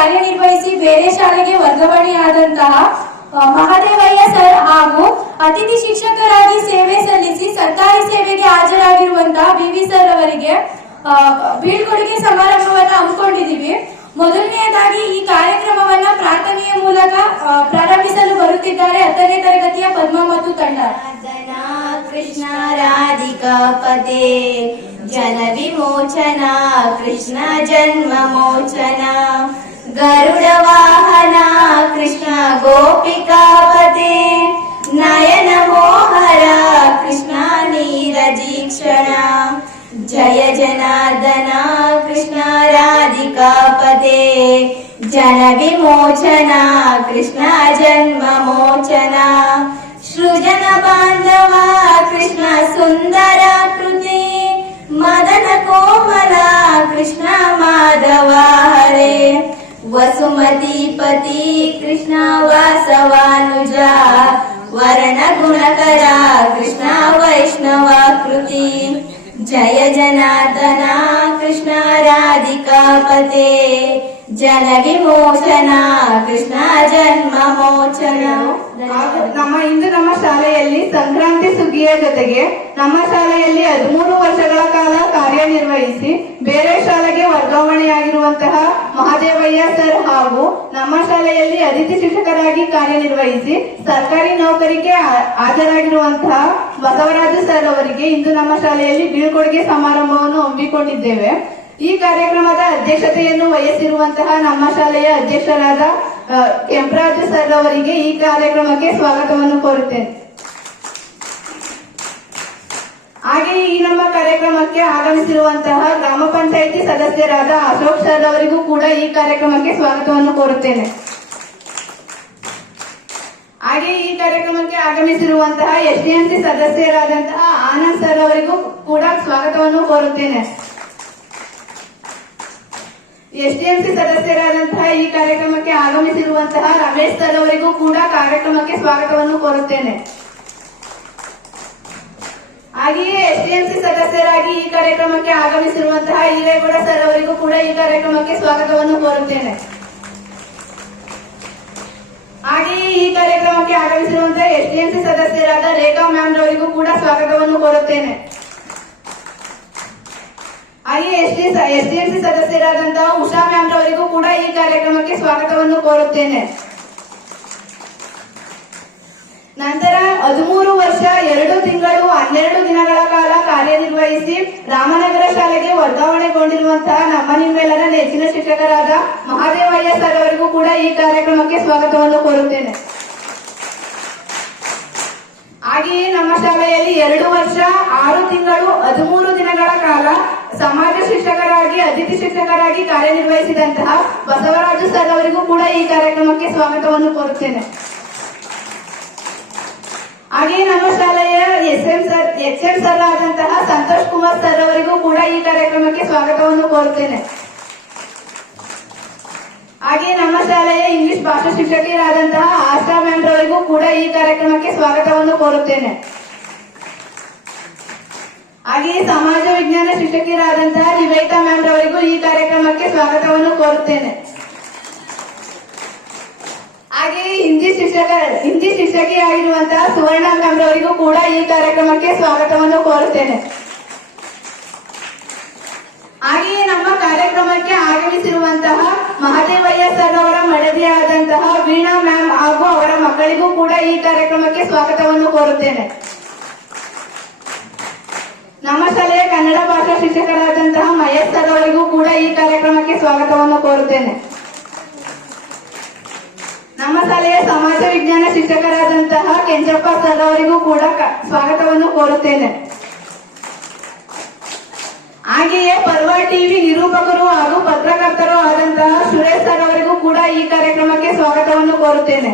ಕಾರ್ಯನಿರ್ವಹಿಸಿ ಬೇರೆ ಶಾಲೆಗೆ ವರ್ಗಾವಣೆಯಾದಂತಹ ಮಹದೇವಯ್ಯ ಸರ್ ಹಾಗೂ ಅತಿಥಿ ಶಿಕ್ಷಕರಾಗಿ ಸೇವೆ ಸಲ್ಲಿಸಿ ಸರ್ಕಾರಿ ಸೇವೆಗೆ ಹಾಜರಾಗಿರುವಂತಹ ಬಿವಿ ಸರ್ ಅವರಿಗೆ ಬೀಳ್ಕೊಡುಗೆ ಸಮಾರಂಭವನ್ನು ಹಮ್ಮಿಕೊಂಡಿದ್ದೀವಿ. ಮೊದಲನೆಯದಾಗಿ ಈ ಕಾರ್ಯಕ್ರಮವನ್ನ ಪ್ರಾರ್ಥನೆಯ ಮೂಲಕ ಪ್ರಾರಂಭಿಸಲು ಬರುತ್ತಿದ್ದಾರೆ 10ನೇ ತರಗತಿಯ ಪದ್ಮ ಮತ್ತು ತಂಡ. ಕೃಷ್ಣ ರಾಧಿಕಾ ಪದೇ ಜನ ವಿಮೋಚನ ಕೃಷ್ಣ ಜನ್ಮ ಮೋಚನ ಗರುಡ ವಾಹನ ಕೃಷ್ಣ ಗೋಪಿಕಾ ಪದೇ ನಯನ ಮೋಹರ ಕೃಷ್ಣ ನೀರಜೀಕ್ಷಣ ಜಯ ಜನಾರ್ದನ ಕೃಷ್ಣ ರಾಧಿಕಾ ಪದೇ ಜನ ವಿಮೋಚನ ಕೃಷ್ಣ ಜನ್ಮ ಮೋಚನ ಸೃಜನ ಬಾಂಧವ ಕೃಷ್ಣ ಸುಂದರ ಕೃತಿ ಮದನ ಕೋಮಲ ಕೃಷ್ಣ ಮಾಧವ ಹರೇ ವಸುಮತಿ ಪತಿ ಕೃಷ್ಣ ವಾಸವಾನುಜ ವರಣ ಗುಣಕರ ಕೃಷ್ಣ ವೈಷ್ಣವ ಕೃತಿ ಜಯ ಜನಾರ್ದನ ಕೃಷ್ಣ ರಾಧಿಕಾ ಪದೇ ಜನ ವಿಮೋಚನ ಕೃಷ್ಣ ಜನ್ಮ ಮೋಚನ. ನಮ್ಮ ಶಾಲೆಯಲ್ಲಿ ಸಂಕ್ರಾಂತಿ ಸುಗ್ಗಿಯ ಜೊತೆಗೆ ನಮ್ಮ ಶಾಲೆಯಲ್ಲಿ 13 ವರ್ಷಗಳ ಕಾಲ ಕಾರ್ಯನಿರ್ವಹಿಸಿ ಬೇರೆ ಶಾಲೆಗೆ ವರ್ಗಾವಣೆಯಾಗಿರುವಂತಹ ಮಹದೇವಯ್ಯ ಸರ್ ಹಾಗೂ ನಮ್ಮ ಶಾಲೆಯಲ್ಲಿ ಅತಿಥಿ ಶಿಕ್ಷಕರಾಗಿ ಕಾರ್ಯನಿರ್ವಹಿಸಿ ಸರ್ಕಾರಿ ನೌಕರಿಗೆ ಹಾಜರಾಗಿರುವಂತಹ ಬಸವರಾಜು ಸರ್ ಅವರಿಗೆ ಇಂದು ನಮ್ಮ ಶಾಲೆಯಲ್ಲಿ ಬೀಳ್ಕೊಡುಗೆ ಸಮಾರಂಭವನ್ನು ಹಮ್ಮಿಕೊಂಡಿದ್ದೇವೆ. ಈ ಕಾರ್ಯಕ್ರಮದ ಅಧ್ಯಕ್ಷತೆಯನ್ನು ವಹಿಸಿರುವಂತಹ ನಮ್ಮ ಶಾಲೆಯ ಅಧ್ಯಕ್ಷರಾದ ಕೆಂಪರಾಜು ಸರ್ ಅವರಿಗೆ ಈ ಕಾರ್ಯಕ್ರಮಕ್ಕೆ ಸ್ವಾಗತವನ್ನು ಕೋರುತ್ತೇನೆ. ಹಾಗೆಯೇ ಈ ನಮ್ಮ ಕಾರ್ಯಕ್ರಮಕ್ಕೆ ಆಗಮಿಸಿರುವಂತಹ ಗ್ರಾಮ ಪಂಚಾಯಿತಿ ಸದಸ್ಯರಾದ ಅಶೋಕ್ ಸರ್ ಅವರಿಗೂ ಕೂಡ ಈ ಕಾರ್ಯಕ್ರಮಕ್ಕೆ ಸ್ವಾಗತವನ್ನು ಕೋರುತ್ತೇನೆ. ಹಾಗೆಯೇ ಈ ಕಾರ್ಯಕ್ರಮಕ್ಕೆ ಆಗಮಿಸಿರುವಂತಹ SDMC ಸದಸ್ಯರಾದಂತಹ ಆನಂದ್ ಸರ್ ಅವರಿಗೂ ಕೂಡ ಸ್ವಾಗತವನ್ನು ಕೋರುತ್ತೇನೆ. SDMC ಸದಸ್ಯರಾದಂತಹ ಈ ಕಾರ್ಯಕ್ರಮಕ್ಕೆ ಆಗಮಿಸಿರುವಂತಹ ರಮೇಶ್ ಸರ್ ಅವರಿಗೂ ಕೂಡ ಕಾರ್ಯಕ್ರಮಕ್ಕೆ ಸ್ವಾಗತವನ್ನು ಕೋರುತ್ತೇನೆ. ಹಾಗೆಯೇ SDMC ಸದಸ್ಯರಾಗಿ ಈ ಕಾರ್ಯಕ್ರಮಕ್ಕೆ ಆಗಮಿಸಿರುವಂತಹ ಈರೇಗೌಡ ಸರ್ ಅವರಿಗೂ ಕೂಡ ಈ ಕಾರ್ಯಕ್ರಮಕ್ಕೆ ಸ್ವಾಗತವನ್ನು ಕೋರುತ್ತೇನೆ. ಹಾಗೆಯೇ ಈ ಕಾರ್ಯಕ್ರಮಕ್ಕೆ ಆಗಮಿಸಿರುವಂತಹ SDMC ಸದಸ್ಯರಾದ ರೇಖಾ ಮ್ಯಾಮ್ ಅವರಿಗೂ ಕೂಡ ಸ್ವಾಗತವನ್ನು ಕೋರುತ್ತೇನೆ. ಹಾಗೆಯೇ SDMC ಸದಸ್ಯರಾದಂತಹ ಉಷಾ ಮ್ಯಾಮ್ ಅವರಿಗೂ ಕೂಡ ಈ ಕಾರ್ಯಕ್ರಮಕ್ಕೆ ಸ್ವಾಗತವನ್ನು ಕೋರುತ್ತೇನೆ. ನಂತರ 13 ವರ್ಷ 2 ತಿಂಗಳು 12 ದಿನಗಳ ಕಾಲ ಕಾರ್ಯನಿರ್ವಹಿಸಿ ರಾಮನಗರ ಶಾಲೆಗೆ ವರ್ಗಾವಣೆಗೊಂಡಿರುವಂತಹ ನಮ್ಮ ನಿಮ್ಮೆಲ್ಲರ ನೆಚ್ಚಿನ ಶಿಕ್ಷಕರಾದ ಮಹದೇವಯ್ಯ ಸರ್ ಅವರಿಗೂ ಕೂಡ ಈ ಕಾರ್ಯಕ್ರಮಕ್ಕೆ ಸ್ವಾಗತವನ್ನು ಕೋರುತ್ತೇನೆ. ಹಾಗೆಯೇ ನಮ್ಮ ಶಾಲೆಯಲ್ಲಿ 2 ವರ್ಷ 6 ತಿಂಗಳು 13 ದಿನಗಳ ಕಾಲ ಸಮಾಜ ಶಿಕ್ಷಕರಾಗಿ ಅತಿಥಿ ಶಿಕ್ಷಕರಾಗಿ ಕಾರ್ಯನಿರ್ವಹಿಸಿದಂತಹ ಬಸವರಾಜು ಸರ್ ಅವರಿಗೂ ಕೂಡ ಈ ಕಾರ್ಯಕ್ರಮಕ್ಕೆ ಸ್ವಾಗತವನ್ನು ಕೋರುತ್ತೇನೆ. ಹಾಗೆಯೇ ನಮ್ಮ ಶಾಲೆಯ HM ಸರ್ ಆದಂತಹ ಸಂತೋಷ್ ಕುಮಾರ್ ಸರ್ ಅವರಿಗೂ ಕೂಡ ಈ ಕಾರ್ಯಕ್ರಮಕ್ಕೆ ಸ್ವಾಗತವನ್ನು ಕೋರುತ್ತೇನೆ. ಹಾಗೆಯೇ ನಮ್ಮ ಶಾಲೆಯ ಇಂಗ್ಲಿಷ್ ಭಾಷಾ ಶಿಕ್ಷಕಿಯರಾದಂತಹ ಆಶಾ ಮ್ಯಾಮ್ ಅವರಿಗೂ ಕೂಡ ಈ ಕಾರ್ಯಕ್ರಮಕ್ಕೆ ಸ್ವಾಗತವನ್ನು ಕೋರುತ್ತೇನೆ. ಹಾಗೆಯೇ ಸಮಾಜ ವಿಜ್ಞಾನ ಶಿಕ್ಷಕಿಯರಾದಂತಹ ನಿವೇತಾ ಮ್ಯಾಮ್ ಅವರಿಗೂ ಈ ಕಾರ್ಯಕ್ರಮಕ್ಕೆ ಸ್ವಾಗತವನ್ನು ಕೋರುತ್ತೇನೆ. ಹಾಗೆಯೇ ಹಿಂದಿ ಶಿಕ್ಷಕಿಯಾಗಿರುವಂತಹ ಸುವರ್ಣ ಮ್ಯಾಮ್ ಅವರಿಗೂ ಕೂಡ ಈ ಕಾರ್ಯಕ್ರಮಕ್ಕೆ ಸ್ವಾಗತವನ್ನು ಕೋರುತ್ತೇನೆ. ಹಾಗೆಯೇ ನಮ್ಮ ಕಾರ್ಯಕ್ರಮಕ್ಕೆ ಆಗಮಿಸಿರುವಂತಹ ಮಹದೇವಯ್ಯ ಸರ್ ಅವರ ಮಡದಿಯಾದಂತಹ ವೀಣಾ ಮ್ಯಾಮ್ ಹಾಗೂ ಅವರ ಮಕ್ಕಳಿಗೂ ಕೂಡ ಈ ಕಾರ್ಯಕ್ರಮಕ್ಕೆ ಸ್ವಾಗತವನ್ನು ಕೋರುತ್ತೇನೆ. ನಮ್ಮ ಶಾಲೆಯ ಕನ್ನಡ ಭಾಷಾ ಶಿಕ್ಷಕರಾದಂತಹ ಮಹೇಶ್ ಸರ್ ಅವರಿಗೂ ಕೂಡ ಈ ಕಾರ್ಯಕ್ರಮಕ್ಕೆ ಸ್ವಾಗತವನ್ನು ಕೋರುತ್ತೇನೆ. ನಮ್ಮ ಶಾಲೆಯ ಸಮಾಜ ವಿಜ್ಞಾನ ಶಿಕ್ಷಕರಾದಂತಹ ಕೆಂಚಪ್ಪ ಸರ್ ಅವರಿಗೂ ಕೂಡ ಸ್ವಾಗತವನ್ನು ಕೋರುತ್ತೇನೆ. ಹಾಗೆಯೇ ಪರ್ವ ಟಿವಿ ನಿರೂಪಕರು ಹಾಗೂ ಪತ್ರಕರ್ತರು ಆದಂತಹ ಸುರೇಶ್ ಸರ್ ಅವರಿಗೂ ಕೂಡ ಈ ಕಾರ್ಯಕ್ರಮಕ್ಕೆ ಸ್ವಾಗತವನ್ನು ಕೋರುತ್ತೇನೆ.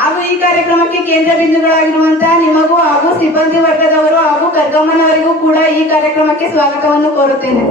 ಹಾಗೂ ಈ ಕಾರ್ಯಕ್ರಮಕ್ಕೆ ಕೇಂದ್ರ ಬಿಂದುಗಳಾಗಿರುವಂತಹ ನಿಮಗೂ ಹಾಗೂ ಸಿಬ್ಬಂದಿ ವರ್ಗದವರು ಹಾಗೂ ಕರ್ಗಮ್ಮನವರಿಗೂ ಕೂಡ ಈ ಕಾರ್ಯಕ್ರಮಕ್ಕೆ ಸ್ವಾಗತವನ್ನು ಕೋರುತ್ತೇನೆ.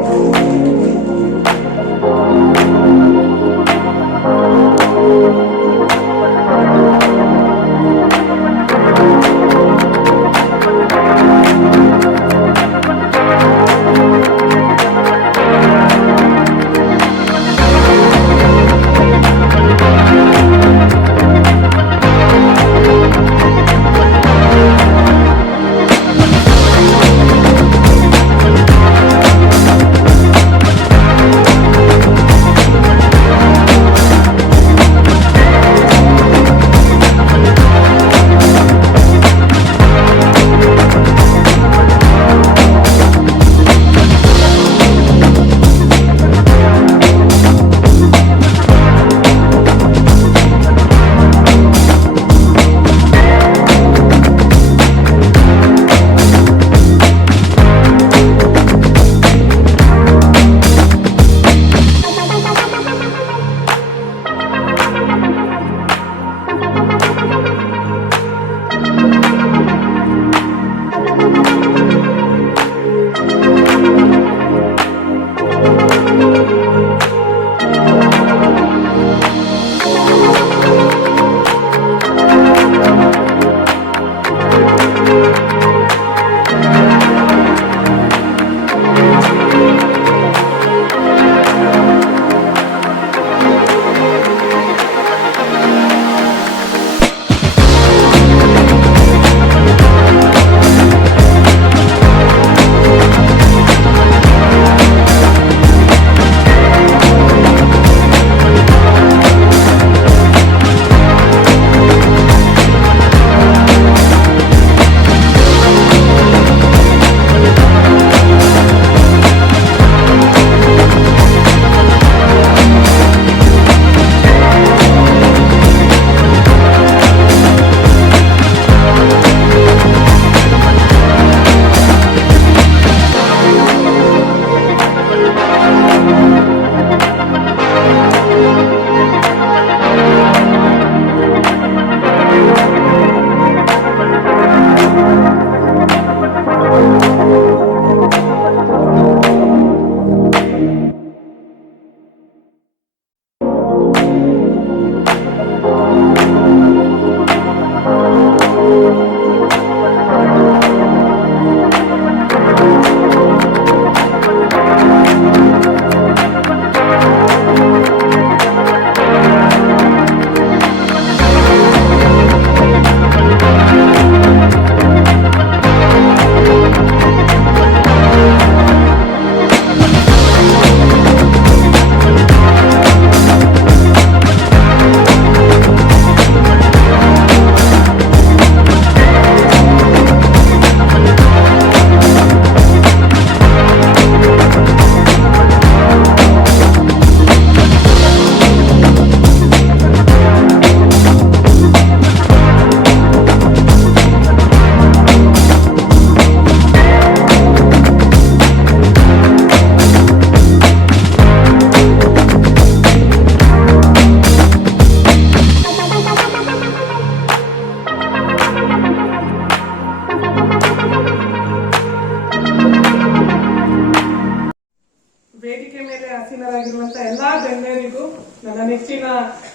ವೇದಿಕೆ ಮೇಲೆ ಆಸೀನರಾಗಿರುವಂತಹ ಎಲ್ಲಾ ಗಣ್ಯರಿಗೂ, ನನ್ನ ನೆಚ್ಚಿನ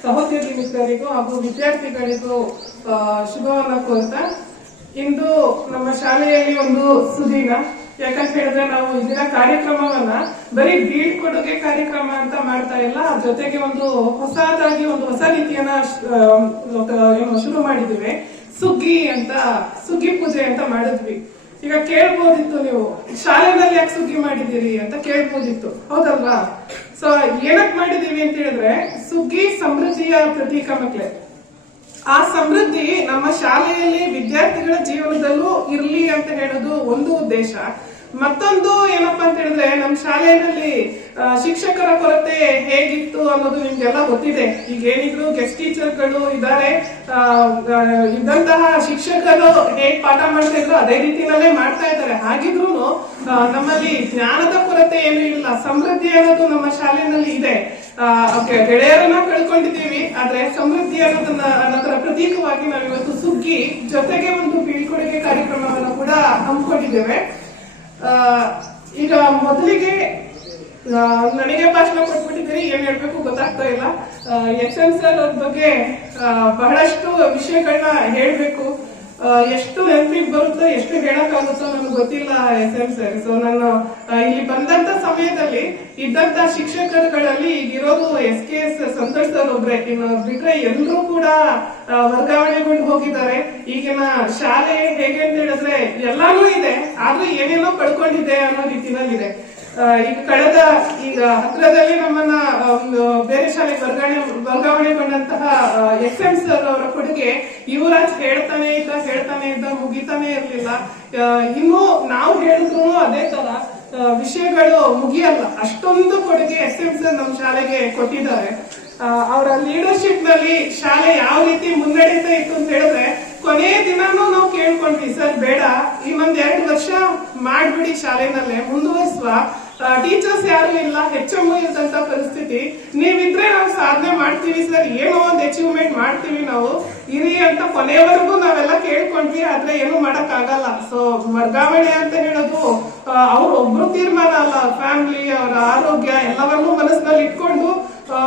ಸಹೋದ್ಯೋಗಿ ಮಿತ್ರರಿಗೂ ಹಾಗೂ ವಿದ್ಯಾರ್ಥಿಗಳಿಗೂ ಶುಭವನ್ನ ಕೋರ್ತಾ, ಇಂದು ನಮ್ಮ ಶಾಲೆಯಲ್ಲಿ ಒಂದು ಸುದಿನ. ಯಾಕಂತ ಹೇಳಿದ್ರೆ ನಾವು ಇಂದಿನ ಕಾರ್ಯಕ್ರಮವನ್ನ ಬರೀ ಬೀಳ್ಕೊಡುಗೆ ಕಾರ್ಯಕ್ರಮ ಅಂತ ಮಾಡ್ತಾ ಇಲ್ಲ, ಅದ್ರ ಜೊತೆಗೆ ಒಂದು ಹೊಸದಾಗಿ ಒಂದು ಹೊಸ ರೀತಿಯನ್ನ ಶುರು ಮಾಡಿದ್ವಿ. ಸುಗ್ಗಿ ಪೂಜೆ ಅಂತ ಮಾಡಿದ್ವಿ. ಈಗ ಕೇಳ್ಬೋದಿತ್ತು, ನೀವು ಶಾಲೆನಲ್ಲಿ ಯಾಕೆ ಸುಗ್ಗಿ ಮಾಡಿದಿರಿ ಅಂತ ಕೇಳ್ಬೋದಿತ್ತು, ಹೌದಲ್ವಾ? ಸೊ ಏನಕ್ ಮಾಡಿದೀವಿ ಅಂತ ಹೇಳಿದ್ರೆ, ಸುಗ್ಗಿ ಸಮೃದ್ಧಿಯ ಪ್ರತೀಕ ಮಕ್ಳೆ. ಆ ಸಮೃದ್ಧಿ ನಮ್ಮ ಶಾಲೆಯಲ್ಲಿ ವಿದ್ಯಾರ್ಥಿಗಳ ಜೀವನದಲ್ಲೂ ಇರ್ಲಿ ಅಂತ ಹೇಳೋದು ಒಂದು ಉದ್ದೇಶ. ಮತ್ತೊಂದು ಏನಪ್ಪಾ ಅಂತ ಹೇಳಿದ್ರೆ, ನಮ್ಮ ಶಾಲೆಯಲ್ಲಿ ಶಿಕ್ಷಕರ ಕೊರತೆ ಹೇಗಿತ್ತು ಅನ್ನೋದು ನಿಮ್ಗೆಲ್ಲ ಗೊತ್ತಿದೆ. ಈಗ ಏನಿದ್ರು ಗೆಸ್ಟ್ ಟೀಚರ್ಗಳು ಇದ್ದಾರೆ, ಇದ್ದಂತಹ ಶಿಕ್ಷಕರು ಹೇಗ್ ಪಾಠ ಮಾಡ್ತಾ ಇದ್ರು ಅದೇ ರೀತಿನಲ್ಲೇ ಮಾಡ್ತಾ ಇದ್ದಾರೆ. ಹಾಗಿದ್ರು ನಮ್ಮಲ್ಲಿ ಜ್ಞಾನದ ಕೊರತೆ ಏನು ಇಲ್ಲ, ಸಮೃದ್ಧಿ ಅನ್ನೋದು ನಮ್ಮ ಶಾಲೆಯಲ್ಲಿ ಇದೆ. ಗೆಳೆಯರನ್ನ ಕಳ್ಕೊಂಡಿದ್ದೀವಿ, ಆದ್ರೆ ಸಮೃದ್ಧಿ ಅನ್ನೋದರ ಪ್ರತೀಕವಾಗಿ ನಾವು ಇವತ್ತು ಸುಗ್ಗಿ ಜೊತೆಗೆ ಒಂದು ಬೀಳ್ಕೊಡುಗೆ ಕಾರ್ಯಕ್ರಮವನ್ನು ಕೂಡ ಹಮ್ಮಿಕೊಂಡಿದ್ದೇವೆ. ಈಗ ಮೊದಲಿಗೆ ನನಗೆ ಭಾಷಣ ಕೊಟ್ಬಿಟ್ಟಿದ್ದೀರಿ, ಏನ್ ಹೇಳ್ಬೇಕು ಗೊತ್ತಾಗ್ತಾ ಇಲ್ಲ. SM ಸರ್ ಅವ್ರ ಬಗ್ಗೆ ಬಹಳಷ್ಟು ವಿಷಯಗಳನ್ನ ಹೇಳ್ಬೇಕು. ಎಷ್ಟು ನೆನಪಿಗೆ ಬರುತ್ತೋ, ಎಷ್ಟು ಹೇಳಕ್ಕಾಗುತ್ತೋ ನನಗೆ ಗೊತ್ತಿಲ್ಲ SM ಸರ್. ಸೊ ನಾನು ಇಲ್ಲಿ ಬಂದಂತ ಸಮಯದಲ್ಲಿ ಇದ್ದಂತ ಶಿಕ್ಷಕರುಗಳಲ್ಲಿ ಈಗಿರೋದು SKS ಸಂತೋಷ್ ಸರ್ ಒಬ್ರೆ, ಇನ್ನು ಬಿಟ್ರೆ ಎಲ್ಲರೂ ಕೂಡ ವರ್ಗಾವಣೆಗೊಂಡು ಹೋಗಿದ್ದಾರೆ. ಈಗಿನ ಶಾಲೆ ಹೇಗೆ ಅಂತ ಹೇಳಿದ್ರೆ ಎಲ್ಲಾನು ಇದೆ, ಆದ್ರೂ ಏನೇನೋ ಪಡ್ಕೊಂಡಿದೆ ಅನ್ನೋ ರೀತಿನಲ್ಲಿದೆ. ಈಗ ಹತ್ರದಲ್ಲಿ ನಮ್ಮನ್ನ ಬೇರೆ ಶಾಲೆಗೆ ವರ್ಗಾವಣೆಗೊಂಡಂತಹ SM ಸರ್ ಅವರ ಕೊಡುಗೆ ಯುವರಾಜ್ ಹೇಳ್ತಾನೆ ಇದ್ದ ಮುಗಿತಾನೆ ಇರ್ಲಿಲ್ಲ. ಇನ್ನು ನಾವು ಹೇಳಿದ್ರು ಅದೇ ತರ ವಿಷಯಗಳು ಮುಗಿಯಲ್ಲ, ಅಷ್ಟೊಂದು ಕೊಡುಗೆ SM ಸರ್ ನಮ್ಮ ಶಾಲೆಗೆ ಕೊಟ್ಟಿದ್ದಾರೆ. ಅವರ ಲೀಡರ್ಶಿಪ್ ನಲ್ಲಿ ಶಾಲೆ ಯಾವ ರೀತಿ ಮುನ್ನಡೀತಾ ಇತ್ತು ಅಂತ ಹೇಳಿದ್ರೆ, ಕೊನೆಯ ದಿನಾನು ನಾವು ಕೇಳ್ಕೊಂಡ್ವಿ, ಸರ್ ಬೇಡ, ಇನ್ನೊಂದ್ 2 ವರ್ಷ ಮಾಡ್ಬಿಡಿ, ಶಾಲೆನಲ್ಲೇ ಮುಂದುವರಿಸುವ. ಟೀಚರ್ಸ್ ಯಾರು ಇಲ್ಲ, HM ಇದ್ದಂತ ಪರಿಸ್ಥಿತಿ, ನೀವಿದ್ರೆ ನಾವು ಸಾಧನೆ ಮಾಡ್ತೀವಿ ಸರ್, ಏನೋ ಒಂದು ಅಚೀವ್ಮೆಂಟ್ ಮಾಡ್ತೀವಿ ನಾವು, ಇರಿ ಅಂತ ಕೊನೆಯವರೆಗೂ ನಾವೆಲ್ಲ ಕೇಳ್ಕೊಂಡ್ವಿ. ಆದ್ರೆ ಏನು ಮಾಡಕ್ ಆಗಲ್ಲ. ಸೊ ವರ್ಗಾವಣೆ ಅಂತ ಹೇಳೋದು ಅವ್ರ ಒಬ್ರು ತೀರ್ಮಾನ ಅಲ್ಲ, ಫ್ಯಾಮಿಲಿ, ಅವರ ಆರೋಗ್ಯ ಎಲ್ಲವನ್ನೂ ಮನಸ್ಸಿನಲ್ಲಿ ಇಟ್ಕೊಂಡು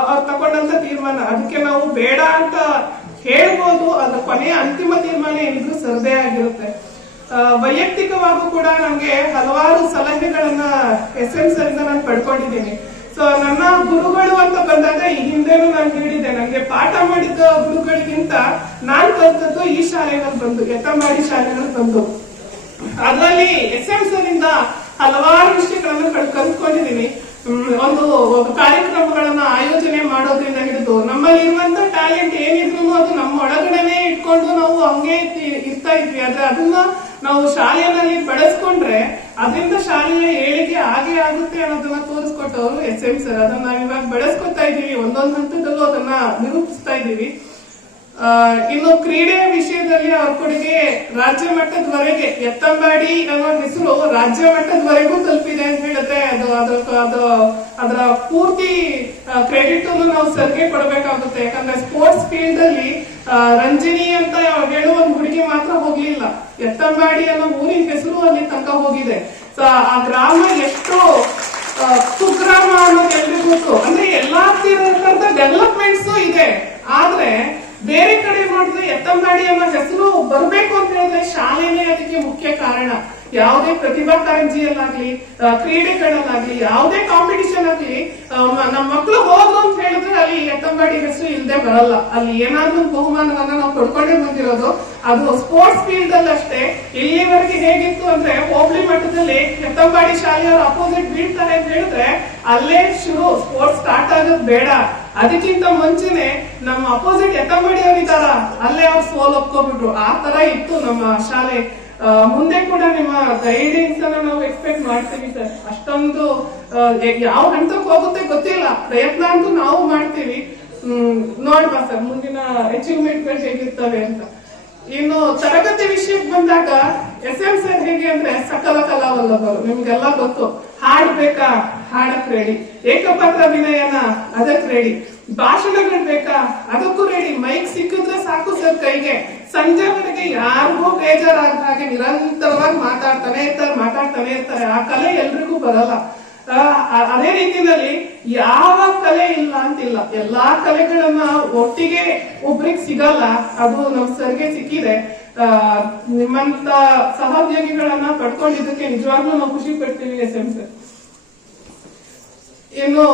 ಅವ್ರು ತಗೊಂಡಂತ ತೀರ್ಮಾನ. ಅದಕ್ಕೆ ನಾವು ಬೇಡ ಅಂತ ಹೇಳ್ಬೋದು, ಅದ್ರ ಕೊನೆಯ ಅಂತಿಮ ತೀರ್ಮಾನ ಏನಿದ್ರು ಸರ್ದೇ ಆಗಿರುತ್ತೆ. ವೈಯಕ್ತಿಕವಾಗೂ ಕೂಡ ನನಗೆ ಹಲವಾರು ಸಲಹೆಗಳನ್ನ SM ಸರ್ ಇಂದ ನಾನು ಪಡ್ಕೊಂಡಿದ್ದೀನಿ. ಸೊ ನನ್ನ ಗುರುಗಳು ಅಂತ ಬಂದಾಗ ಈ ಹಿಂದೆನೂ ನಾನು ಹೇಳಿದ್ದೆ, ನನಗೆ ಪಾಠ ಮಾಡಿದ್ದ ಗುರುಗಳಿಗಿಂತ ನಾನು ಕಲ್ತದ್ದು ಈ ಶಾಲೆಗಳು ಬಂದು, ಯತ್ತಂಬಾಡಿ ಶಾಲೆಗಳು ಬಂದು. ಅದರಲ್ಲಿ SM ಸರ್ ಇಂದ ಹಲವಾರು ವಿಷಯಗಳನ್ನ ಕಲ್ತ್ಕೊಂಡಿದ್ದೀನಿ. ಒಂದು ಕಾರ್ಯಕ್ರಮಗಳನ್ನ ಆಯೋಜನೆ ಮಾಡೋದ್ರಿಂದ ಹಿಡಿದು ನಮ್ಮಲ್ಲಿ ಇರುವಂತ ಟ್ಯಾಲೆಂಟ್ ಏನಿದ್ರು ಅದು ನಮ್ಮ ಒಳಗಡೆನೆ ಇಟ್ಕೊಂಡು ನಾವು ಹಂಗೆ ಇರ್ತಾ ಇದ್ವಿ. ಆದ್ರೆ ಅದನ್ನ ನಾವು ಶಾಲೆಯಲ್ಲಿ ಬಳಸ್ಕೊಂಡ್ರೆ ಅದರಿಂದ ಶಾಲೆಯ ಏಳಿಗೆ ಆಗೇ ಆಗುತ್ತೆ ಅನ್ನೋದನ್ನ ತೋರಿಸ್ಕೊಟ್ಟವರು SM ಸರ್. ಅದನ್ನ ನಾವ್ ಇವಾಗ ಬೆಳೆಸ್ಕೊತಾ ಇದೀವಿ, ಒಂದೊಂದು ಹಂತದಲ್ಲೂ ಅದನ್ನ ನಿರೂಪಿಸ್ತಾ ಇದೀವಿ. ಇನ್ನು ಕ್ರೀಡೆ ವಿಷಯದಲ್ಲಿ ಅವ್ರ ಕೊಡುಗೆ ರಾಜ್ಯ ಮಟ್ಟದವರೆಗೆ, ಯತ್ತಂಬಾಡಿ ಅನ್ನೋ ಹೆಸರು ರಾಜ್ಯ ಮಟ್ಟದವರೆಗೂ ತಲುಪಿದೆ ಅಂತ ಹೇಳಿದ್ರೆ ಅದರ ಪೂರ್ತಿ ಕ್ರೆಡಿಟ್ ನಾವು ಸರ್ಗೆ ಕೊಡಬೇಕಾಗುತ್ತೆ. ಯಾಕಂದ್ರೆ ಸ್ಪೋರ್ಟ್ಸ್ ಫೀಲ್ಡ್ ಅಲ್ಲಿ ರಂಜಿನಿ ಅಂತ ಹೇಳುವ ಒಂದು ಹುಡುಗಿ ಮಾತ್ರ ಹೋಗ್ಲಿಲ್ಲ, ಯತ್ತಂಬಾಡಿ ಅನ್ನೋ ಊರಿನ ಹೆಸರು ಅಲ್ಲಿ ತನಕ ಹೋಗಿದೆ. ಸೊ ಆ ಗ್ರಾಮ ಎಷ್ಟು ಕುಗ್ರಾಮ ಅನ್ನೋದು ಎಲ್ರಿಗೂ ಗೊತ್ತು. ಅಂದ್ರೆ ಎಲ್ಲಾ ಡೆವಲಪ್ಮೆಂಟ್ಸ್ ಇದೆ, ಆದ್ರೆ ಬೇರೆ ಕಡೆ ನೋಡಿದ್ರೆ ಯತ್ತಂಬಾಡಿ ಅನ್ನೋ ಹೆಸರು ಬರ್ಬೇಕು ಅಂತ ಹೇಳಿದ್ರೆ ಶಾಲೆನೇ ಅದಕ್ಕೆ ಮುಖ್ಯ ಕಾರಣ. ಯಾವುದೇ ಪ್ರತಿಭಾ ಕಾರಂಜಿಯಲ್ಲಾಗ್ಲಿ, ಕ್ರೀಡೆಗಳಲ್ಲಾಗ್ಲಿ, ಯಾವುದೇ ಕಾಂಪಿಟಿಷನ್ ಆಗ್ಲಿ, ನಮ್ಮ ಮಕ್ಕಳು ಹೋದ್ರು ಅಂತ ಹೇಳಿದ್ರೆ ಅಲ್ಲಿ ಯತ್ತಂಬಾಡಿ ಹೆಸರು ಇಲ್ಲದೆ ಬರಲ್ಲ. ಅಲ್ಲಿ ಏನಾದ್ರೂ ಬಹುಮಾನವನ್ನ ನಾವು ಕೊಡ್ಕೊಂಡೇ ಬಂದಿರೋದು. ಅದು ಸ್ಪೋರ್ಟ್ಸ್ ಫೀಲ್ಡ್ ಅಲ್ಲಿ ಅಷ್ಟೇ. ಇಲ್ಲಿವರೆಗೆ ಹೇಗಿತ್ತು ಅಂದ್ರೆ, ಹೋಬಳಿ ಮಟ್ಟದಲ್ಲಿ ಯತ್ತಂಬಾಡಿ ಶಾಲೆಯವರು ಅಪೋಸಿಟ್ ಬೀಳ್ತಾರೆ ಅಂತ ಹೇಳಿದ್ರೆ ಅಲ್ಲೇ ಶುರು, ಸ್ಪೋರ್ಟ್ಸ್ ಸ್ಟಾರ್ಟ್ ಆಗೋದು ಬೇಡ, ಅದಕ್ಕಿಂತ ಮುಂಚೆನೆ ನಮ್ಮ ಅಪೋಸಿಟ್ ಯತ್ತಂಬಾಡಿ ಅವರು ಇದ್ದಾರ, ಅಲ್ಲೇ ಅವ್ರು ಸೋಲ್ ಒಪ್ಕೊಬಿಟ್ರು. ಆ ತರ ಇತ್ತು ನಮ್ಮ ಶಾಲೆ. ಮುಂದೆ ಕೂಡ ನಿಮ್ಮ ಗೈಡೆನ್ಸ್ ಅನ್ನ ನಾವು ಎಕ್ಸ್ಪೆಕ್ಟ್ ಮಾಡ್ತೀವಿ ಸರ್. ಅಷ್ಟೊಂದು ಯಾವ ಹಂತಕ್ಕೆ ಹೋಗುತ್ತೆ ಗೊತ್ತಿಲ್ಲ, ಪ್ರಯತ್ನ ಅಂತೂ ನಾವು ಮಾಡ್ತೀವಿ. ನೋಡ್ಬಾ ಸರ್ ಮುಂದಿನ ಅಚೀವ್ಮೆಂಟ್ಗಳು ಹೇಗಿರ್ತವೆ ಅಂತ. ಇನ್ನು ತರಗತಿ ವಿಷಯಕ್ಕೆ ಬಂದಾಗ SM ಸರ್ ಹೇಗೆ ಅಂದ್ರೆ ಸಕಲ ಕಲಾವಲ್ಲಭರು, ನಿಮ್ಗೆಲ್ಲ ಗೊತ್ತು. ಹಾಡ್ಬೇಕಾ, ಹಾಡಕ್ ರೆಡಿ. ಏಕಪಾತ್ರ ಅಭಿನಯನ ಅದಕ್ ರೆಡಿ. ಭಾಷಣಗಳು ಬೇಕಾ, ಅದಕ್ಕೂ ರೆಡಿ. ಮೈಕ್ ಸಿಕ್ಕಿದ್ರೆ ಸಾಕು ಸರ್ ಕೈಗೆ. ಸಂಜೆವರೆಗೆ ಯಾರಿಗೂ ಬೇಜಾರಾದ ಹಾಗೆ ನಿರಂತರವಾಗಿ ಮಾತಾಡ್ತಾನೆ ಇರ್ತಾರೆ. ಆ ಕಲೆ ಎಲ್ರಿಗೂ ಬರಲ್ಲ. ಅದೇ ರೀತಿಯಲ್ಲಿ ಯಾವ ಕಲೆ ಇಲ್ಲ ಅಂತಿಲ್ಲ, ಎಲ್ಲಾ ಕಲೆಗಳನ್ನ ಒಟ್ಟಿಗೆ ಒಬ್ರಿಗೆ ಸಿಗಲ್ಲ. ಅದು ನಮ್ ಸರ್ಗೆ ಸಿಕ್ಕಿದೆ. ನಿಮ್ಮಂತ ಸಹೋದ್ಯೋಗಿಗಳನ್ನ ಪಡ್ಕೊಂಡಿದ್ದಕ್ಕೆ ನಿಜವಾಗ್ಲೂ ನಾವು ಖುಷಿ ಪಡ್ತೀವಿ SM ಸರ್. ಇನ್ನು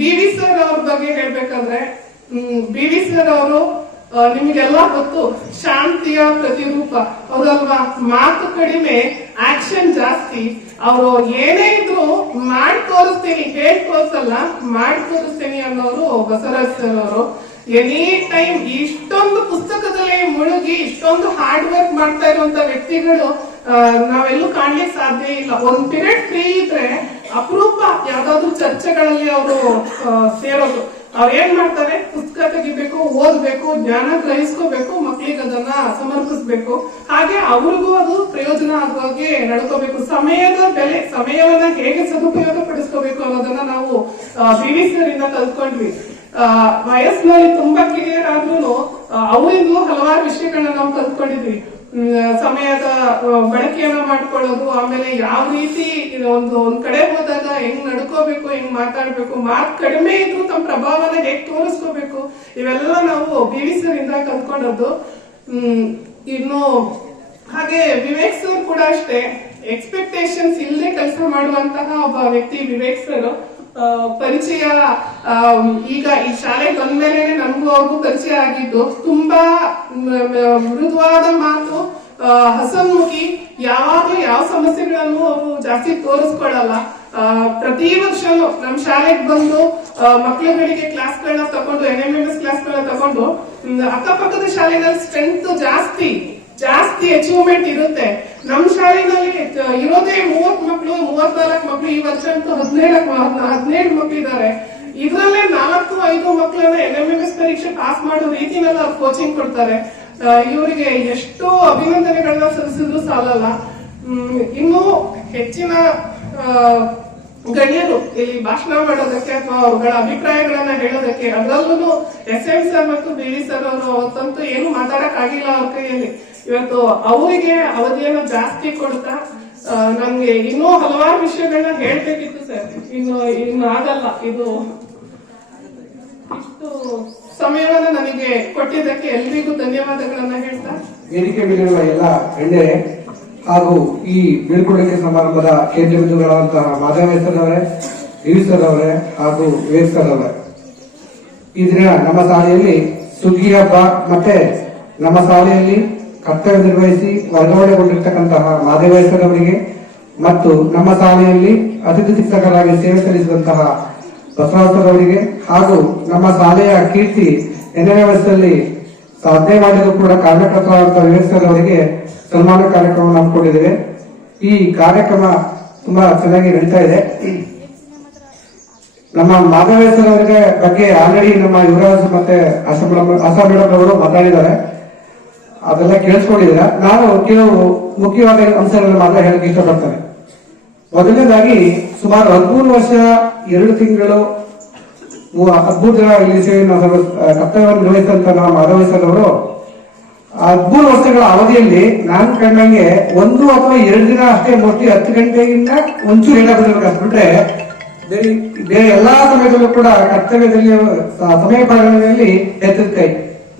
BV ಸರ್ ಅವ್ರ ಬಗ್ಗೆ ಹೇಳ್ಬೇಕಂದ್ರೆ, BV ಸರ್ ಅವರು ನಿಮ್ಗೆಲ್ಲ ಗೊತ್ತು, ಶಾಂತಿಯ ಪ್ರತಿರೂಪ. ಹೌದಲ್ವಾ? ಮಾತು ಕಡಿಮೆ, ಆಕ್ಷನ್ ಜಾಸ್ತಿ. ಅವರು ಏನೇ ಇದ್ರು ಮಾಡಿ ತೋರಿಸ್ತೀನಿ, ಹೇಳಿ ತೋರಿಸಲ್ಲ, ಮಾಡಿ ತೋರಿಸ್ತೀನಿ ಅನ್ನೋರು ಬಸವರಾಜ್ ಸರ್ ಅವರು. ಎನಿ ಟೈಮ್ ಇಷ್ಟೊಂದು ಪುಸ್ತಕದಲ್ಲಿ ಮುಳುಗಿ ಇಷ್ಟೊಂದು ಹಾರ್ಡ್ ವರ್ಕ್ ಮಾಡ್ತಾ ಇರುವಂತ ವ್ಯಕ್ತಿಗಳು ನಾವೆಲ್ಲೂ ಕಾಣ್ಲಿಕ್ಕೆ ಸಾಧ್ಯ ಇಲ್ಲ. ಒಂದ್ ಪೀರಿಯಡ್ ಫ್ರೀ ಇದ್ರೆ ಅಪರೂಪ ಯಾವ್ದಾದ್ರು ಚರ್ಚೆಗಳಲ್ಲಿ ಅವರು ಸೇರೋದು. ಅವ್ರು ಏನ್ ಮಾಡ್ತಾರೆ, ಪುಸ್ತಕ ತೆಗಿಬೇಕು, ಓದ್ಬೇಕು, ಜ್ಞಾನ ಗ್ರಹಿಸ್ಕೋಬೇಕು, ಮಕ್ಳಿಗೆ ಅದನ್ನ ಸಮರ್ಪಿಸ್ಬೇಕು. ಹಾಗೆ ಅವ್ರಿಗೂ ಅದು ಪ್ರಯೋಜನ ಆಗುವ ಹಾಗೆ ನಡ್ಕೋಬೇಕು. ಸಮಯದ ಬೆಲೆ, ಸಮಯವನ್ನ ಹೇಗೆ ಸದುಪಯೋಗ ಪಡಿಸ್ಕೋಬೇಕು ಅನ್ನೋದನ್ನ ನಾವು BV ಸರ್ ಇಂದ ಕಲ್ತ್ಕೊಂಡ್ವಿ. ವಯಸ್ಸಿನಲ್ಲಿ ತುಂಬಾ ಕಿರಿಯರಾದ್ರೂ ಅವರಿಂದಲೂ ಹಲವಾರು ವಿಷಯಗಳನ್ನ ನಾವು ಕಲ್ತ್ಕೊಂಡಿದ್ವಿ. ಸಮಯದ ಬಳಕೆಯನ್ನ ಮಾಡ್ಕೊಳ್ಳೋದು, ಆಮೇಲೆ ಯಾವ ರೀತಿ ಒಂದ್ ಕಡೆ ಹೋದಾಗ ಹೆಂಗ್ ನಡ್ಕೋಬೇಕು, ಹೆಂಗ್ ಮಾತಾಡ್ಬೇಕು, ಮಾತ್ ಕಡಿಮೆ ಇದ್ರು ತಮ್ಮ ಪ್ರಭಾವನ ಹೇಗ್ ತೋರಿಸ್ಕೋಬೇಕು, ಇವೆಲ್ಲ ನಾವು BV ಸರ್ ಇಂದ ಕಲ್ತ್ಕೊಂಡದ್ದು. ಇನ್ನು ಹಾಗೆ ವಿವೇಕ್ ಸರ್ ಕೂಡ ಅಷ್ಟೇ, ಎಕ್ಸ್ಪೆಕ್ಟೇಷನ್ಸ್ ಇಲ್ಲದೆ ಕೆಲಸ ಮಾಡುವಂತಹ ಒಬ್ಬ ವ್ಯಕ್ತಿ ವಿವೇಕ್ ಸರ್. ಪರಿಚಯ ಈಗ ಈ ಶಾಲೆಗೆ ಬಂದ್ಮೇಲೆ ನಮಗೂ ಅವ್ರಿಗೂ ಪರಿಚಯ ಆಗಿದ್ದು. ತುಂಬಾ ಮೃದುವಾದ ಮಾತು, ಹಸನ್ಮುಖಿ, ಯಾವಾಗ್ಲೂ ಯಾವ ಸಮಸ್ಯೆಗಳನ್ನು ಅವರು ಜಾಸ್ತಿ ತೋರಿಸ್ಕೊಳ್ಳಲ್ಲ. ಪ್ರತಿ ವರ್ಷನೂ ನಮ್ ಶಾಲೆಗೆ ಬಂದು ಮಕ್ಕಳುಗಳಿಗೆ ಕ್ಲಾಸ್ಗಳನ್ನ ತಗೊಂಡು, NMMS ಕ್ಲಾಸ್ಗಳನ್ನ ತಗೊಂಡು, ಅಕ್ಕಪಕ್ಕದ ಶಾಲೆನಲ್ಲಿ ಸ್ಟ್ರೆಂತ್ ಜಾಸ್ತಿ ಅಚೀವ್ಮೆಂಟ್ ಇರುತ್ತೆ. ನಮ್ ಶಾಲೆನಲ್ಲಿ ಇರೋದೇ 30 ಮಕ್ಕಳು, 34 ಮಕ್ಕಳು. ಈ ವರ್ಷ ಅಂತೂ 17 ಮಕ್ಕಳು ಇದ್ದಾರೆ. ಇದ್ರಲ್ಲೇ 4-5 ಮಕ್ಕಳನ್ನ NMMS ಪರೀಕ್ಷೆ ಪಾಸ್ ಮಾಡೋ ರೀತಿನೆಲ್ಲ ಅವ್ರು ಕೋಚಿಂಗ್ ಕೊಡ್ತಾರೆ. ಇವರಿಗೆ ಎಷ್ಟೋ ಅಭಿನಂದನೆಗಳನ್ನ ಸಲ್ಲಿಸಿದ್ರು ಸಾಲಲ್ಲ. ಇನ್ನು ಹೆಚ್ಚಿನ ಗಣ್ಯರು ಇಲ್ಲಿ ಭಾಷಣ ಮಾಡೋದಕ್ಕೆ ಅಥವಾ ಅವರುಗಳ ಅಭಿಪ್ರಾಯಗಳನ್ನ ಹೇಳೋದಕ್ಕೆ, ಅದರಲ್ಲೂ SM ಸರ್ ಮತ್ತು BV ಸರ್ ಅವರು ಅವತ್ತಂತೂ ಏನು ಮಾತಾಡಕ್ ಆಗಿಲ್ಲ ಅವ್ರ ಕೈಯಲ್ಲಿ. ಇವತ್ತು ಅವರಿಗೆ ಅವಧಿಯನ್ನು ಜಾಸ್ತಿ ಕೊಡ್ತಾ ನನ್ಗೆ ಇನ್ನೂ ಹಲವಾರು ವಿಷಯಗಳನ್ನ ಹೇಳ್ಬೇಕಿತ್ತು ಸರ್. ಇನ್ನು ಆಗಲ್ಲ. ಇದು ಇಷ್ಟು ಸಮಯವನ್ನ ನನಗೆ ಕೊಟ್ಟಿದ್ದಕ್ಕೆ ಎಲ್ರಿಗೂ ಧನ್ಯವಾದಗಳನ್ನ ಹೇಳ್ತಾ, ವೇದಿಕೆ ಮೇಲಿರುವ ಎಲ್ಲ ಗಣ್ಯರೇ ಹಾಗೂ ಈ ಬೀಳ್ಕೊಡುಗೆ ಸಮಾರಂಭದ ಕೇಂದ್ರ ಬಿಂದುಗಳಾದಂತಹ ಮಾಧವ ಸರ್ ಅವರೇ, BV ಸರ್ ಅವರೇ ಹಾಗೂ ವಿವೇಕ್ ಸರ್ ಅವರೇ, ಈ ದಿನ ನಮ್ಮ ಶಾಲೆಯಲ್ಲಿ ಸುಗ್ಗಿ ಹಬ್ಬ ಮತ್ತೆ ನಮ್ಮ ಶಾಲೆಯಲ್ಲಿ ಕರ್ತವ್ಯ ನಿರ್ವಹಿಸಿ ವರ್ಗಾವಣೆಗೊಂಡಿರ್ತಕ್ಕಂತಹ ಮಾಧವ ಸರ್ ಅವರಿಗೆ ಮತ್ತು ನಮ್ಮ ಶಾಲೆಯಲ್ಲಿ ಅತಿಥಿ ಶಿಕ್ಷಕರಾಗಿ ಸೇವೆ ಸಲ್ಲಿಸಿದಂತಹ ಬಸವರಾಜ್ ಸರ್ ಅವರಿಗೆ ಹಾಗೂ ನಮ್ಮ ಶಾಲೆಯ ಕೀರ್ತಿ NMMS ಅಲ್ಲಿ ಸಾಧನೆ ಮಾಡಿದ್ರು ಕೂಡ ಕಾರಣಕರ್ತರಾದಂತಹ ವಿವೇಕ್ ಸರ್ ಅವರಿಗೆ ಸನ್ಮಾನ ಕಾರ್ಯಕ್ರಮ ಹಮ್ಮಿಕೊಂಡಿದ್ದೇವೆ. ಈ ಕಾರ್ಯಕ್ರಮ ತುಂಬಾ ಚೆನ್ನಾಗಿ ನಡೀತಾ ಇದೆ. ನಮ್ಮ ಮಾಧವ ಸರ್ ಅವರಿಗೆ ಬಗ್ಗೆ ಆಲ್ರೆಡಿ ನಮ್ಮ ಯುವರಾಜ್ ಮತ್ತೆ ಆಶಾ ಮೇಡಮ್ ಅವರು ಮಾತಾಡಿದ್ದಾರೆ, ಅದೆಲ್ಲ ಕೇಳಿಸ್ಕೊಂಡಿದ್ದೀರಾ. ನಾನು ಕೆಲವು ಮುಖ್ಯವಾದ ಅಂಶಗಳನ್ನು ಮಾತ್ರ ಹೇಳಕ್ಕೆ ಇಷ್ಟಪಡ್ತೇನೆ. ಮೊದಲನೇದಾಗಿ ಸುಮಾರು 13 ವರ್ಷ 2 ತಿಂಗಳು 13 ದಿನ ಇಲ್ಲಿ ಕರ್ತವ್ಯವನ್ನು ನಿರ್ವಹಿಸಿದಂತ ನಮ್ಮ ಮಾಧವ ಸರ್ ಅವರು 13 ವರ್ಷಗಳ ಅವಧಿಯಲ್ಲಿ ನಾನು ಕಂಡಂಗೆ 1 ಅಥವಾ 2 ದಿನ ಅಷ್ಟೇ ಮೋಸ್ಟ್ಲಿ 10 ಗಂಟೆಗಿಂತ ಒಂಚೂರು ಹೇಳ ಬಂದಿರ್ಬೇಕು ಬಿಟ್ರೆ ಬೇರೆ ಎಲ್ಲಾ ಸಮಯದಲ್ಲೂ ಕೂಡ ಕರ್ತವ್ಯದಲ್ಲಿ ಸಮಯ ಪಾಲನೆಯಲ್ಲಿ ಎತ್ತಿದ ಕೈ.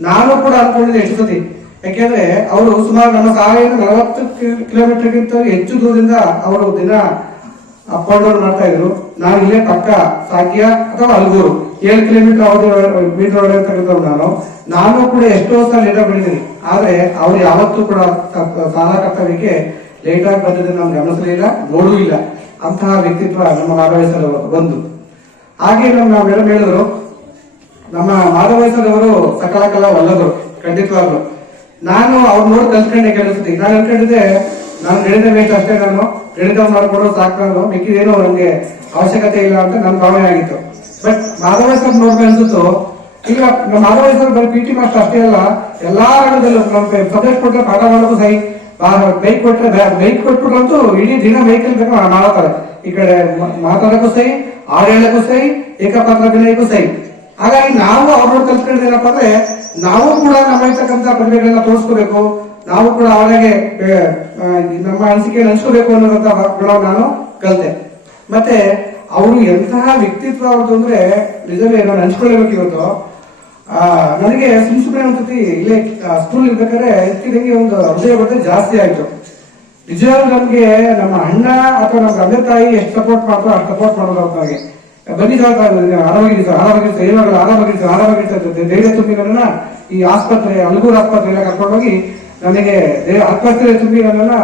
ನಾನು ಕೂಡ ಅನ್ಕೊಂಡಿದ್ದೆ ಎಷ್ಟು ಸತಿ, ಯಾಕೆಂದ್ರೆ ಅವರು ಸುಮಾರು ನಮ್ಮ ಶಾಲೆಯಿಂದ 40 ಕಿಲೋಮೀಟರ್ಗಿಂತ ಹೆಚ್ಚು ದೂರದಿಂದ ಅವರು ದಿನ ಅಪ್ ಅಂಡ್ ಡೌನ್ ಮಾಡ್ತಾ ಇದ್ರು. ನಾನು ಇಲ್ಲೇ ಪಕ್ಕ ಸಾಕ್ಯ ಅಥವಾ ಅಲ್ಗೂರು 7 ಕಿಲೋಮೀಟರ್ ಅವಧಿ ನಾನು ಕೂಡ ಎಷ್ಟೋ ಸಲ ಲೇಟಾಗಿ ಬಂದಿದ್ದೀನಿ. ಆದ್ರೆ ಅವ್ರು ಯಾವತ್ತೂ ಕೂಡ ಶಾಲಾ ಕರ್ತವ್ಯಕ್ಕೆ ಲೇಟಾಗಿ ಬಂದಿದ್ದನ್ನು ನಾವು ಗಮನಿಸಲಿಲ್ಲ, ನೋಡೂ ಇಲ್ಲ. ಅಂತಹ ವ್ಯಕ್ತಿತ್ವ ನಮ್ಮ ಮಾಧವ ಸರ್ ಅವರು ಒಂದು. ಹಾಗೆ ನಮ್ಮ ಮೇಡಮ್ ಹೇಳಿದ್ರು, ನಮ್ಮ ಮಾಧವ ಸರ್ ಅವರು ಸಕಲ ಕಲಾ ಒಲ್ಲದರು ಖಂಡಿತವಾಗ್ಲು. ನಾನು ಅವ್ರು ನೋಡಿ ಕಲ್ತ್ಕೊಂಡೆ ಕೆಲಸತಿ. ನಾನು ಅನ್ಕೊಂಡಿದ್ದೆ ನಾನು ಗಣಿತ ಬೇಕು ಅಷ್ಟೇ, ನಾನು ಗಣಿತ ಮಾಡ್ಕೊಂಡು ಸಾಕು, ನಾನು ಮಿಕ್ಕಿದೇನು ನಮ್ಗೆ ಅವಶ್ಯಕತೆ ಇಲ್ಲ ಅಂತ ನನ್ನ ಭಾವನೆ ಆಗಿತ್ತು. ಬಟ್ ಮಾಧವ ಸರ್ ನೋಡ್ಬೇಕು ಅನ್ಸುತ್ತು. ಈಗ ನಮ್ಮ ಮಾಧವ ಸರ್ ಬರೀ PT ಮಾಸ್ಟರ್ ಅಷ್ಟೇ ಅಲ್ಲ, ಎಲ್ಲಾ ರಂಗದಲ್ಲೂ ನಮ್ಮ ಸಬ್ಜೆಕ್ಟ್ ಕೊಟ್ಟರೆ ಪಾಠ ಮಾಡೋದು ಸಹಿ, ಬೈಕ್ ಕೊಟ್ರೆ ಬೈಕ್ ಕೊಟ್ಬಿಟ್ರಂತೂ ಇಡೀ ದಿನ ಬೈಕಲ್ಲಿ ಬೇಕು ಮಾಡ್ತಾರೆ. ಈ ಕಡೆ ಮಾತಾಡಕ್ಕೂ ಸಹಿ, ಹಾಡು ಹೇಳಕ್ಕೂ ಸಹಿ, ಏಕಪಾತ್ರ ಅಭಿನಯಕ್ಕೂ ಸಹಿ. ಹಾಗಾಗಿ ನಾವು ಅವ್ರನ್ನ ಕಲ್ತ್ಕೊಂಡಿದ್ದು ಏನಪ್ಪಾ ಅಂದ್ರೆ, ನಾವು ಕೂಡ ನಮ್ಮ ಇರ್ತಕ್ಕಂಥ ಪ್ರತಿಭೆಗಳನ್ನ ತೋರಿಸ್ಕೋಬೇಕು, ನಾವು ಕೂಡ ಅವರಿಗೆ ನಮ್ಮ ಅನಿಸಿಕೆಯನ್ನು ಹಂಚ್ಕೋಬೇಕು ಅನ್ನೋದಂತ ಗುಣ ನಾನು ಕಲಿತೆ. ಮತ್ತೆ ಅವರು ಎಂತಹ ವ್ಯಕ್ತಿತ್ವ ಅವ್ರದ್ದು ಅಂದ್ರೆ ನಿಜವೇ ನಾನು ಹಂಚ್ಕೊಳ್ಳೇಬೇಕು ಇವತ್ತು. ನನಗೆ ಸುಮ್ಮನೆ ಒಂದ್ಸತಿ ಇಲ್ಲೇ ಸ್ಕೂಲ್ ಇರ್ಬೇಕಾದ್ರೆ ಎತ್ತಿದಂಗೆ ಒಂದು ಹೃದಯ ಬಡ್ಡೆ ಜಾಸ್ತಿ ಆಯ್ತು. ನಿಜವಾಗ್ಲೂ ನಮ್ಗೆ ನಮ್ಮ ಅಣ್ಣ ಅಥವಾ ನಮ್ಮ ತಂದೆ ತಾಯಿ ಎಷ್ಟು ಸಪೋರ್ಟ್ ಮಾಡ್ತಾರೋ ಅಷ್ಟು ಸಪೋರ್ಟ್ ಮಾಡೋದು ಅವ್ರಿಗೆ. ಬನ್ನಿ ಸರ್ ಆರಾಮಾಗಿರ್ತಾರೆ ಏನಾಗಲ್ಲ ಆರಾಮಾಗಿರ್ತಾರೆ ಧೈರ್ಯ ತುಂಬಿ ನನ್ನ ಈ ಆಸ್ಪತ್ರೆ ಅಲ್ಗೂರ್ ಆಸ್ಪತ್ರೆ ಎಲ್ಲ ಕರ್ಕೊಂಡೋಗಿ ನನಗೆ ಆಸ್ಪತ್ರೆ ತುಂಬಿ ನನ್ನನ್ನ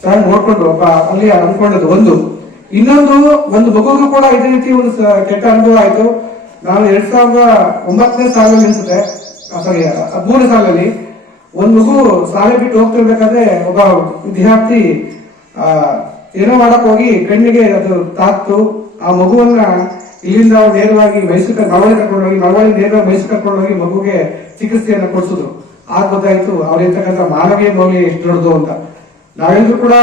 ಚೆನ್ನಾಗಿ ನೋಡ್ಕೊಂಡು ಅಲ್ಲಿ ಅನ್ಕೊಂಡದ್ದು ಒಂದು. ಇನ್ನೊಂದು ಮಗುಗೂ ಕೂಡ ಇದೇ ರೀತಿ ಒಂದು ಕೆಟ್ಟ ಅನುಭವ ಆಯ್ತು. ನಾನು 2009ನೇ ಸಾಲಲ್ಲಿ ಅನ್ಸುತ್ತೆ, ಸಾರಿ 13ನೇ ಸಾಲಲ್ಲಿ ಒಂದು ಮಗು ಶಾಲೆ ಬಿಟ್ಟು ಹೋಗ್ತಿರ್ಬೇಕಾದ್ರೆ ಒಬ್ಬ ವಿದ್ಯಾರ್ಥಿ ಏನೋ ಮಾಡಕ್ ಹೋಗಿ ಕಣ್ಣಿಗೆ ಅದು ತಾಕ್ತು. ಆ ಮಗುವನ್ನ ಇಲ್ಲಿಂದ ನೇರವಾಗಿ ಮೈಸೂರು ಮಳವಳ್ಳಿ ಕರ್ಕೊಂಡೋಗಿ ನೇರವಾಗಿ ಮೈಸೂರು ಕರ್ಕೊಂಡೋಗಿ ಮಗುಗೆ ಚಿಕಿತ್ಸೆಯನ್ನು ಕೊಡಿಸಿದ್ರು. ಆಗ ಗೊತ್ತಾಯ್ತು ಅವ್ರಿರ್ತಕ್ಕಂಥ ಮಾನವೀಯ ಮೌಲ್ಯ ಎಷ್ಟು ದೊಡ್ಡದು ಅಂತ. ನಾವೆಲ್ಲರೂ ಕೂಡ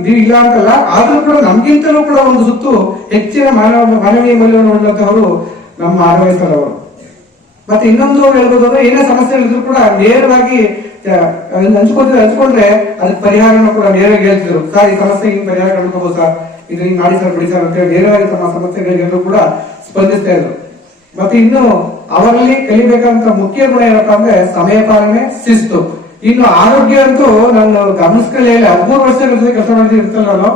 ಇದು ಇಲ್ಲ ಅಂತಲ್ಲ, ಆದ್ರೂ ಕೂಡ ನಮ್ಗಿಂತಲೂ ಕೂಡ ಒಂದು ಸುತ್ತು ಹೆಚ್ಚಿನ ಮಾನವೀಯ ಮೌಲ್ಯವನ್ನು ಹೊಂದಿದಂತವರು ನಮ್ಮ ಆರ್ವೈಸರ್ ಅವರು. ಮತ್ತೆ ಇನ್ನೊಂದು ಹೇಳ್ಬೋದು ಅಂದ್ರೆ ಏನೇ ಸಮಸ್ಯೆ ಇದ್ರು ಕೂಡ ನೇರವಾಗಿ ಹಂಚ್ಕೊಂಡ್ರೆ ಅದಕ್ಕೆ ಪರಿಹಾರವನ್ನು ಕೂಡ ನೇರವಾಗಿ ಹೇಳ್ತಿದ್ರು. ಸರ್ ಈ ಸಮಸ್ಯೆ ಹಿಂಗ್ ಪರಿಹಾರ ಕಂಡುಕೋಬಹುದು ಸರ್, ಇದು ಹಿಂಗ್ ಮಾಡಿ ಸರ್ ಬಿಡಿ ಸರ್ ಅಂತ ಹೇಳಿ ನೇರವಾಗಿ ತಮ್ಮ ಸಮಸ್ಯೆಗಳಿಗೆಲ್ಲರೂ ಕೂಡ ಸ್ಪಂದಿಸ್ತಾ ಇದ್ರು. ಮತ್ತೆ ಇನ್ನು ಅವರಲ್ಲಿ ಕಲಿಬೇಕಂತ ಮುಖ್ಯ ಗುಣ ಏನಪ್ಪಾ ಅಂದ್ರೆ ಸಮಯ ಪಾಲನೆ, ಶಿಸ್ತು. ಇನ್ನು ಆರೋಗ್ಯ ಅಂತೂ ನಾನು ಗಮನಿಸ್ಕೊಳ್ಳೇ ಇಲ್ಲ. 13 ವರ್ಷಗಳ ಜೊತೆ ಕೆಲಸ ಮಾಡಿರ್ತಲ್ಲ ನಾನು,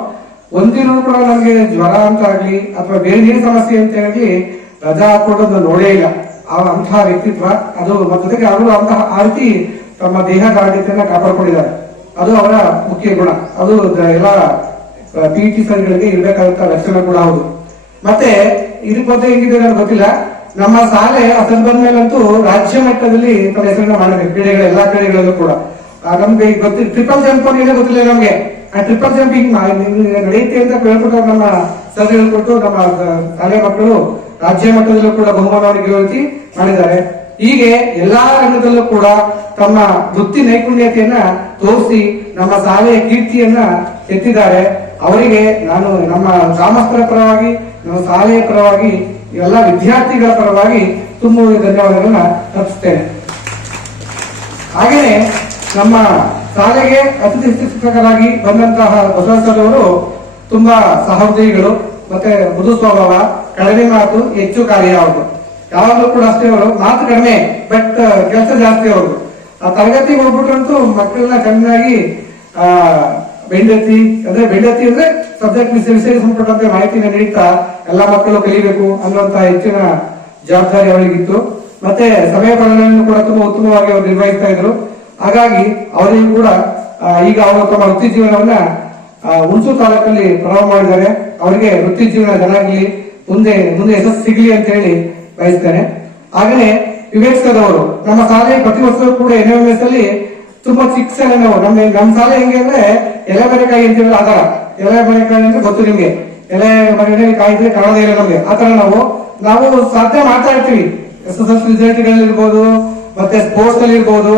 ಒಂದಿನೂ ಕೂಡ ನನಗೆ ಜ್ವರ ಅಂತ ಆಗ್ಲಿ ಅಥವಾ ಬೇರೆ ಏನೇ ಸಮಸ್ಯೆ ಅಂತ ಆಗ್ಲಿ ರಜಾ ಹಾಕೊಡೋದು ನೋಡೇ ಇಲ್ಲ. ಅಂತಹ ವ್ಯಕ್ತಿತ್ವ ಅದು. ಜೊತೆಗೆ ಅವರು ಅಂತಹ ಆ ರೀತಿ ತಮ್ಮ ದೇಹದ ಆರೋಗ್ಯತೆಯನ್ನ ಕಾಪಾಡ್ಕೊಂಡಿದ್ದಾರೆ. ಅದು ಅವರ ಮುಖ್ಯ ಗುಣ. ಅದು ಎಲ್ಲ PET ಸರ್ಗಳಿಗೆ ಇರಬೇಕಾದಂತ ಲಕ್ಷಣ ಕೂಡ ಹೌದು. ಮತ್ತೆ ಇದಕ್ಕೆ ಮತ್ತೆ ಹೆಂಗಿದೆ ನನಗೆ ಗೊತ್ತಿಲ್ಲ, ನಮ್ಮ ಶಾಲೆ ಅಸಲ್ ಬಂದ್ಮೇಲಂತೂ ರಾಜ್ಯ ಮಟ್ಟದಲ್ಲಿ ತನ್ನ ಹೆಸರನ್ನ ಮಾಡಿದೆ. ಕ್ರೀಡೆಗಳ ಎಲ್ಲಾ ಕ್ರೀಡೆಗಳಲ್ಲೂ ಕೂಡ ನಮ್ಗೆ ಗೊತ್ತಿಲ್ಲ, ಟ್ರಿಪಲ್ ಜಂಪ್ ಅನ್ನೋದೇ ಗೊತ್ತಿಲ್ಲ ನಮ್ಗೆ. ಆ ಟ್ರಿಪಲ್ ಜಂಪಿಂಗ್ ನಡೆಯುತ್ತೆ ಅಂತ ಹೇಳ್ಕೊಟ್ಟು ನಮ್ಮ ಸರ್ ಹೇಳ್ಕೊಟ್ಟು ನಮ್ಮ ಶಾಲೆ ಮಕ್ಕಳು ರಾಜ್ಯ ಮಟ್ಟದಲ್ಲೂ ಕೂಡ ಬಹುಮಾನವನ್ನು ಗೆಲ್ಲುವಂತೆ ಮಾಡಿದ್ದಾರೆ. ಹೀಗೆ ಎಲ್ಲಾ ರಂಗದಲ್ಲೂ ಕೂಡ ತಮ್ಮ ವೃತ್ತಿ ನೈಪುಣ್ಯತೆಯನ್ನ ತೋರಿಸಿ ನಮ್ಮ ಶಾಲೆಯ ಕೀರ್ತಿಯನ್ನ ಎತ್ತಿದ್ದಾರೆ. ಅವರಿಗೆ ನಾನು ನಮ್ಮ ಗ್ರಾಮಸ್ಥರ ಪರವಾಗಿ, ನಮ್ಮ ಶಾಲೆಯ ಪರವಾಗಿ, ಎಲ್ಲ ವಿದ್ಯಾರ್ಥಿಗಳ ಪರವಾಗಿ ತುಂಬ ಧನ್ಯವಾದಗಳನ್ನ ಅರ್ಪಿಸ್ತೇನೆ. ಹಾಗೆಯೇ ನಮ್ಮ ಶಾಲೆಗೆ ಅತಿಥಿ ಶಿಕ್ಷಕರಾಗಿ ಬಂದಂತಹ ಬಸವರಾಜ್ ಅವರು ತುಂಬಾ ಸಹೃದಯಿಗಳು, ಮತ್ತೆ ಮೃದು ಸ್ವಭಾವ, ಕಡಿಮೆ ಮಾತು, ಹೆಚ್ಚು ಕಾರ್ಯ ಅವರು. ಯಾವಾಗಲೂ ಕೂಡ ಅಷ್ಟೇ, ಅವರು ಮಾತು ಕಡಿಮೆ ಬಟ್ ಕೆಲಸ ಜಾಸ್ತಿ ಅವರು. ಆ ತರಗತಿಗೆ ಹೋಗ್ಬಿಟ್ರಂತೂ ಮಕ್ಕಳನ್ನ ಚೆನ್ನಾಗಿ ಬೆಂಡತಿ ಅಂದ್ರೆ ಸಬ್ಜೆಕ್ಟ್ ವಿಷಯ ಸಂಬಂಧಪಟ್ಟಂತೆ ಮಾಹಿತಿನ ನೀಡ್ತಾ ಎಲ್ಲಾ ಮಕ್ಕಳು ಕಲಿಬೇಕು ಅನ್ನುವಂತ ಹೆಚ್ಚಿನ ಜವಾಬ್ದಾರಿ ಅವರಿಗಿತ್ತು. ಮತ್ತೆ ಸಮಯ ಪಾಲನೆಯನ್ನು ಕೂಡ ತುಂಬಾ ಉತ್ತಮವಾಗಿ ಅವರು ನಿರ್ವಹಿಸ್ತಾ ಇದ್ರು. ಹಾಗಾಗಿ ಅವರಿಗೂ ಕೂಡ ಈಗ ಅವರು ತಮ್ಮ ವೃತ್ತಿ ಜೀವನವನ್ನ ಹುಣಸೂರು ತಾಲೂಕಲ್ಲಿ ಪ್ರಾರಂಭ ಮಾಡಿದ್ದಾರೆ. ಅವರಿಗೆ ವೃತ್ತಿ ಜೀವನ ಚೆನ್ನಾಗಿ ಮುಂದೆ ಯಶಸ್ಸು ಸಿಗಲಿ ಅಂತ ಹೇಳಿ ಬಯಸ್ತೇನೆ. ಹಾಗೆಯೇ ವಿವೇಕ್ ಸರ್ ಅವರು ನಮ್ಮ ಶಾಲೆ ಪ್ರತಿ ವರ್ಷವೂ ಕೂಡ NMS ಅಲ್ಲಿ ತುಂಬಾ ಶಿಕ್ಷಣ ನಮ್ಮ ಶಾಲೆ ಹೆಂಗೆ ಅಂದ್ರೆ ಎಲೆ ಮನೆಕಾಯಿ ಅಂತೀವಲ್ಲ ಆಧಾರ. ಎಲೆ ಮನೆಕಾಯಿ ಅಂದ್ರೆ ಗೊತ್ತು ನಿಮ್ಗೆ, ಎಲೆ ಮನೆಯಲ್ಲಿ ಕಾಯಿದ್ರೆ ಕಾಣೋದೇ ಇಲ್ಲ ನಮ್ಗೆ. ಆತರ ನಾವು ಸಾಧನೆ ಮಾಡ್ತಾ ಇರ್ತೀವಿ. SSLC ರಿಸಲ್ಟ್ ಗಳಿರ್ಬೋದು, ಮತ್ತೆ ಸ್ಪೋರ್ಟ್ಸ್ ಅಲ್ಲಿ ಇರ್ಬೋದು,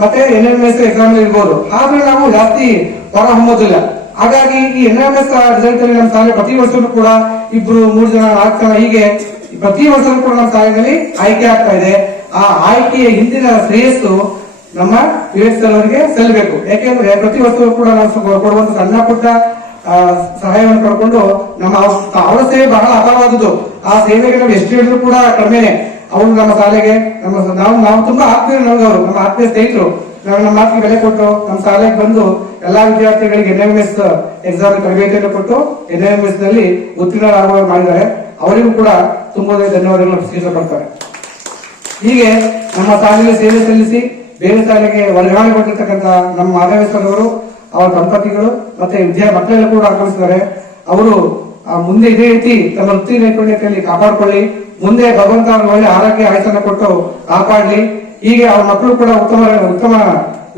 ಮತ್ತೆ NMS ಎಕ್ಸಾಮ್ ಇರ್ಬೋದು. ಆದ್ರೆ ನಾವು ಜಾಸ್ತಿ ಹೊರ ಹೊಮ್ಮೋದಿಲ್ಲ. ಹಾಗಾಗಿ ಈ NMS ರಿಸಲ್ಟ್ ಅಲ್ಲಿ ನಮ್ಮ ಶಾಲೆ ಪ್ರತಿ ವರ್ಷವೂ ಕೂಡ 2, 3 ಜನ 4 ಜನ ಹೀಗೆ ಪ್ರತಿ ವರ್ಷವೂ ಕೂಡ ನಮ್ಮ ಶಾಲೆಯಲ್ಲಿ ಆಯ್ಕೆ ಆಗ್ತಾ ಇದೆ. ಆ ಆಯ್ಕೆಯ ಹಿಂದಿನ ಶ್ರೇಯಸ್ಸು ನಮ್ಮ ವಿವೇಕ್ ಸರ್ ಅವರಿಗೆ ಸಲ್ಲಬೇಕು. ಯಾಕೆಂದ್ರೆ ಪ್ರತಿ ವರ್ಷವೂ ಕೂಡ ನಾವು ಕೊಡುವಂತ ಸಣ್ಣ ಪುಟ್ಟ ಸಹಾಯವನ್ನು ಪಡ್ಕೊಂಡು ಅವರ ಸೇವೆ ಬಹಳ ಅಪಾರವಾದದ್ದು. ಆ ಸೇವೆಗೆ ನಾವು ಎಷ್ಟು ಹೇಳಿದ್ರು ಕೂಡ ಕಡಿಮೆನೆ. ಅವರು ನಮ್ಮ ಶಾಲೆಗೆ ನಾವು ತುಂಬಾ ಆತ್ಮೀಯರು, ನಮಗವರು ನಮ್ಮ ಆತ್ಮೀಯ ಸ್ನೇಹಿತರು. ನಾವು ನಮ್ಮ ಮಾತಿಗೆ ಬೆಲೆ ಕೊಟ್ಟು ನಮ್ಮ ಶಾಲೆಗೆ ಬಂದು ಎಲ್ಲಾ ವಿದ್ಯಾರ್ಥಿಗಳಿಗೆ NMS ಎಕ್ಸಾಮ್ ತರಬೇತಿಯನ್ನು ಕೊಟ್ಟು NMS ನಲ್ಲಿ ಉತ್ತೀರ್ಣರಾಗುವ ಮಾಡಿದ್ದಾರೆ. ಅವರಿಗೂ ಕೂಡ ತುಂಬಾ ಧನ್ಯವಾದಗಳನ್ನು ಸ್ವೀಕರಿಸಲ್ಪಡ್ತಾರೆ. ಹೀಗೆ ನಮ್ಮ ಶಾಲೆಗೆ ಸೇವೆ ಸಲ್ಲಿಸಿ ಬೇರೆ ಶಾಲೆಗೆ ವರ್ಗಾವಣೆ ಕೊಟ್ಟಿರ್ತಕ್ಕಂಥ ನಮ್ಮ ಮಾಧವೇಶ್ವರ ಅವರು, ಅವರ ದಂಪತಿಗಳು ಮತ್ತೆ ಮಕ್ಕಳೆಲ್ಲ ಕೂಡ ಆಗಮಿಸಿದ್ದಾರೆ. ಅವರು ಮುಂದೆ ಇದೇ ರೀತಿ ತಮ್ಮ ವೃತ್ತಿ ನೈಪುಣ್ಯತೆಯಲ್ಲಿ ಕಾಪಾಡಿಕೊಳ್ಳಿ, ಮುಂದೆ ಭಗವಂತ ಅವರ ಒಳ್ಳೆ ಆರೋಗ್ಯ ಆಯಸ್ಸನ್ನು ಕೊಟ್ಟು ಕಾಪಾಡಲಿ. ಹೀಗೆ ಅವ್ರ ಮಕ್ಕಳು ಕೂಡ ಉತ್ತಮ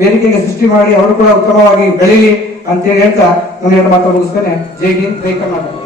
ವೇದಿಕೆಗೆ ಸೃಷ್ಟಿ ಮಾಡಿ ಅವರು ಕೂಡ ಉತ್ತಮವಾಗಿ ಬೆಳೀಲಿ ಅಂತೇಳಿ ಹೇಳ್ತಾ ನಾನು 2 ಮಾತು ಮುಗಿಸ್ತೇನೆ. ಜೈ ಹಿಂದ್, ಜೈ ಕರ್ನಾಟಕ.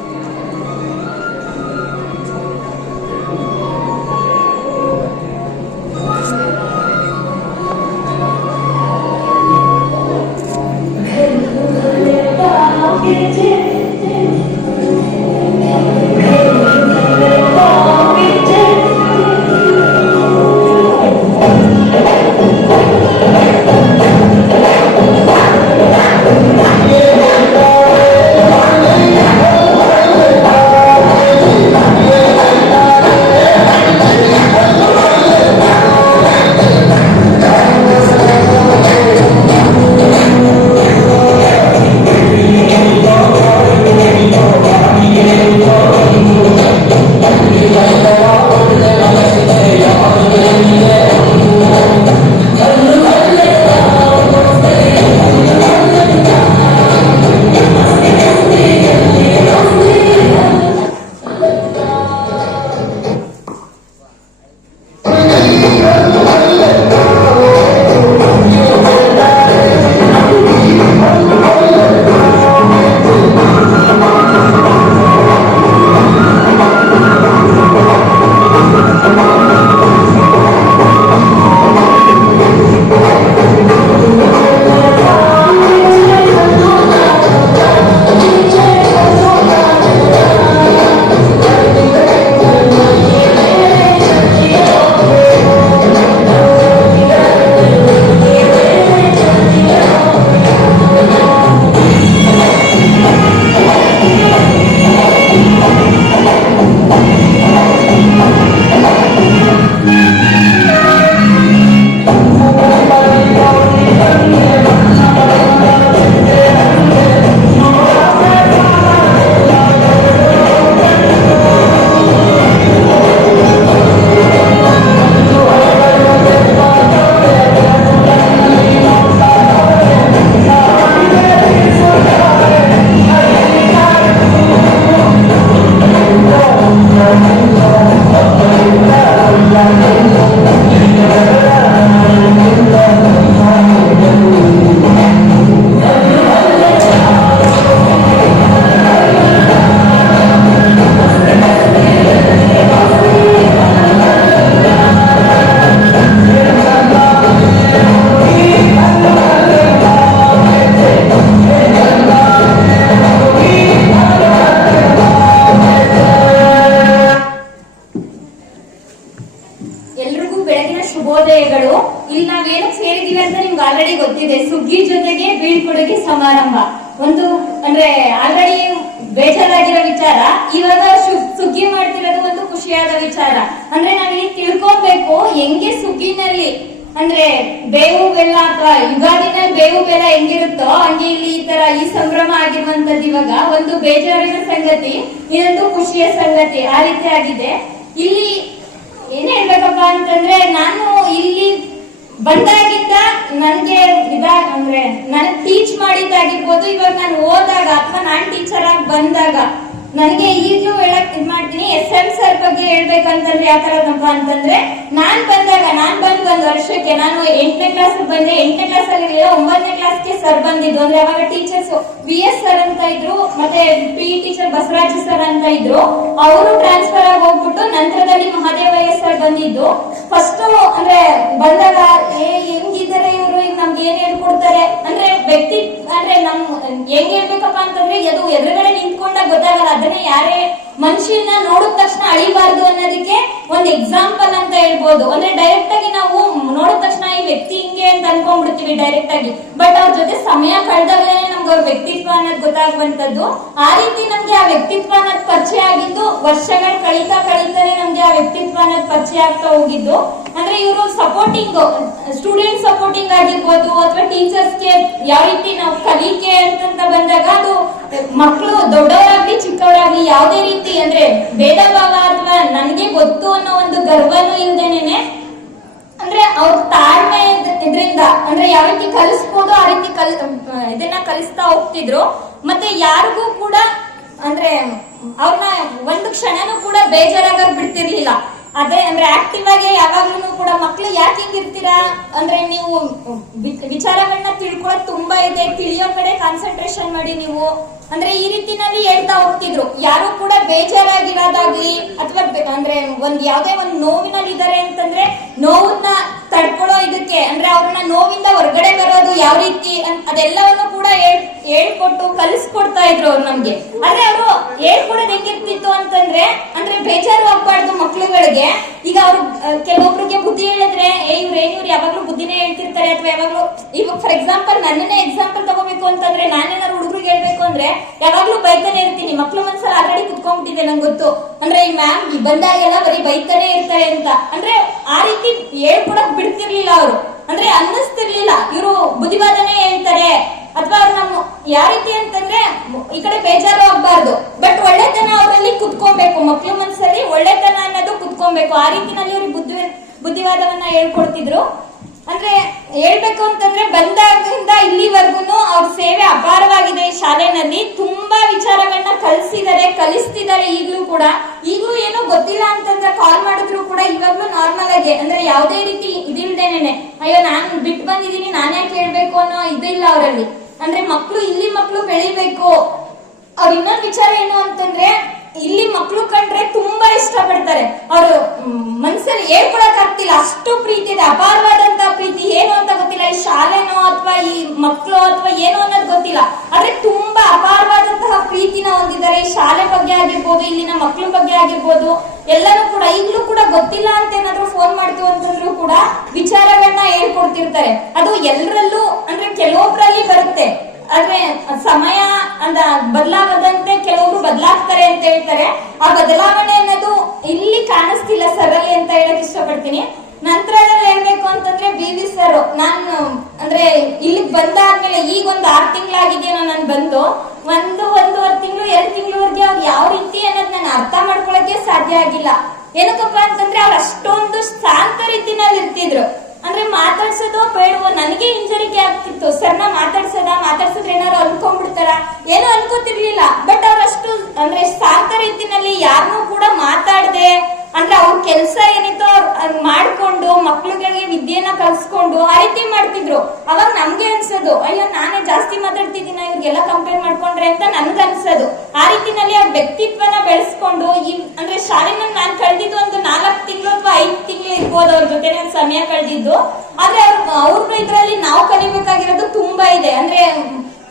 ಎಲ್ರಿಗೂ ಬೆಳಗಿನ ಶುಭೋದಯಗಳು. ಇಲ್ಲಿ ನಾವೇನು ಸೇರಿದೀವಿ ಅಂತ ನಿಮ್ಗೆ ಆಲ್ರೆಡಿ ಗೊತ್ತಿದೆ. ಸುಗ್ಗಿ ಜೊತೆಗೆ ಬೀಳ್ಕೊಡುಗೆ ಸಮಾರಂಭ ಒಂದು ಅಂದ್ರೆ ಆಲ್ರೆಡಿ ಬೇಜಾರಾಗಿರೋ ವಿಚಾರ. ಇವಾಗ ಸುಗ್ಗಿ ಮಾಡ್ತಿರೋದು ಒಂದು ಖುಷಿಯಾದ ವಿಚಾರ. ಅಂದ್ರೆ ನಾವಿಲ್ಲಿ ತಿಳ್ಕೊಬೇಕು ಹೆಂಗೆ ಸುಗ್ಗಿನಲ್ಲಿ ಅಂದ್ರೆ ಬೇವು ಬೆಲ್ಲ ಅಥವಾ ಯುಗಾದಿನಲ್ಲಿ ಬೇವು ಬೆಲ್ಲ ಹೆಂಗಿರುತ್ತೋ ಹಂಗೆ ಇಲ್ಲಿ ಈ ತರ ಈ ಸಂಭ್ರಮ ಆಗಿರುವಂತದ್ದು ಇವಾಗ ಒಂದು ಬೇಜಾರಿನ ಸಂಗತಿ, ಇನ್ನೊಂದು ಖುಷಿಯ ಸಂಗತಿ. ಆ ರೀತಿ ಆಗಿದೆ. ಇಲ್ಲಿ ಏನ್ ಹೇಳ್ಬೇಕಪ್ಪ ಅಂತಂದ್ರೆ, ನಾನು ಇಲ್ಲಿ ಬಂದಾಗಿಂದ ನನ್ಗೆ ಅಂದ್ರೆ ನನ್ ಟೀಚ್ ಮಾಡಿದ್ದಾಗಿರ್ಬೋದು, ಇವಾಗ ನಾನು ಹೋದಾಗ ಅಥವಾ ನಾನ್ ಟೀಚರ್ ಆಗಿ ಬಂದಾಗ ನನಗೆ ಈಗಲೂ ಹೇಳಕ್ ಇದ್ ಮಾಡ್ತೀನಿ. SM ಸರ್ ಬಗ್ಗೆ ಹೇಳ್ಬೇಕಂತಂದ್ರೆ ಯಾವ ತರದಪ್ಪ ಅಂತಂದ್ರೆ, ನಾನ್ ಬಂದ್ ಒಂದ್ ವರ್ಷಕ್ಕೆ ನಾನು 8ನೇ ಕ್ಲಾಸ್ ಬಂದೆ. 8ನೇ ಕ್ಲಾಸ್ ಅಲ್ಲಿ 9ನೇ ಕ್ಲಾಸ್ಗೆ ಸರ್ ಬಂದಿದ್ದು. ಅಂದ್ರೆ ಅವಾಗ ಟೀಚರ್ಸ್ VS ಸರ್ ಅಂತ ಇದ್ರು, ಮತ್ತೆ PE ಟೀಚರ್ ಬಸವರಾಜ್ ಸರ್ ಅಂತ ಇದ್ರು. ಅವರು ಟ್ರಾನ್ಸ್ಫರ್ ಆಗಿ ಹೋಗ್ಬಿಟ್ಟು ನಂತರದಲ್ಲಿ ಮಹಾದೇವಯ್ಯ ಸರ್ ಬಂದಿದ್ದು. ಫಸ್ಟ್ ಅಂದ್ರೆ ಬಂದಾಗ ಹೆಂಗಿದ್ದಾರೆ ಇವರು, ಈಗ ನಮ್ಗೆ ಏನ್ ಹೇಳ್ಕೊಡ್ತಾರೆ ಅಂದ್ರೆ ವ್ಯಕ್ತಿ ಅಂದ್ರೆ ನಮ್ ಹೆಂಗ್ ಹೇಳ್ಬೇಕಪ್ಪ ಅಂತಂದ್ರೆ ಅದು ಎದುರುಗಡೆ ನಿಂತ್ಕೊಂಡಾಗ ಗೊತ್ತಾಗಲ್ಲ. ಅದನ್ನ ಯಾರೇ ಮನುಷ್ಯನ ನೋಡಿದ ತಕ್ಷಣ ಅಳಿಬಾರ್ದು ಅನ್ನೋದಕ್ಕೆ ಒಂದ್ ಎಕ್ಸಾಂಪಲ್ ಅಂತ ಹೇಳ್ಬೋದು. ಅಂದ್ರೆ ಡೈರೆಕ್ಟ್ ಆಗಿ ನಾವು ನೋಡಿದ ತಕ್ಷಣ ಈ ವ್ಯಕ್ತಿ ಹಿಂಗೆ ಅಂತ ಅನ್ಕೊಂಡ್ಬಿಡ್ತೀವಿ ಡೈರೆಕ್ಟ್ ಆಗಿ. ಬಟ್ ಅವ್ರ ಜೊತೆ ಸಮಯ ಕಳೆದಾಗಲೇ ನಮ್ಗೆ ಅವ್ರ ವ್ಯಕ್ತಿತ್ವ ಅನ್ನೋದು ಗೊತ್ತಾಗುವಂತದ್ದು. ಆ ರೀತಿ ನಮ್ಗೆ ಆ ವ್ಯಕ್ತಿತ್ವ ಅನ್ನೋದು ಪರಿಚಯ ಆಗಿದ್ದು ವರ್ಷಗಳು ಕಳೀತಾನೆ ನಮ್ಗೆ ಆ ವ್ಯಕ್ತಿತ್ವ ಅನ್ನೋದು ಪರಿಚಯ ಆಗ್ತಾ ಹೋಗಿದ್ದು. ಅಂದ್ರೆ ಇವರು ಸಪೋರ್ಟಿಂಗ್ ಸ್ಟೂಡೆಂಟ್ ಸಪೋರ್ಟಿಂಗ್ ಆಗಿರ್ಬೋದು ಅಥವಾ ಟೀಚರ್ಸ್ಗೆ ಯಾವ ರೀತಿ ನಾವು ಕಲಿಕೆ ಅಂತ ಬಂದಾಗ ಅದು ಮಕ್ಕಳು ದೊಡ್ಡವರಾಗ್ಲಿ ಚಿಕ್ಕವರಾಗ್ಲಿ ಯಾವುದೇ ರೀತಿ ಅಂದ್ರೆ ಭೇದ ಭಾವ ಅಥವಾ ನನ್ಗೆ ಗೊತ್ತು ಅನ್ನೋ ಒಂದು ಗರ್ವನೂ ಇಲ್ದೇನೆ ಅಂದ್ರೆ ಅವ್ರ ತಾಳ್ಮೆ ಇದ್ರಿಂದ ಅಂದ್ರೆ ಯಾವ ರೀತಿ ಕಲಿಸ್ಬೋದು ಆ ರೀತಿ ಇದನ್ನ ಕಲಿಸ್ತಾ ಹೋಗ್ತಿದ್ರು. ಮತ್ತೆ ಯಾರಿಗೂ ಕೂಡ ಅಂದ್ರೆ ಅವ್ರನ್ನ ಒಂದು ಕ್ಷಣನೂ ಕೂಡ ಬೇಜಾರಾಗ ಬಿಡ್ತಿರ್ಲಿಲ್ಲ. ಅದೇ ಅಂದ್ರೆ ಆಕ್ಟಿವ್ ಆಗಿ ಯಾವಾಗ್ಲೂ ಕೂಡ ಮಕ್ಳು ಯಾಕೆ ಹಿಂಗಿರ್ತೀರಾ ಅಂದ್ರೆ ನೀವು ವಿಚಾರಗಳನ್ನ ತಿಳ್ಕೊಳ್ಳೋದು ತುಂಬಾ ಇದೆ, ತಿಳಿಯೋ ಕಡೆ ಕಾನ್ಸಂಟ್ರೇಷನ್ ಮಾಡಿ ನೀವು ಅಂದ್ರೆ ಈ ರೀತಿನಲ್ಲಿ ಹೇಳ್ತಾ ಹೋಗ್ತಿದ್ರು. ಯಾರು ಕೂಡ ಬೇಜಾರಾಗಿರೋದಾಗ್ಲಿ ಅಥವಾ ಅಂದ್ರೆ ಯಾವ್ದೇ ಒಂದ್ ನೋವಿನಲ್ಲಿ ಇದಾರೆ ಅಂತಂದ್ರೆ ನೋವನ್ನ ತಡ್ಕೊಳ್ಳೋ ಇದಕ್ಕೆ ಅಂದ್ರೆ ಅವ್ರನ್ನ ನೋವಿಂದ ಹೊರಗಡೆ ಬರೋದು ಯಾವ ರೀತಿ ಅದೆಲ್ಲವನ್ನು ಕೂಡ ಹೇಳ್ಕೊಟ್ಟು ಕಲಿಸ್ಕೊಡ್ತಾ ಇದ್ರು ಅವ್ರು ನಮ್ಗೆ. ಆದ್ರೆ ಅವರು ಹೇಳ್ಕೊಡೋದು ಹೆಂಗಿರ್ತಿತ್ತು ಅಂತಂದ್ರೆ ಅಂದ್ರೆ ಬೇಜಾರು ಆಗ್ಬಾರ್ದು ಮಕ್ಳುಗಳಿಗೆ. ಈಗ ಅವ್ರು ಕೆಲವೊಬ್ರಿಗೆ ಬುದ್ಧಿ ಹೇಳಿದ್ರೆ ಇವ್ರು ಯಾವಾಗ್ಲೂ ಬುದ್ಧಿನೇ ಹೇಳ್ತಿರ್ತಾರೆ ಅಥವಾ ಯಾವಾಗ್ಲೂ ಇವಾಗ ಫಾರ್ ಎಕ್ಸಾಂಪಲ್ ನನ್ನನ್ನೇ ಎಕ್ಸಾಂಪಲ್ ತಗೋಬೇಕು ಅಂತಂದ್ರೆ ನಾನೇನಾದ್ರು ಹುಡುಗರಿಗೆ ಹೇಳ್ಬೇಕು ಅಂದ್ರೆ ಯಾವಾಗ್ಲೂ ಬೈತಾನೆ ಇರ್ತೀನಿ. ಮಕ್ಳು ಮನ್ಸಲ್ಲಿ ಆಲ್ರೆಡಿ ಕುತ್ಕೊಂಡ್ಬಿಟ್ಟಿದೆ ನಂಗೆ ಗೊತ್ತು. ಅಂದ್ರೆ ಈ ಮ್ಯಾಮ್ ಬಂದಾಗೆಲ್ಲ ಬರೀ ಬೈತಾನೆ ಇರ್ತಾರೆ ಅಂತ. ಅಂದ್ರೆ ಆ ರೀತಿ ಹೇಳ್ಕೊಡಕ್ ಬಿಡ್ತಿರ್ಲಿಲ್ಲ ಅವರು. ಅಂದ್ರೆ ಅನ್ನಿಸ್ತಿರ್ಲಿಲ್ಲ ಇವರು ಬುದ್ಧಿವಾದನೆ ಹೇಳ್ತಾರೆ ಅಥವಾ ಅವ್ರು ನಮ್ಮ ಯಾವ ರೀತಿ ಅಂತಂದ್ರೆ ಈ ಕಡೆ ಬೇಜಾರು ಆಗ್ಬಾರ್ದು. ಬಟ್ ಒಳ್ಳೆತನ ಅವರಲ್ಲಿ ಕುತ್ಕೊಬೇಕು, ಮಕ್ಳು ಮನ್ಸಲ್ಲಿ ಒಳ್ಳೆತನ ಅನ್ನೋದು ಕುತ್ಕೊಬೇಕು. ಆ ರೀತಿನಲ್ಲಿ ಅವ್ರಿಗೆ ಬುದ್ಧಿವಾದವನ್ನ ಹೇಳ್ಕೊಡ್ತಿದ್ರು. ಅಂದ್ರೆ ಹೇಳ್ಬೇಕು ಅಂತಂದ್ರೆ ಬಂದಾಗಿಂದ ಇಲ್ಲಿವರೆಗೂ ಅವ್ರ ಸೇವೆ ಅಪಾರವಾಗಿದೆ. ಈ ಶಾಲೆನಲ್ಲಿ ತುಂಬಾ ವಿಚಾರಗಳನ್ನ ಕಲಿಸ್ತಿದ್ದಾರೆ ಈಗ್ಲೂ ಕೂಡ. ಈಗ್ಲೂ ಏನೋ ಗೊತ್ತಿಲ್ಲ ಅಂತಂದ್ರೆ ಕಾಲ್ ಮಾಡಿದ್ರು ಕೂಡ ಇವಾಗ್ಲೂ ನಾರ್ಮಲ್ ಆಗಿ ಅಂದ್ರೆ ಯಾವುದೇ ರೀತಿ ಇದಿಲ್ದೇನೆ ಅಯ್ಯೋ ನಾನ್ ಬಿಟ್ಟು ಬಂದಿದ್ದೀನಿ ನಾನ್ ಯಾಕೆ ಹೇಳ್ಬೇಕು ಅನ್ನೋ ಇದಿಲ್ಲ ಅವರಲ್ಲಿ. ಅಂದ್ರೆ ಮಕ್ಳು ಬೆಳಿಬೇಕು. ಅವ್ರ ಇನ್ನೊಂದು ವಿಚಾರ ಏನು ಅಂತಂದ್ರೆ ಇಲ್ಲಿ ಮಕ್ಳು ಕಂಡ್ರೆ ತುಂಬಾ ಇಷ್ಟ ಪಡ್ತಾರೆ. ಅವರು ಮನ್ಸಲ್ಲಿ ಹೇಳ್ಕೊಳಕ್ ಆಗ್ತಿಲ್ಲ, ಅಷ್ಟು ಪ್ರೀತಿ ಇದೆ, ಅಪಾರವಾದಂತ ಪ್ರೀತಿ. ಏನು ಅಂತ ಗೊತ್ತಿಲ್ಲ, ಈ ಶಾಲೆನೋ ಅಥವಾ ಈ ಮಕ್ಕಳು ಅಥವಾ ಏನೋ ಅನ್ನೋದು ಗೊತ್ತಿಲ್ಲ, ಆದ್ರೆ ತುಂಬಾ ಅಪಾರವಾದಂತಹ ಪ್ರೀತಿನ ಹೊಂದಿದ್ದಾರೆ. ಈ ಶಾಲೆ ಬಗ್ಗೆ ಆಗಿರ್ಬೋದು, ಇಲ್ಲಿನ ಮಕ್ಕಳ ಬಗ್ಗೆ ಆಗಿರ್ಬೋದು, ಎಲ್ಲರೂ ಕೂಡ ಈಗಲೂ ಕೂಡ ಗೊತ್ತಿಲ್ಲ ಅಂತ ಏನಾದ್ರು ಫೋನ್ ಮಾಡ್ತೀವಿ ಅಂತಂದ್ರೂ ಕೂಡ ವಿಚಾರಗಳನ್ನ ಹೇಳ್ಕೊಡ್ತಿರ್ತಾರೆ. ಅದು ಎಲ್ಲರಲ್ಲೂ ಅಂದ್ರೆ ಕೆಲವೊಬ್ರಲ್ಲಿ ಬರುತ್ತೆ, ಆದ್ರೆ ಸಮಯ ಅಂದ ಬದಲಾಗದಂತೆ ಕೆಲವರು ಬದಲಾಗ್ತಾರೆ ಅಂತ ಹೇಳ್ತಾರೆ. ಆ ಬದಲಾವಣೆ ಅನ್ನೋದು ಇಲ್ಲಿ ಕಾಣಿಸ್ತಿಲ್ಲ ಸರಲ್ಲಿ ಅಂತ ಹೇಳಕ್ ಇಷ್ಟಪಡ್ತೀನಿ. ನಂತರದಲ್ಲಿ ಹೇಳ್ಬೇಕು ಅಂತಂದ್ರೆ BV ಸರ್, ನಾನು ಅಂದ್ರೆ ಇಲ್ಲಿಗೆ ಬಂದಾದ್ಮೇಲೆ ಈಗ ಒಂದು 6 ತಿಂಗಳಾಗಿದೆಯೋ ನಾನು ಬಂದು, ಒಂದೂವರೆ ತಿಂಗಳು 2 ತಿಂಗಳವರೆಗೆ ಅವ್ರು ಯಾವ ರೀತಿ ಅನ್ನೋದು ನಾನು ಅರ್ಥ ಮಾಡ್ಕೊಳಕ್ಕೆ ಸಾಧ್ಯ ಆಗಿಲ್ಲ. ಏನಕ್ಕಪ್ಪ ಅಂತಂದ್ರೆ ಅವ್ರು ಅಷ್ಟೊಂದು ಶಾಂತ ರೀತಿನಲ್ಲಿ ಇರ್ತಿದ್ರು. ಅಂದ್ರೆ ಮಾತಾಡ್ಸೋದು ಬೇಡವೋ, ನನಗೆ ಇಂಜರಿಗೆ ಆಗ್ತಿತ್ತು. ಸರ್ನ ಮಾತಾಡ್ಸಿದ್ರೆ ಏನಾರು ಅನ್ಕೊಂಡ್ಬಿಡ್ತಾರ, ಏನೋ ಅನ್ಕೋತಿರ್ಲಿಲ್ಲ. ಬಟ್ ಅವ್ರಷ್ಟು ಅಂದ್ರೆ ಶಾಂತ ರೀತಿನಲ್ಲಿ ಯಾರನ್ನೂ ಕೂಡ ಮಾತಾಡದೆ, ಅಂದ್ರೆ ಅವ್ರ ಕೆಲಸ ಏನಿತ್ತು ಅವ್ರು ಮಾಡ್ಕೊಂಡು ಮಕ್ಳುಗಳಿಗೆ ವಿದ್ಯೆನ ಕಲ್ಸ್ಕೊಂಡು ಆ ರೀತಿ ಮಾಡ್ತಿದ್ರು. ಅವಾಗ ನಮ್ಗೆ ಅನ್ಸೋದು, ಅಯ್ಯೋ ನಾನೇ ಜಾಸ್ತಿ ಮಾತಾಡ್ತಿದ್ದೀನ ಇವ್ರಿಗೆಲ್ಲ ಕಂಪೇರ್ ಮಾಡ್ಕೊಂಡ್ರೆ ಅಂತ ನನ್ಗೆ ಅನ್ಸೋದು. ಆ ರೀತಿನಲ್ಲಿ ಅವ್ರ ವ್ಯಕ್ತಿತ್ವನ ಬೆಳೆಸ್ಕೊಂಡು ಅಂದ್ರೆ ಶಾಲೆನ ನಾನು ಕಳೆದಿದ್ದು ಒಂದು 4 ತಿಂಗಳು ಅಥವಾ 5 ತಿಂಗಳು ಇರ್ಬೋದು ಅವ್ರ ಜೊತೆ ನಾನು ಸಮಯ ಕಳೆದಿದ್ದು. ಆದ್ರೆ ಅವ್ರ ಇದ್ರಲ್ಲಿ ನಾವು ಕಲಿಬೇಕಾಗಿರೋದು ತುಂಬಾ ಇದೆ. ಅಂದ್ರೆ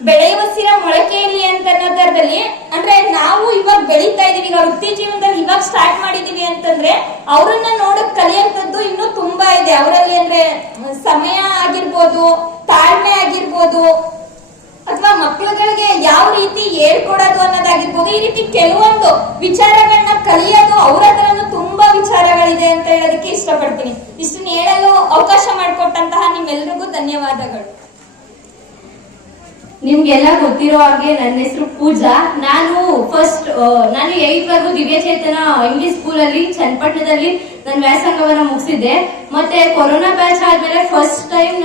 ಬೆಳೆಯುವ ಸಿರ ಮೊಳಕೆಯಲ್ಲಿ ಅಂತ ಅನ್ನೋದರಲ್ಲಿ ಅಂದ್ರೆ ನಾವು ಇವಾಗ ಬೆಳೀತಾ ಇದೀವಿ, ಈಗ ವೃತ್ತಿ ಜೀವನದಲ್ಲಿ ಇವಾಗ ಸ್ಟಾರ್ಟ್ ಮಾಡಿದೀವಿ ಅಂತಂದ್ರೆ ಅವ್ರನ್ನ ನೋಡಕ್ ಕಲಿಯುವಂತದ್ದು ಇನ್ನೂ ತುಂಬಾ ಇದೆ ಅವರಲ್ಲಿ. ಅಂದ್ರೆ ಸಮಯ ಆಗಿರ್ಬೋದು, ತಾಳ್ಮೆ ಆಗಿರ್ಬೋದು, ಅಥವಾ ಮಕ್ಕಳುಗಳಿಗೆ ಯಾವ ರೀತಿ ಹೇಳ್ಕೊಡೋದು ಅನ್ನೋದಾಗಿರ್ಬೋದು, ಈ ರೀತಿ ಕೆಲವೊಂದು ವಿಚಾರಗಳನ್ನ ಕಲಿಯೋದು ಅವ್ರ ಹತ್ರನೂ ತುಂಬಾ ವಿಚಾರಗಳಿದೆ ಅಂತ ಹೇಳೋದಕ್ಕೆ ಇಷ್ಟಪಡ್ತೀನಿ. ಇಷ್ಟನ್ನ ಹೇಳಲು ಅವಕಾಶ ಮಾಡಿಕೊಟ್ಟಂತಹ ನಿಮ್ಮೆಲ್ರಿಗೂ ಧನ್ಯವಾದಗಳು. ನಿಮ್ಗೆಲ್ಲ ಗೊತ್ತಿರೋ ಹಾಗೆ ನನ್ನ ಹೆಸರು ಪೂಜಾ. ನಾನು 8th ವರೆಗೂ ದಿವ್ಯಚೇತನ ಇಂಗ್ಲಿಷ್ ಸ್ಕೂಲ್ ಅಲ್ಲಿ ಚನ್ನಪಟ್ಟಣದಲ್ಲಿ ನನ್ನ ವ್ಯಾಸಂಗವನ್ನ ಮುಗಿಸಿದ್ದೆ. ಮತ್ತೆ ಕೊರೋನಾ ಬ್ಯಾಚ್ ಆದ್ಮೇಲೆ ಫಸ್ಟ್ ಟೈಮ್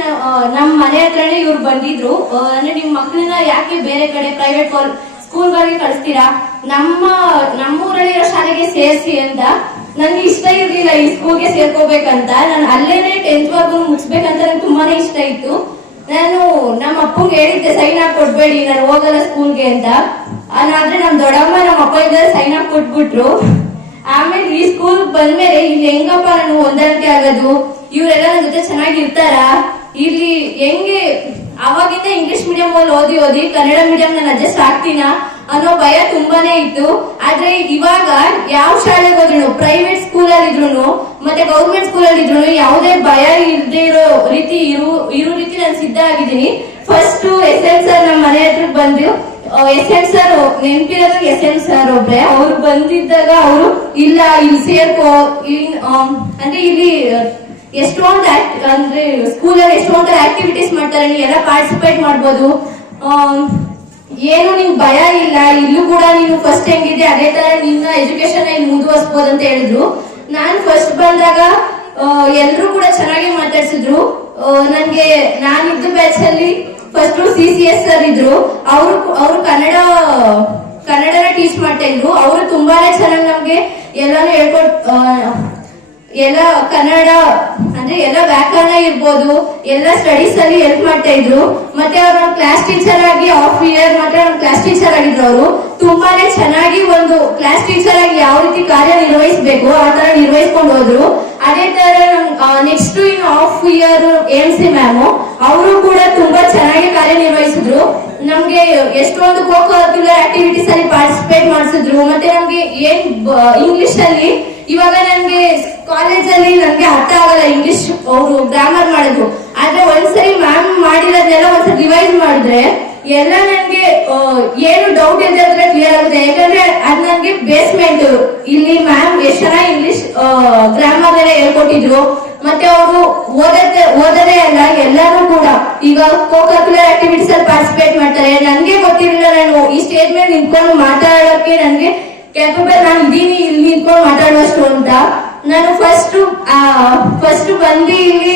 ನಮ್ಮ ಮನೆ ಹತ್ರನೇ ಇವ್ರು ಬಂದಿದ್ರು. ಅಂದ್ರೆ ನಿಮ್ ಮಕ್ಕಳನ್ನ ಯಾಕೆ ಬೇರೆ ಕಡೆ ಪ್ರೈವೇಟ್ ಸ್ಕೂಲ್ಗಳಿಗೆ ಕಳಿಸ್ತೀರಾ, ನಮ್ಮೂರಲ್ಲಿರೋ ಶಾಲೆಗೆ ಸೇರಿಸಿ ಅಂತ. ನನ್ಗೆ ಇಷ್ಟ ಇರ್ಲಿಲ್ಲ ಈ ಸ್ಕೂಲ್ಗೆ ಸೇರ್ಕೋಬೇಕಂತ. ನಾನು ಅಲ್ಲೇನೆ 10th ವರೆಗೂ ಮುಗಿಸ್ಬೇಕಂತ ನಂಗೆ ತುಂಬಾನೇ ಇಷ್ಟ ಇತ್ತು. ನಾನು ನಮ್ಮ ಅಪ್ಪಂಗೆ ಹೇಳಿದ್ದೆ ಸೈನ್ ಹಾಕಿ ಕೊಡ್ಬೇಡಿ, ನಾನು ಹೋಗಲ್ಲ ಸ್ಕೂಲ್ಗೆ ಅಂತ. ಆದ್ರೆ ನಮ್ ದೊಡ್ಡಮ್ಮ ನಮ್ಮ ಅಪ್ಪ ಇದ್ದಾರೆ ಸೈನ್ ಹಾಕಿ ಕೊಟ್ಬಿಟ್ರು. ಆಮೇಲೆ ಈ ಸ್ಕೂಲ್ ಬಂದ್ಮೇಲೆ ಇಲ್ಲಿ ಹೆಂಗಪ್ಪ ನಾನು ಹೊಂದಾಣಿಕೆ ಆಗೋದು, ಇವರೆಲ್ಲ ನನ್ನ ಜೊತೆ ಚೆನ್ನಾಗಿರ್ತಾರ, ಇಲ್ಲಿ ಹೆಂಗೆ ಅವಾಗಿಂದ ಇಂಗ್ಲಿಷ್ ಮೀಡಿಯಂ ಅಲ್ಲಿ ಓದಿ ಕನ್ನಡ ಮೀಡಿಯಂ ನಾನು ಅಡ್ಜಸ್ಟ್ ಆಗ್ತೀನ ಅನ್ನೋ ಭಯ ತುಂಬಾನೇ ಇತ್ತು. ಆದ್ರೆ ಇವಾಗ ಯಾವ ಶಾಲೆಗೆ ಹೋದ್ರು, ಪ್ರೈವೇಟ್ ಸ್ಕೂಲ್ ಅಲ್ಲಿ ಇದ್ರು ಮತ್ತೆ ಗೌರ್ಮೆಂಟ್ ಸ್ಕೂಲ್ ಅಲ್ಲಿ ಇದ್ರು, ಯಾವುದೇ ಭಯ ಇಲ್ಲದೆ ಇರೋ ರೀತಿ ನಾನು ಸಿದ್ಧ ಆಗಿದ್ದೀನಿ. ಫಸ್ಟ್ SM ಸರ್ ನಮ್ಮ ಮನೆ ಹತ್ರ ಬಂದು, SM ಸರ್ ನೆನಪಿರೋದು SM ಸರ್ ಒಬ್ರೆ. ಅವ್ರು ಬಂದಿದ್ದಾಗ ಅವರು ಇಲ್ಲ ಇಲ್ಲಿ ಸೇರ್ಕೋ, ಅಂದ್ರೆ ಇಲ್ಲಿ ಎಷ್ಟೊಂದು ಅಂದ್ರೆ ಸ್ಕೂಲಲ್ಲಿ ಎಷ್ಟೊಂದು ಆಕ್ಟಿವಿಟೀಸ್ ಮಾಡ್ತಾರೆ, ನೀ ಎಲ್ಲ ಪಾರ್ಟಿಸಿಪೇಟ್ ಮಾಡ್ಬೋದು, ಏನು ನಿಂಗೆ ಭಯ ಇಲ್ಲ, ಇಲ್ಲೂ ಕೂಡ ನೀನು ಫಸ್ಟ್ ಹೆಂಗಿದೆ ಅದೇ ತರ ನಿನ್ನ ಎಜುಕೇಶನ್ ಇಲ್ಲಿ ಮುಂದುವರಿಸಬಹುದು ಅಂತ ಹೇಳಿದ್ರು. ನಾನು ಫಸ್ಟ್ ಬಂದಾಗ ಎಲ್ರು ಕೂಡ ಚೆನ್ನಾಗಿ ಮಾತಾಡ್ಸಿದ್ರು. ನನ್ಗೆ ನಾನಿದ್ದ ಬ್ಯಾಚ್ ಅಲ್ಲಿ ಫಸ್ಟ್ CCS ಸರ್ ಇದ್ರು. ಅವರು ಕನ್ನಡನ ಟೀಚ್ ಮಾಡ್ತಾ ಇದ್ರು. ಅವರು ತುಂಬಾನೇ ಚೆನ್ನಾಗಿ ನಮ್ಗೆ ಎಲ್ಲಾನು ಎಲ್ಲ ಕನ್ನಡ ಅಂದ್ರೆ ಎಲ್ಲ ವ್ಯಾಕರಣ ಇರ್ಬೋದು, ಎಲ್ಲ ಸ್ಟಡೀಸ್ ಅಲ್ಲಿ ಹೆಲ್ಪ್ ಮಾಡ್ತಾ ಇದ್ರು. ಮತ್ತೆ ಅವ್ರ ಕ್ಲಾಸ್ ಟೀಚರ್ ಆಗಿ ಹಾಫ್ ಇಯರ್ ಮಾತ್ರ ಕ್ಲಾಸ್ ಟೀಚರ್ ಆಗಿದ್ರು. ಅವರು ತುಂಬಾನೇ ಚೆನ್ನಾಗಿ ಒಂದು ಕ್ಲಾಸ್ ಟೀಚರ್ ಆಗಿ ಯಾವ ರೀತಿ ಕಾರ್ಯ ನಿರ್ವಹಿಸಬೇಕು ಆ ತರ ನಿರ್ವಹಿಸ್ಕೊಂಡು ಹೋದ್ರು. ಅದೇ ತರ next in half year AMC ma'am ಅವರು ಕೂಡ ತುಂಬಾ ಚೆನ್ನಾಗಿ ಕಾರ್ಯನಿರ್ವಹಿಸಿದ್ರು. ನಮ್ಗೆ ಎಷ್ಟೊಂದು ಕೋ-ಕರಿಕ್ಯುಲರ್ ಆಕ್ಟಿವಿಟೀಸ್ ಅಲ್ಲಿ ಪಾರ್ಟಿಸಿಪೇಟ್ ಮಾಡಿಸಿದ್ರು. ಮತ್ತೆ ನಮ್ಗೆ ಏನ್ ಇಂಗ್ಲಿಷ್ ಅಲ್ಲಿ ಇವಾಗ ನನ್ಗೆ ಕಾಲೇಜಲ್ಲಿ ನನ್ಗೆ ಅರ್ಥ ಆಗಲ್ಲ ಇಂಗ್ಲಿಷ್, ಅವರು ಗ್ರಾಮರ್ ಮಾಡಿದ್ರು. ಆದ್ರೆ ಒಂದ್ಸರಿ ಮ್ಯಾಮ್ ಮಾಡಿರೋದೆಲ್ಲ ಒಂದ್ಸರಿ ರಿವೈಸ್ ಮಾಡಿದ್ರೆ ಎಲ್ಲ ನನ್ಗೆ ಏನು ಡೌಟ್ ಇದೆ ಅಂದ್ರೆ ಕ್ಲಿಯರ್ ಆಗುತ್ತೆ. ಯಾಕಂದ್ರೆ ಅದ್ ನನ್ಗೆ ಬೇಸ್ಮೆಂಟ್. ಇಲ್ಲಿ ಮ್ಯಾಮ್ ಎಷ್ಟು ಚೆನ್ನಾಗಿ ಇಂಗ್ಲಿಷ್ ಗ್ರಾಮರ್ ಎಲ್ಲ ಹೇಳ್ಕೊಟ್ಟಿದ್ರು. ಮತ್ತೆ ಅವರು ಓದದೇ ಅಲ್ಲ, ಎಲ್ಲರೂ ಕೂಡ ಈಗ ಕೋ-ಕರಿಕ್ಯುಲರ್ ಆಕ್ಟಿವಿಟೀಸ್ ಅಲ್ಲಿ ಪಾರ್ಟಿಸಿಪೇಟ್ ಮಾಡ್ತಾರೆ. ನನ್ಗೆ ಗೊತ್ತಿರಲಿಲ್ಲ ನಾನು ಈ ಸ್ಟೇಜ್ ಮೇಲೆ ನಿಂತ್ಕೊಂಡು ಮಾತಾಡೋಕೆ ನನ್ಗೆ ಕ್ಯಾಪಬಲ್ ನಾನು ಇದೀನಿ ಇಲ್ಲಿ ನಿಂತ್ಕೊಂಡು ಮಾತಾಡುವಷ್ಟು ಅಂತ. ನಾನು ಫಸ್ಟ್ ಬಂದು ಇಲ್ಲಿ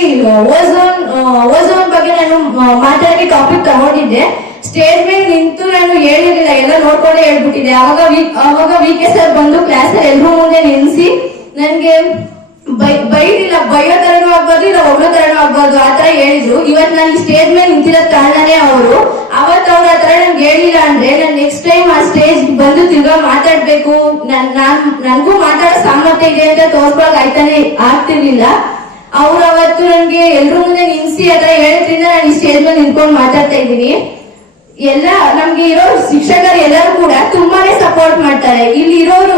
ಓಝೋನ್ ಬಗ್ಗೆ ನಾನು ಮಾತಾಡೋಕೆ ಟಾಪಿಕ್ ತಗೊಂಡಿದ್ದೆ. ಸ್ಟೇಜ್ ಮೇಲೆ ನಿಂತು ನಾನು ಹೇಳಿರ್ಲಿಲ್ಲ, ಎಲ್ಲ ನೋಡ್ಕೊಂಡೆ ಹೇಳ್ಬಿಟ್ಟಿದ್ದೆ. ಅವಾಗ VK ಸರ್ ಬಂದು ಕ್ಲಾಸ್ ಅಲ್ಲಿ ಎಲ್ರೂ ಮುಂದೆ ನಿಲ್ಸಿ ನನ್ಗೆ ಬೈದಿಲ್ಲ, ಬೈಯೋ ತರನೂ ಆಗ್ಬಾರ್ದು, ಇಲ್ಲ ಹೊಗಳೋ ತರನೂ ಆಗ್ಬಾರ್ದು, ಆತರ ಹೇಳಿದ್ರು. ಇವತ್ತು ನಾನು ಈ ಸ್ಟೇಜ್ ಮೇಲೆ ನಿಂತಿರೋ ಕಾರಣನೇ ಅವರು. ಅವತ್ತು ಅವ್ರ ಆತರ ನನ್ಗೆ ಹೇಳಿಲ್ಲ ಅಂದ್ರೆ ನಾನು ನೆಕ್ಸ್ಟ್ ಟೈಮ್ ಆ ಸ್ಟೇಜ್ ಬಂದು ತಿರ್ಗಾ ಮಾತಾಡ್ಬೇಕು, ನನ್ಗೂ ಮಾತಾಡೋ ಸಾಮರ್ಥ್ಯ ಇದೆ ಅಂತ ತೋರ್ಸ್ಕೊಳಕ್ ಆಗ್ತಿರ್ಲಿಲ್ಲ. ಅವ್ರು ಅವತ್ತು ನನ್ಗೆ ಎಲ್ರ ಮುಂದೆ ನಿಲ್ಸಿ ಆತರ ಹೇಳಿದ್ರಿಂದ ನಾನು ಈ ಸ್ಟೇಜ್ ಮೇಲೆ ನಿಂತ್ಕೊಂಡು ಮಾತಾಡ್ತಾ ಇದ್ದೀನಿ. ಎಲ್ಲ ನಮ್ಗೆ ಇರೋ ಶಿಕ್ಷಕರು ಎಲ್ಲರೂ ಕೂಡ ತುಂಬಾನೇ ಸಪೋರ್ಟ್ ಮಾಡ್ತಾರೆ. ಇಲ್ಲಿ ಇರೋರು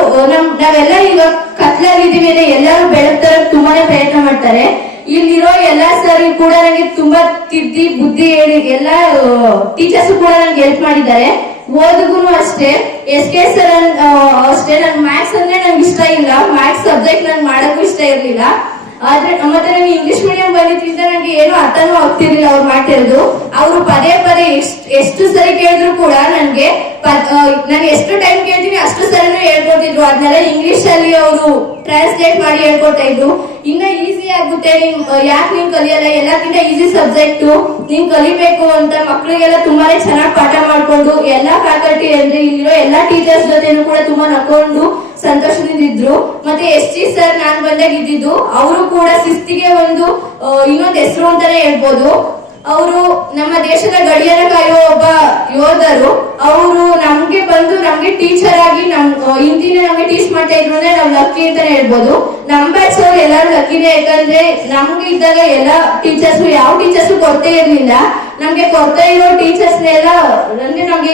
ನಾವೆಲ್ಲ ಇವಾಗ ಕತ್ಲಾಗಿದ್ದೀವಿ ಅಂದ್ರೆ ಎಲ್ಲರೂ ಬೆಳಗ್ತಾರ ತುಂಬಾನೇ ಪ್ರಯತ್ನ ಮಾಡ್ತಾರೆ. ಇಲ್ಲಿರೋ ಎಲ್ಲಾ ಸರ್ ಕೂಡ ನನಗೆ ತುಂಬಾ ತಿದ್ದಿ ಬುದ್ಧಿ ಹೇಳಿ ಎಲ್ಲ ಟೀಚರ್ಸ್ ಕೂಡ ನನ್ಗೆ ಹೆಲ್ಪ್ ಮಾಡಿದ್ದಾರೆ. ಓದಿಗೂ ಅಷ್ಟೇ, SK ಸರ್ ಅಷ್ಟೇ. ನನ್ ಮ್ಯಾಥ್ಸ್ ಅಂದ್ರೆ ನನ್ಗೆ ಇಷ್ಟ ಇಲ್ಲ, ಮ್ಯಾಥ್ಸ್ ಸಬ್ಜೆಕ್ಟ್ ನನ್ ಮಾಡಕ್ಕೂ ಇಷ್ಟ ಇರ್ಲಿಲ್ಲ. ಆದ್ರೆ ಮತ್ತೆ ನಾನು ಇಂಗ್ಲಿಷ್ ಮೀಡಿಯಂ ಬಂದಿದ್ರಿಂದ ನನಗೆ ಏನು ಅರ್ಥನೂ ಆಗ್ತಿರ್ಲಿಲ್ಲ ಅವ್ರು ಮಾಡ್ತಿರೋದು. ಅವರು ಪದೇ ಎಷ್ಟು ಸರಿ ಕೇಳಿದ್ರು ಕೂಡ ನನಗೆ ನಾನು ಎಷ್ಟು ಟೈಮ್ ಕೇಳ್ತೀನಿ ಅಷ್ಟು ಸರಿನೂ ಹೇಳ್ಕೊಟ್ಟಿದ್ರು. ಅದನ್ನೆಲ್ಲ ಇಂಗ್ಲಿಷ್ ಅಲ್ಲಿ ಅವರು ಟ್ರಾನ್ಸ್ಲೇಟ್ ಮಾಡಿ ಹೇಳ್ಕೊಡ್ತಾ ಇದ್ರು. ಇನ್ನ ಈಸಿ ಆಗುತ್ತೆ, ಯಾಕೆ ನೀವ್ ಕಲಿಯಲ್ಲ, ಎಲ್ಲಕ್ಕಿಂತ ಈಸಿ ಸಬ್ಜೆಕ್ಟ್ ನೀವ್ ಕಲಿಬೇಕು ಅಂತ ಮಕ್ಕಳಿಗೆಲ್ಲ ತುಂಬಾನೇ ಚೆನ್ನಾಗಿ ಪಾಠ ಮಾಡ್ಕೊಂಡು ಎಲ್ಲಾ ಫ್ಯಾಕಲ್ಟಿ ಅಂದ್ರೆ ಇಲ್ಲಿರೋ ಎಲ್ಲಾ ಟೀಚರ್ಸ್ ಜೊತೆನೂ ಕೂಡ ತುಂಬಾ ನಕ್ಕೊಂಡು ಸಂತೋಷದಿಂದ ಇದ್ರು. ಮತ್ತೆ SG ಸರ್ ನಾನ್ ಬಂದಾಗ ಇದ್ದಿದ್ದು, ಅವರು ಕೂಡ ಶಿಸ್ತಿಗೆ ಒಂದು ಇನ್ನೊಂದು ಹೆಸರು ಅಂತಾನೆ ಹೇಳ್ಬೋದು. ಅವರು ನಮ್ಮ ದೇಶದ ಗಡಿಯನ್ನ ಕಾಯುವ ಒಬ್ಬ ಯೋಧರು. ಅವರು ನಮ್ಗೆ ಟೀಚರ್ ಆಗಿ ಹಿಂದಿನ ನಮ್ಗೆ ಟೀಚ್ ಮಾಡ್ತಾ ಇದ್ರು ಅಂದ್ರೆ ನಾವ್ ಲಕ್ಕಿ ಅಂತಾನೆ ಹೇಳ್ಬೋದು. ನಮ್ ಬ್ಯಾಚ್ ಅವ್ರು ಎಲ್ಲಾರು ಲಕ್ಕಿನೇ, ಯಾಕಂದ್ರೆ ನಮ್ಗೆ ಇದ್ದಾಗ ಎಲ್ಲಾ ಟೀಚರ್ಸ್ ಯಾವ ಟೀಚರ್ಸ್ ಕೊರತೆ ಇರ್ಲಿಲ್ಲ. ನಮ್ಗೆ ಕೊರತೆ ಇರೋ ಟೀಚರ್ಸ್ನೆಲ್ಲ ಅಂದ್ರೆ ನಮ್ಗೆ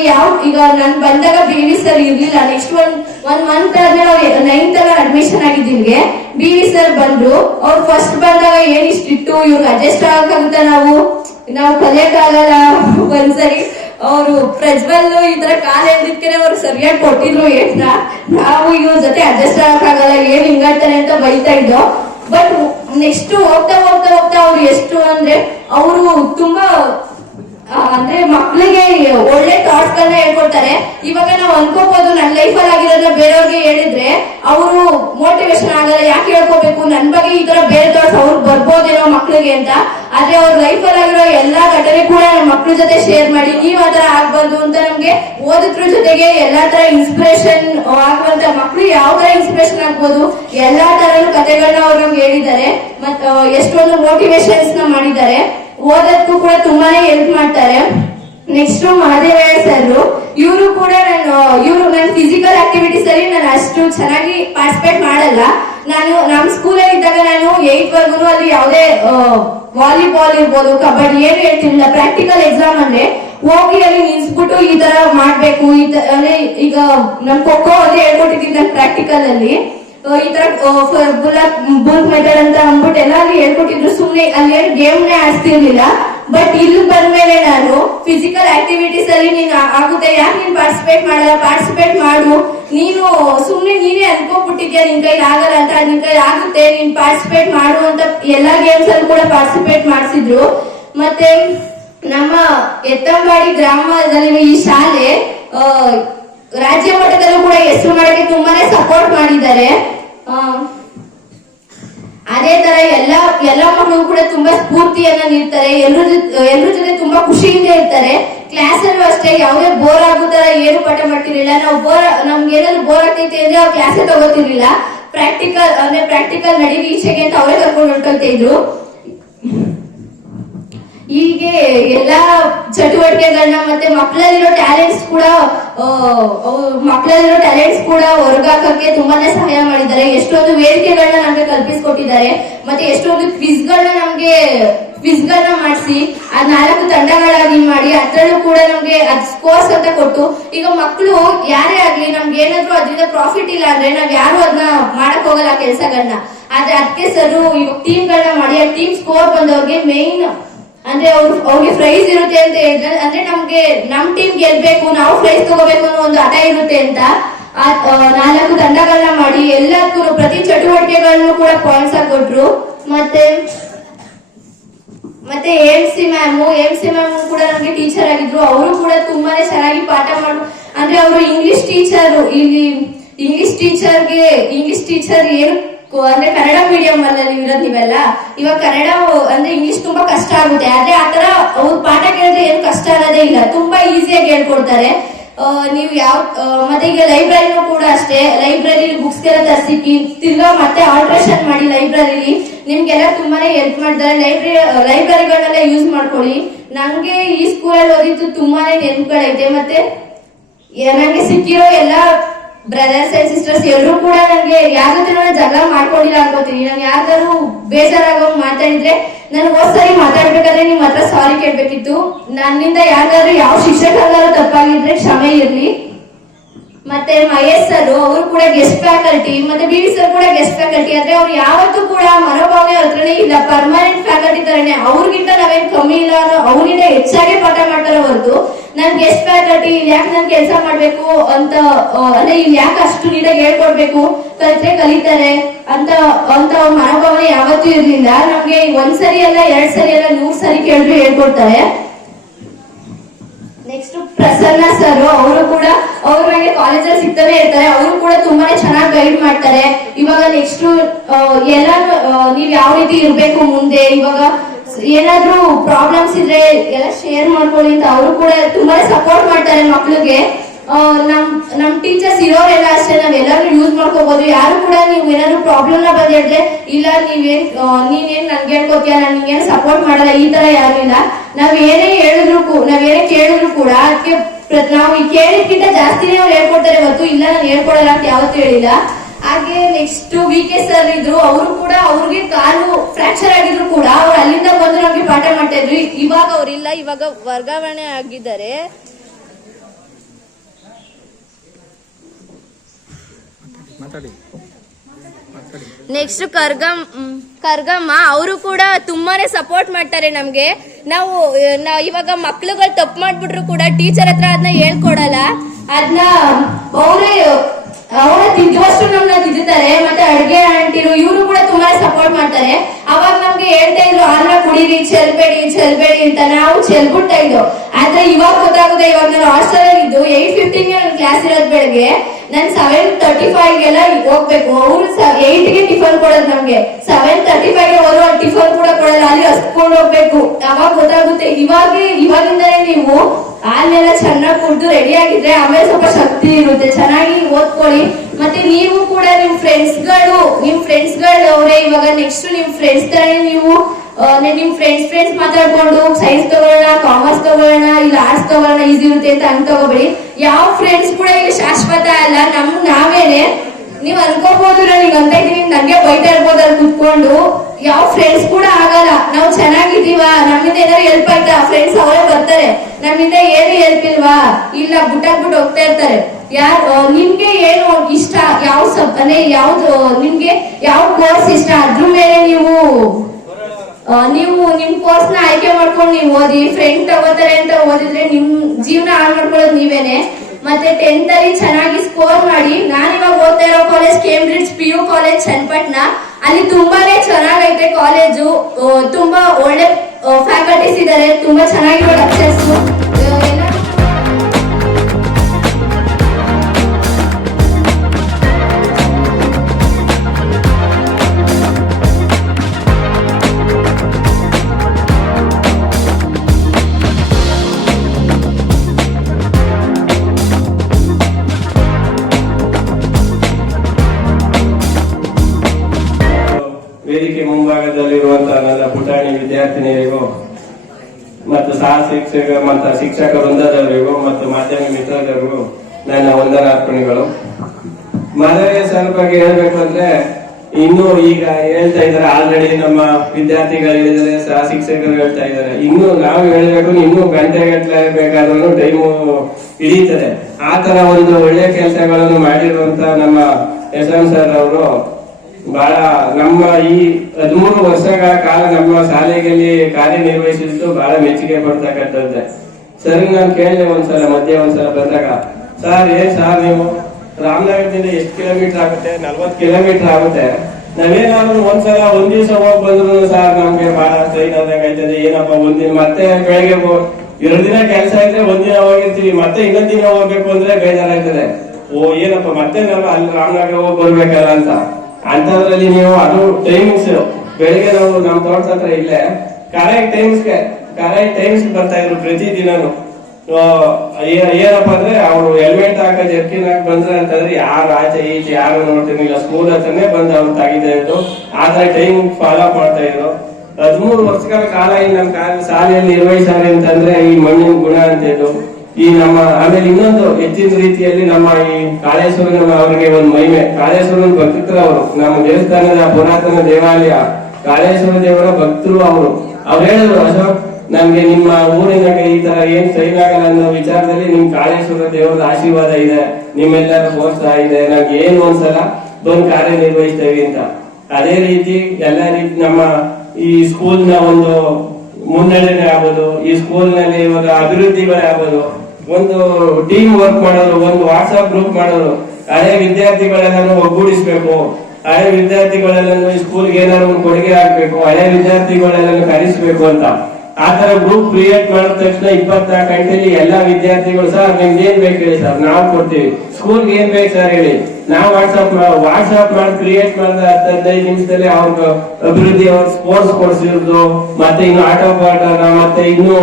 ಈಗ ನನ್ ಬಂದಾಗ BV ಸರ್ ಇರ್ಲಿಲ್ಲ. ನೆಕ್ಸ್ಟ್ ಒಂದ್ ಮಂತ್ ಆದ್ಮೇಲೆ 9th ಅಡ್ಮಿಷನ್ ಆಗಿದ್ದೀವಿ. BV ಸರ್ ಬಂದ್ರು. ಅವ್ರು ಫಸ್ಟ್ ಬಂದಾಗ ಏನ್ ಇಷ್ಟಿಟ್ಟು ಇವ್ರಿಗೆ ಅಡ್ಜಸ್ಟ್ ಆಗಕ್ಕಾಗುತ್ತ, ನಾವು ಕಲಿಯಕ್ಕಾಗಲ್ಲ. ಒಂದ್ಸರಿ ಅವರು ಪ್ರಜ್ವಲ್ ಈ ತರ ಕಾಲ ಎಳ್ದಿದ್ಕೆ ಅವ್ರು ಸರಿಯಾಗಿ ಕೊಟ್ಟಿದ್ರು ಏಟ್ನ. ನಾವು ಇವ್ರ ಜೊತೆ ಅಡ್ಜಸ್ಟ್ ಆಗಕ್ಕಾಗಲ್ಲ, ಏನ್ ಹಿಂಗಾಡ್ತಾನೆ ಅಂತ ಬೈತಾ ಇದ್ದೋ. ಬಟ್ ನೆಕ್ಸ್ಟ್ ಹೋಗ್ತಾ ಅವ್ರು ಎಷ್ಟು ಅಂದ್ರೆ ಅವರು ತುಂಬಾ ಅಂದ್ರೆ ಮಕ್ಳಿಗೆ ಒಳ್ಳೆ ಥಾಟ್ಸ್ ಗಳನ್ನ ಹೇಳ್ಕೊಡ್ತಾರೆ. ಇವಾಗ ನಾವು ಅನ್ಕೋಬಹುದು ನನ್ನ ಲೈಫಲ್ಲಿ ಆಗಿರೋದ್ರ ಬೇರೆಯವ್ರಿಗೆ ಹೇಳಿದ್ರೆ ಅವರು ಮೋಟಿವೇಶನ್ ಆಗಲ್ಲ, ಯಾಕೆ ಹೇಳ್ಕೋಬೇಕು, ನನ್ ಬಗ್ಗೆ ಈ ತರ ಬೇರೆ ಥಾಟ್ಸ್ ಅವ್ರಿಗೆ ಬರ್ಬೋದೇನೋ ಮಕ್ಳಿಗೆ ಅಂತ. ಆದ್ರೆ ಅವ್ರ ಲೈಫಲ್ಲಿ ಆಗಿರೋ ಎಲ್ಲಾ ಘಟನೆ ಕೂಡ ನಮ್ಮ ಮಕ್ಳ ಜೊತೆ ಶೇರ್ ಮಾಡಿ ನೀವ್ ಆತರ ಆಗ್ಬಾರ್ದು ಅಂತ ನಮ್ಗೆ ಓದಿದ್ರ ಜೊತೆಗೆ ಎಲ್ಲಾ ತರ ಇನ್ಸ್ಪಿರೇಷನ್ ಆಗುವಂತ ಮಕ್ಳು ಯಾವ ತರ ಇನ್ಸ್ಪಿರೇಷನ್ ಆಗ್ಬೋದು ಎಲ್ಲಾ ತರನು ಕಥೆಗಳನ್ನ ಅವ್ರು ನಮ್ಗೆ ಹೇಳಿದ್ದಾರೆ. ಮತ್ ಎಷ್ಟೊಂದು ಮೋಟಿವೇಶನ್ಸ್ ನ ಮಾಡಿದ್ದಾರೆ. ಓದಕ್ಕೂ ಕೂಡ ತುಂಬಾನೇ ಹೆಲ್ಪ್ ಮಾಡ್ತಾರೆ. ನೆಕ್ಸ್ಟ್ ಮಹದೇವಯ್ಯ ಸರ್, ಇವರು ಕೂಡ ನನ್ನ ಫಿಸಿಕಲ್ ಆಕ್ಟಿವಿಟೀಸ್ ಅಲ್ಲಿ ನಾನು ಅಷ್ಟು ಚೆನ್ನಾಗಿ ಪಾರ್ಟಿಸಿಪೇಟ್ ಮಾಡಲ್ಲ. ನಮ್ ಸ್ಕೂಲಲ್ಲಿ ಇದ್ದಾಗ ನಾನು 8th ವರ್ಗು ಅಲ್ಲಿ ಯಾವುದೇ ವಾಲಿಬಾಲ್ ಇರ್ಬೋದು, ಕಬಡ್ಡಿ ಏನು ಹೇಳ್ತಿರ್ಲಿಲ್ಲ. ಪ್ರಾಕ್ಟಿಕಲ್ ಎಕ್ಸಾಮ್ ಅಂದ್ರೆ ಹೋಗಿ ಅಲ್ಲಿ ನಿಲ್ಸ್ಬಿಟ್ಟು ಈ ತರ ಮಾಡ್ಬೇಕು, ಅಂದ್ರೆ ಈಗ ನಮ್ ಖೋಖೋ ಅದೇ ಹೇಳ್ಕೊಟ್ಟಿದ್ದೀನಿ ನಾನು ಪ್ರಾಕ್ಟಿಕಲ್ ಅಲ್ಲಿ. ಈ ತರ ಬುಲ್ ಮೆಥಡ್ ಅಂತ ಅಂದ್ಬಿಟ್ಟು ಎಲ್ಲ ಅಲ್ಲಿ ಹೇಳ್ಕೊಟ್ಟಿದ್ರು. ಸುಮ್ನೆ ಅಲ್ಲಿ ಏನು ಗೇಮ್ನೇ ಆಡ್ತಿರ್ಲಿಲ್ಲ. ಬಟ್ ಇಲ್ಲಿ ಬಂದ್ಮೇಲೆ ನಾನು ಫಿಸಿಕಲ್ ಆಕ್ಟಿವಿಟೀಸ್ ಅಲ್ಲಿ ನೀನ್ ಆಗುತ್ತೆ, ಯಾಕೆ ನೀನ್ ಪಾರ್ಟಿಸಿಪೇಟ್ ಮಾಡಲ್ಲ, ಪಾರ್ಟಿಸಿಪೇಟ್ ಮಾಡು, ನೀನು ಸುಮ್ನೆ ನೀನೇ ಅನ್ಕೊಂಡ್ಬಿಟ್ಟಿದ್ಯಾ ನಿನ್ ಕೈಲಿ ಆಗಲ್ಲ ಅಂತ, ನಿನ್ ಕೈಲಿ ಆಗುತ್ತೆ, ನೀನ್ ಪಾರ್ಟಿಸಿಪೇಟ್ ಮಾಡು ಅಂತ ಎಲ್ಲಾ ಗೇಮ್ಸ್ ಅಲ್ಲಿ ಕೂಡ ಪಾರ್ಟಿಸಿಪೇಟ್ ಮಾಡಿಸಿದ್ರು. ಮತ್ತೆ ನಮ್ಮ ಎತ್ತಂಬಾಡಿ ಗ್ರಾಮದಲ್ಲಿ ಈ ಶಾಲೆ ರಾಜ್ಯ ಮಟ್ಟದಲ್ಲೂ ಕೂಡ ಹೆಸರು ಮಾಡಕ್ಕೆ ತುಂಬಾನೇ ಸಪೋರ್ಟ್ ಮಾಡಿದ್ದಾರೆ. ಅದೇ ತರ ಎಲ್ಲ ಮಕ್ಕಳು ಕೂಡ ತುಂಬಾ ಸ್ಫೂರ್ತಿಯನ್ನ ನೀಡ್ತಾರೆ. ಎಲ್ರ ಜೊತೆ ತುಂಬಾ ಖುಷಿಯಿಂದ ಇರ್ತಾರೆ. ಕ್ಲಾಸ್ ಅಲ್ಲೂ ಅಷ್ಟೇ ಯಾವುದೇ ಬೋರ್ ಆಗೋ ತರ ಏನು ಪಾಠ ಮಾಡ್ತಿರ್ಲಿಲ್ಲ. ನಮ್ಗೆ ಏನಾದ್ರು ಬೋರ್ ಆಗ್ತೈತೆ ಅಂದ್ರೆ ಅವ್ರು ಕ್ಲಾಸೇ ತಗೋತಿರ್ಲಿಲ್ಲ. ಪ್ರಾಕ್ಟಿಕಲ್ ನಡೀರಿ ಈಚೆಗೆ ಅಂತ ಅವರೇ ಕರ್ಕೊಂಡು ಹೊರಟೋಗ್ತಾ ಇದ್ರು. ಹೀಗೆ ಎಲ್ಲಾ ಚಟುವಟಿಕೆಗಳನ್ನ ಮತ್ತೆ ಮಕ್ಕಳಲ್ಲಿರೋ ಟ್ಯಾಲೆಂಟ್ಸ್ ಕೂಡ ಹೊರಗಾಕಕ್ಕೆ ತುಂಬಾನೇ ಸಹಾಯ ಮಾಡಿದ್ದಾರೆ. ಎಷ್ಟೊಂದು ವೇದಿಕೆಗಳನ್ನ ನಮ್ಗೆ ಕಲ್ಪಿಸ್ಕೊಟ್ಟಿದ್ದಾರೆ. ಮತ್ತೆ ಎಷ್ಟೊಂದು ಕ್ವಿಜ್ಗಳನ್ನ ಮಾಡಿಸಿ ಅದ್ 4 ತಂಡಗಳಾಗಿ ಮಾಡಿ ಅದರಲ್ಲೂ ಕೂಡ ನಮ್ಗೆ ಸ್ಕೋರ್ಸ್ ಅಂತ ಕೊಟ್ಟು, ಈಗ ಮಕ್ಕಳು ಯಾರೇ ಆಗ್ಲಿ ನಮ್ಗೆ ಏನಾದ್ರು ಅದರಿಂದ ಪ್ರಾಫಿಟ್ ಇಲ್ಲ ಅಂದ್ರೆ ನಾವ್ ಯಾರು ಅದನ್ನ ಮಾಡಕ್ ಹೋಗಲ್ಲ ಕೆಲ್ಸಗಳನ್ನ. ಆದ್ರೆ ಅದಕ್ಕೆ ಸರ್ ಇವಾಗ ಟೀಮ್ ಗಳನ್ನ ಮಾಡಿ ಆ ಟೀಮ್ ಸ್ಕೋರ್ ಬಂದವ್ರಿಗೆ ಮೇನ್ ಅಂದ್ರೆ ಅವ್ರಿಗೆ ಪ್ರೈಸ್ ಇರುತ್ತೆ ಅಂತ ಹೇಳಿದ್ರೆ, ಅಂದ್ರೆ ನಮ್ ಟೀಮ್ ಗೆಲ್ಬೇಕು, ನಾವು ಪ್ರೈಸ್ ತಗೋಬೇಕು ಅನ್ನೋ ಒಂದು ಹಠ ಇರುತ್ತೆ ಅಂತ 4 ತಂಡಗಳನ್ನ ಮಾಡಿ ಎಲ್ಲಕ್ಕೂ ಪ್ರತಿ ಚಟುವಟಿಕೆಗಳನ್ನು ಕೂಡ ಪಾಯಿಂಟ್ಸ್ ಆಗಿ ಕೊಟ್ರು. ಮತ್ತೆ AMC ಮ್ಯಾಮ್ ಕೂಡ ನಮ್ಗೆ ಟೀಚರ್ ಆಗಿದ್ರು. ಅವರು ಕೂಡ ತುಂಬಾನೇ ಚೆನ್ನಾಗಿ ಪಾಠ ಅಂದ್ರೆ ಅವರು ಇಂಗ್ಲಿಷ್ ಟೀಚರ್ ಏನು ಅಂದ್ರೆ ಕನ್ನಡ ಮೀಡಿಯಂ ಅಲ್ಲ ಇರೋದು ನೀವೆಲ್ಲ. ಇವಾಗ ಕನ್ನಡ ಅಂದ್ರೆ ಇಂಗ್ಲಿಷ್ ತುಂಬಾ ಕಷ್ಟ ಆಗುತ್ತೆ. ಆದ್ರೆ ಆತರ ಅವ್ರು ಪಾಠ ಕೇಳಿದ್ರೆ ಏನು ಕಷ್ಟ ಅನ್ನೋದೇ ಇಲ್ಲ, ತುಂಬಾ ಈಸಿಯಾಗಿ ಹೇಳ್ಕೊಡ್ತಾರೆ. ನೀವು ಮತ್ತೆ ಈಗ ಲೈಬ್ರರಿನೂ ಕೂಡ ಅಷ್ಟೇ, ಲೈಬ್ರರಿ ಬುಕ್ಸ್ ಗೆಲ್ಲ ತರಿಸಿ ತಿರ್ಗಾ ಮತ್ತೆ ಆಲ್ಟ್ರೇಷನ್ ಮಾಡಿ ಲೈಬ್ರರಿ ಲೈಬ್ರರಿ. ನಿಮ್ಗೆಲ್ಲ ತುಂಬಾನೇ ಹೆಲ್ಪ್ ಮಾಡ್ತಾರೆ. ಲೈಬ್ರರಿಗಳನ್ನೆಲ್ಲ ಯೂಸ್ ಮಾಡ್ಕೊಳ್ಳಿ. ನಂಗೆ ಈ ಸ್ಕೂಲಲ್ಲಿ ಓದಿದ್ದು ತುಂಬಾನೇ ನೆನಪುಗಳೈತೆ. ಮತ್ತೆ ನಂಗೆ ಸಿಕ್ಕಿರೋ ಎಲ್ಲ ಬ್ರದರ್ಸ್ ಅಂಡ್ ಸಿಸ್ಟರ್ಸ್ ಎಲ್ಲರೂ ಕೂಡ ನಂಗೆ ಯಾರ ಜೊತೆ ಜಗಳ ಮಾಡ್ಕೊಂಡಿಲ್ಲ ಅನ್ಕೋತೀನಿ. ನಾನು ಯಾರ್ದಾರು ಬೇಜಾರಾಗೋ ಮಾತಾಡಿದ್ರೆ ನಾನು ಹೋದ್ಸರಿ ಮಾತಾಡ್ಬೇಕಾದ್ರೆ ನಿಮ್ ಹತ್ರ ಸಾರಿ ಕೇಳ್ಬೇಕಿತ್ತು. ನನ್ನಿಂದ ಯಾರ್ದಾದ್ರು ಯಾವ ಶಿಕ್ಷಕರಾದ್ರೂ ತಪ್ಪಾಗಿದ್ರೆ ಕ್ಷಮೆ ಇರ್ಲಿ. ಮತ್ತೆ ಮಹೇಶ್ ಸರ್ ಅವರು ಕೂಡ ಗೆಸ್ಟ್ ಫ್ಯಾಕಲ್ಟಿ, ಮತ್ತೆ ಬಿ ವಿ ಸರ್ ಕೂಡ ಗೆಸ್ಟ್ ಫ್ಯಾಕಲ್ಟಿ. ಆದ್ರೆ ಅವ್ರು ಯಾವತ್ತೂ ಕೂಡ ಮನೋಭಾವನೆ ಹತ್ರನೇ ಇಲ್ಲ, ಪರ್ಮನೆಂಟ್ ಫ್ಯಾಕಲ್ಟಿ ತರನೇ. ಅವ್ರಿಗಿಂತ ನಾವೇನ್ ಕಮ್ಮಿ ಇಲ್ಲ, ಅವ್ರಿಂದ ಹೆಚ್ಚಾಗಿ ಪಾಠ ಮಾಡ್ತಾರೆ ಹೊರತು ನಾನ್ ಗೆಸ್ಟ್ ಫ್ಯಾಕಲ್ಟಿ ಇಲ್ಲಿ ಯಾಕೆ ನಾನ್ ಕೆಲಸ ಮಾಡ್ಬೇಕು ಅಂತ, ಅಂದ್ರೆ ಇಲ್ಲಿ ಯಾಕೆ ಅಷ್ಟು ನೀಟಾಗಿ ಹೇಳ್ಕೊಡ್ಬೇಕು, ಕಲಿತ್ರೆ ಕಲಿತಾರೆ ಅಂತ ಮನೋಭಾವನೆ ಯಾವತ್ತೂ ಇರ್ಲಿಲ್ಲ. ನಮ್ಗೆ ಒಂದ್ಸರಿ ಅಲ್ಲ 2 ಸರಿ ಅಲ್ಲ 100 ಸರಿ ಕೇಳಿದ್ರು ಹೇಳ್ಕೊಡ್ತಾರೆ. ನೆಕ್ಸ್ಟ್ ಪ್ರಸನ್ನ ಸರ್ ಅವರು ಕೂಡ ಅವ್ರು ನನಗೆ ಕಾಲೇಜಲ್ಲಿ ಸಿಗ್ತಾನೆ ಇರ್ತಾರೆ. ಅವರು ಕೂಡ ತುಂಬಾನೇ ಚೆನ್ನಾಗಿ ಗೈಡ್ ಮಾಡ್ತಾರೆ. ಇವಾಗ ನೆಕ್ಸ್ಟ್ ಎಲ್ಲ ನೀವ್ ಯಾವ ರೀತಿ ಇರ್ಬೇಕು ಮುಂದೆ, ಇವಾಗ ಏನಾದ್ರೂ ಪ್ರಾಬ್ಲಮ್ಸ್ ಇದ್ರೆ ಎಲ್ಲ ಶೇರ್ ಮಾಡ್ಕೊಳ್ಳಿ ಅಂತ ಅವರು ಕೂಡ ತುಂಬಾನೇ ಸಪೋರ್ಟ್ ಮಾಡ್ತಾರೆ ಮಕ್ಳಿಗೆ. ನಮ್ ಟೀಚರ್ಸ್ ಇರೋರೆಲ್ಲ ಅಷ್ಟೇ, ನಾವೆಲ್ಲರೂ ಯೂಸ್ ಮಾಡ್ಕೋಬಹುದು. ಯಾರು ಕೂಡ ನೀವು ಏನಾದ್ರು ಪ್ರಾಬ್ಲಮ್ ನ ಬಂದ್ ಹೇಳಿದ್ರೆ ಇಲ್ಲ ನೀನೇನ್ ನನ್ಗೆ ಹೇಳ್ಕೊತೀಯ, ನಾನು ನಿಂಗೇನು ಸಪೋರ್ಟ್ ಮಾಡಲ್ಲ, ಈ ತರ ಯಾರು ಇಲ್ಲ. ನಾವೇನೇ ಕೇಳಿದ್ರು ಕೂಡ ಅದಕ್ಕೆ ನಾವು ಕೇಳಿದ್ಕಿಂತ ಜಾಸ್ತಿನೇ ಅವ್ರು ಹೇಳ್ಕೊಡ್ತಾರೆ ಹೊತ್ತು ಇಲ್ಲ ನಾನು ಹೇಳ್ಕೊಡಲ್ಲ ಅಂತ ಯಾವತ್ತೂ ಹೇಳಿಲ್ಲ. ಹಾಗೆ ನೆಕ್ಸ್ಟ್ ವಿ ಕೆ ಸರ್ ಇದ್ರು. ಅವರು ಕೂಡ ಅವ್ರಿಗೆ ಕಾಲು ಫ್ರಾಕ್ಚರ್ ಆಗಿದ್ರು ಕೂಡ ಅವ್ರು ಅಲ್ಲಿಂದ ಬಂದು ನಮ್ಗೆ ಪಾಠ ಮಾಡ್ತಾ ಇದ್ರು. ಇವಾಗ ಅವ್ರಿಲ್ಲ, ಇವಾಗ ವರ್ಗಾವಣೆ ಆಗಿದ್ದಾರೆ. ನೆಕ್ಸ್ಟ್ ಕರ್ಗಮ್ಮ ಅವರು ಕೂಡ ತುಂಬಾನೇ ಸಪೋರ್ಟ್ ಮಾಡ್ತಾರೆ ನಮ್ಗೆ. ನಾವು ಇವಾಗ ಮಕ್ಳುಗಳು ತಪ್ಪು ಮಾಡ್ಬಿಟ್ರು ಕೂಡ ಟೀಚರ್ ಹತ್ರ ಅದನ್ನ ಹೇಳ್ಕೊಡಲ್ಲ, ಅದನ್ನ ಅವರ ತಿದ್ದುವಷ್ಟು ನಮ್ನ ತಿದ್ದುತ್ತಾರೆ. ಮತ್ತೆ ಅಡ್ಗೆ ಆಂಟಿರು ಇವರು ಕೂಡ ತುಂಬಾ ಸಪೋರ್ಟ್ ಮಾಡ್ತಾರೆ. ಅವಾಗ ನಮ್ಗೆ ಹೇಳ್ತಾ ಇದ್ರು ಹಾಲ್ನ ಕುಡೀರಿ, ಚೆಲ್ಬೇಡಿ ಅಂತ. ನಾವು ಚೆಲ್ಬಿಡ್ತಾ ಇದ್ದೋ. ಆದ್ರೆ ಇವಾಗ ಗೊತ್ತಾಗುತ್ತೆ, ಇವಾಗ ನಾನು ಹಾಸ್ಟೆಲ್ ಅಲ್ಲಿ ಇದ್ದು 8:15 ನನ್ನ ಕ್ಲಾಸ್ ಇರೋದ್ ಬೆಳಗ್ಗೆ, ನಾನು 7:35 ಹೋಗ್ಬೇಕು. ಅವ್ರು 8ಗೆ ಟಿಫನ್ ಕೊಡೋದು ನಮ್ಗೆ, 7:35 ಅವರು ಟಿಫನ್ ಕೂಡ ಕೊಡಲ್ಲ, ಅಲ್ಲಿ ಹಸ್ಕೊಂಡು ಹೋಗ್ಬೇಕು. ಅವಾಗ ಗೊತ್ತಾಗುತ್ತೆ ಇವಾಗಿಂದನೇ ನೀವು ಹಾಲೆಲ್ಲ ಚೆನ್ನಾಗಿ ಕುಡ್ದು ರೆಡಿ ಆಗಿದ್ರೆ ಆಮೇಲೆ ಸ್ವಲ್ಪ ಶಕ್ತಿ ಇರುತ್ತೆ. ಚೆನ್ನಾಗಿ ಓದ್ಕೊಳ್ಳಿ. ಮತ್ತೆ ನೀವು ಕೂಡ ನಿಮ್ ಫ್ರೆಂಡ್ಸ್ಗಳು ಅವರೇ ಇವಾಗ ನೆಕ್ಸ್ಟ್ ನಿಮ್ ಫ್ರೆಂಡ್ಸ್ ತರನೇ ನೀವು ನಿಮ್ ಫ್ರೆಂಡ್ಸ್ ಮಾತಾಡ್ಕೊಂಡು ಸೈನ್ಸ್ ತಗೊಳ್ಳೋಣ, ಕಾಮರ್ಸ್ ತಗೊಳ್ಳೋಣ, ಇಲ್ಲ ಆರ್ಟ್ಸ್ ತಗೊಳ್ಳೋಣ, ಈಸಿ ಇರುತ್ತೆ ಅಂತ ಹಂಗ್ ತಗೋಬೇಡಿ. ಯಾವ ಫ್ರೆಂಡ್ಸ್ ಕೂಡ ಈಗ ಶಾಶ್ವತ ಅಲ್ಲ. ನಾವೇನೆ ನೀವ್ ಅನ್ಕೋಬಹುದು ನಾನು ಈಗ ಅಂತ ಇದ್ದೀನಿ ನಂಗೆ ಬೈತಾ ಇರ್ಬೋದು ಅಲ್ಲಿ ಕುತ್ಕೊಂಡು. ಯಾವ ಫ್ರೆಂಡ್ಸ್ ಕೂಡ ಆಗಲ್ಲ. ನಾವು ಚೆನ್ನಾಗಿದ್ದೀವ, ನಮ್ಮಿಂದ ಏನಾದ್ರು ಹೆಲ್ಪ್ ಆಯ್ತಾ, ಫ್ರೆಂಡ್ಸ್ ಅವರೇ ಬರ್ತಾರೆ. ನಮ್ಮಿಂದ ಏನು ಹೆಲ್ಪ್ ಇಲ್ವಾ, ಇಲ್ಲ ಬಿಟ್ಟಾಕ್ಬಿಟ್ಟು ಹೋಗ್ತಾ ಇರ್ತಾರೆ. ನಿಮ್ಗೆ ಏನು ಇಷ್ಟ, ಯಾವ್ದು ನಿಮ್ಗೆ ಯಾವ ಕೋರ್ಸ್ ಇಷ್ಟ ಅದ್ರ ಮೇಲೆ ನೀವು ನಿಮ್ ಕೋರ್ಸ್ ನ ಆಯ್ಕೆ ಮಾಡ್ಕೊಂಡು ನೀವು ಓದಿ. ಫ್ರೆಂಡ್ ತಗೋತಾರೆ ಅಂತ ಓದಿದ್ರೆ ನಿಮ್ ಜೀವನ ಹಾಳು ಮಾಡ್ಕೊಳ್ಳೋದು ನೀವೇನೆ. ಮತ್ತೆ 10th ಅಲ್ಲಿ ಚೆನ್ನಾಗಿ ಸ್ಕೋರ್ ಮಾಡಿ. ನಾನಿವಾಗ ಓದ್ತಾ ಇರೋ college Cambridge PU college Channapatna. ಅಲ್ಲಿ ತುಂಬಾನೇ ಚೆನ್ನಾಗೈತೆ ಕಾಲೇಜು, ತುಂಬಾ ಒಳ್ಳೆ ಫ್ಯಾಕಲ್ಟೀಸ್ ಇದಾರೆ, ತುಂಬಾ ಚೆನ್ನಾಗಿರೋ ಲೆಕ್ಚರ್ಸ್ ಎಲ್ಲ. ವೇದಿಕೆ ಮುಂಭಾಗದಲ್ಲಿರುವಂತಹ ನನ್ನ ಪುಟಾಣಿ ವಿದ್ಯಾರ್ಥಿನಿಯರಿಗೂ ಮತ್ತು ಶಿಕ್ಷಕ ವೃಂದದವರಿಗೂ ಮತ್ತು ಮಾಧ್ಯಮ ಮಿತ್ರರಿಗೂ ನನ್ನ ವಂದನಾರ್ಪಣೆಗಳು. ಮಾದರಿಯ ಸರ್ ಬಗ್ಗೆ ಹೇಳ್ಬೇಕು ಅಂದ್ರೆ ಇನ್ನು ಈಗ ಹೇಳ್ತಾ ಇದ್ದಾರೆ, ಆಲ್ರೆಡಿ ನಮ್ಮ ವಿದ್ಯಾರ್ಥಿಗಳು ಹೇಳಿದರೆ, ಸಹ ಶಿಕ್ಷಕರು ಹೇಳ್ತಾ ಇದ್ದಾರೆ. ಇನ್ನು ನಾವು ಹೇಳ್ಬೇಕು, ಇನ್ನು ಗಂಟೆಗಟ್ಟಲೆ ಬೇಕಾದ್ರೂ ಟೈಮು ಹಿಡಿಯುತ್ತದೆ. ಆ ತರ ಒಂದು ಒಳ್ಳೆಯ ಕೆಲಸಗಳನ್ನು ಮಾಡಿರುವಂತ ನಮ್ಮ SM ಸರ್ ಅವರು ಬಹಳ ನಮ್ಮ ಈ 13 ವರ್ಷಗಳ ಕಾಲ ನಮ್ಮ ಶಾಲೆಯಲ್ಲಿ ಕಾರ್ಯನಿರ್ವಹಿಸಿದ್ದು ಬಹಳ ಮೆಚ್ಚುಗೆ ಪಡ್ತಕ್ಕಂಥದ್ದೇ. ಸರ್ ನಾನು ಕೇಳಿದೆ ಒಂದ್ಸಲ ಬಂದಾಗ, ಸರ್ ಏನ್ ಸರ್ ನೀವು ರಾಮನಗರದಿಂದ ಎಷ್ಟು ಕಿಲೋಮೀಟರ್ ಆಗುತ್ತೆ? 40 ಕಿಲೋಮೀಟರ್ ಆಗುತ್ತೆ. ನಾವೇನಾದ್ರು ಒಂದ್ ದಿವಸ ಹೋಗಿ ಬಂದ್ರು ಸರ್ ನಮ್ಗೆ ಬಹಳ ಟ್ರೈನ್ ಆದಂಗ ಆಯ್ತದೆ. ಏನಪ್ಪ ಒಂದಿನ ಮತ್ತೆ ಬೆಳಗ್ಗೆ 2 ದಿನ ಕೆಲಸ ಇದ್ರೆ ಒಂದಿನ ಹೋಗಿರ್ತೀವಿ, ಮತ್ತೆ ಇನ್ನೊಂದ್ ದಿನ ಹೋಗ್ಬೇಕು ಅಂದ್ರೆ ಬೇಜಾರಾಗ್ತದೆ. ಏನಪ್ಪ ಮತ್ತೆ ನಾವು ಅಲ್ಲಿ ರಾಮನಗರ ಹೋಗಿ ಬರ್ಬೇಕಲ್ಲ ಅಂತದ್ರಲ್ಲಿ ನೀವು ಅದು ಟೈಮಿಂಗ್ಸ್ ಬೆಳಿಗ್ಗೆ ನಾವು ನಮ್ಮ ತೋಟದ ಹತ್ರ ಇಲ್ಲೇ ಕರೆಕ್ಟ್ ಟೈಮ್ಸ್ ಬರ್ತಾ ಇದ್ರು ಪ್ರತಿ ದಿನಾನು. ಏನಪ್ಪ ಅಂದ್ರೆ ಅವ್ರು ಹೆಲ್ಮೆಟ್ ಹಾಕ ಜರ್ಕಿನ್ ಹಾಕಿ ಬಂದ್ರೆ ಅಂತಂದ್ರೆ ಯಾರು ಆಚೆ ಈಚೆ ಯಾರು ನೋಡ್ತಿರ್ಲಿಲ್ಲ, ಸ್ಕೂಲ್ ಹತ್ರನೇ ಬಂದು ಅವ್ರು ತೆಗಿತಾ ಇದ್ರು. ಆದ್ರೆ ಟೈಮ್ ಫಾಲೋ ಮಾಡ್ತಾ ಇದ್ರು. 13 ವರ್ಷಗಳ ಕಾಲ ಈ ನಮ್ಮ ಶಾಲೆಯಲ್ಲಿ ನಿರ್ವಹಿಸ್ತಾರೆ ಅಂತಂದ್ರೆ ಈ ಮಣ್ಣಿನ ಗುಣ ಅಂತ ಇದು. ಈ ನಮ್ಮ ಆಮೇಲೆ ಇನ್ನೊಂದು ಹೆಚ್ಚಿನ ರೀತಿಯಲ್ಲಿ ನಮ್ಮ ಈ ಕಾಳೇಶ್ವರನ ಅವರಿಗೆ ಒಂದು ಮಹಿಮೆ. ಕಾಳೇಶ್ವರನ ಭಕ್ತರು ಅವರು, ನಮ್ಮ ದೇವಸ್ಥಾನದ ಪುರಾತನ ದೇವಾಲಯ ಕಾಳೇಶ್ವರ ದೇವರ ಭಕ್ತರು ಅವರು. ಅವ್ರು ಹೇಳಿದ್ರು, ಅಶೋಕ್ ನಮ್ಗೆ ನಿಮ್ಮ ಊರಿನ ಈ ತರ ಏನ್ ಸೈನ್ ಆಗಲ್ಲ ಅನ್ನೋ ವಿಚಾರದಲ್ಲಿ ನಿಮ್ ಕಾಳೇಶ್ವರ ದೇವರದ ಆಶೀರ್ವಾದ ಇದೆ, ನಿಮ್ಮೆಲ್ಲರ ಪ್ರೋತ್ಸಾಹ ಇದೆ, ನಮ್ಗೆ ಏನು ಒಂದ್ಸಲ ಬಂದು ಕಾರ್ಯನಿರ್ವಹಿಸ್ತೇವೆ ಅಂತ. ಅದೇ ರೀತಿ ಎಲ್ಲ ರೀತಿ ನಮ್ಮ ಈ ಸ್ಕೂಲ್ ನ ಒಂದು ಮುನ್ನಡೆನೆ ಆಗ್ಬೋದು, ಈ ಸ್ಕೂಲ್ ನಲ್ಲಿ ಇವಾಗ ಅಭಿವೃದ್ಧಿಗಳೇ ಆಗ್ಬೋದು, ಒಂದು ಟೀಮ್ ವರ್ಕ್ ಮಾಡೋದು, ಒಂದು ವಾಟ್ಸ್ಆಪ್ ಗ್ರೂಪ್ ಮಾಡೋದು, ಹಳೆ ವಿದ್ಯಾರ್ಥಿಗಳೆಲ್ಲನೂ ಒಗ್ಗೂಡಿಸ್ಬೇಕು, ಹಳೆ ವಿದ್ಯಾರ್ಥಿಗಳೆಲ್ಲನೂ ಈ ಸ್ಕೂಲ್ಗೆ ಏನಾದ್ರು ಒಂದು ಕೊಡುಗೆ ಹಾಕ್ಬೇಕು, ಹಳೆ ವಿದ್ಯಾರ್ಥಿಗಳೆಲ್ಲನೂ ಕರೆಸ್ಬೇಕು ಅಂತ. ಆ ತರ ಗ್ರೂಪ್ ಕ್ರಿಯೇಟ್ ಮಾಡಿದ ತಕ್ಷಣ 24 ಗಂಟೆಯಲ್ಲಿ ಎಲ್ಲಾ ವಿದ್ಯಾರ್ಥಿಗಳು ಸರ್ ನಿಮ್ಗೆ ಏನ್ ಬೇಕು ಹೇಳಿ ಸರ್ ನಾವು ಕೊಡ್ತೀವಿ, ಸ್ಕೂಲ್ಗೆ ಏನ್ ಬೇಕು ಸರ್ ಹೇಳಿ, ನಾವು ವಾಟ್ಸ್ಆಪ್ ಮಾಡಿ ಕ್ರಿಯೇಟ್ ಮಾಡಿದ 15 ನಿಮಿಷದಲ್ಲಿ ಅವ್ರಿಗೆ ಅಭಿವೃದ್ಧಿ, ಅವ್ರ ಸ್ಪೋರ್ಟ್ಸ್ ಕೊಡ್ಸಿರೋದು, ಮತ್ತೆ ಇನ್ನು ಆಟೋ ಪಾಠ, ಮತ್ತೆ ಇನ್ನು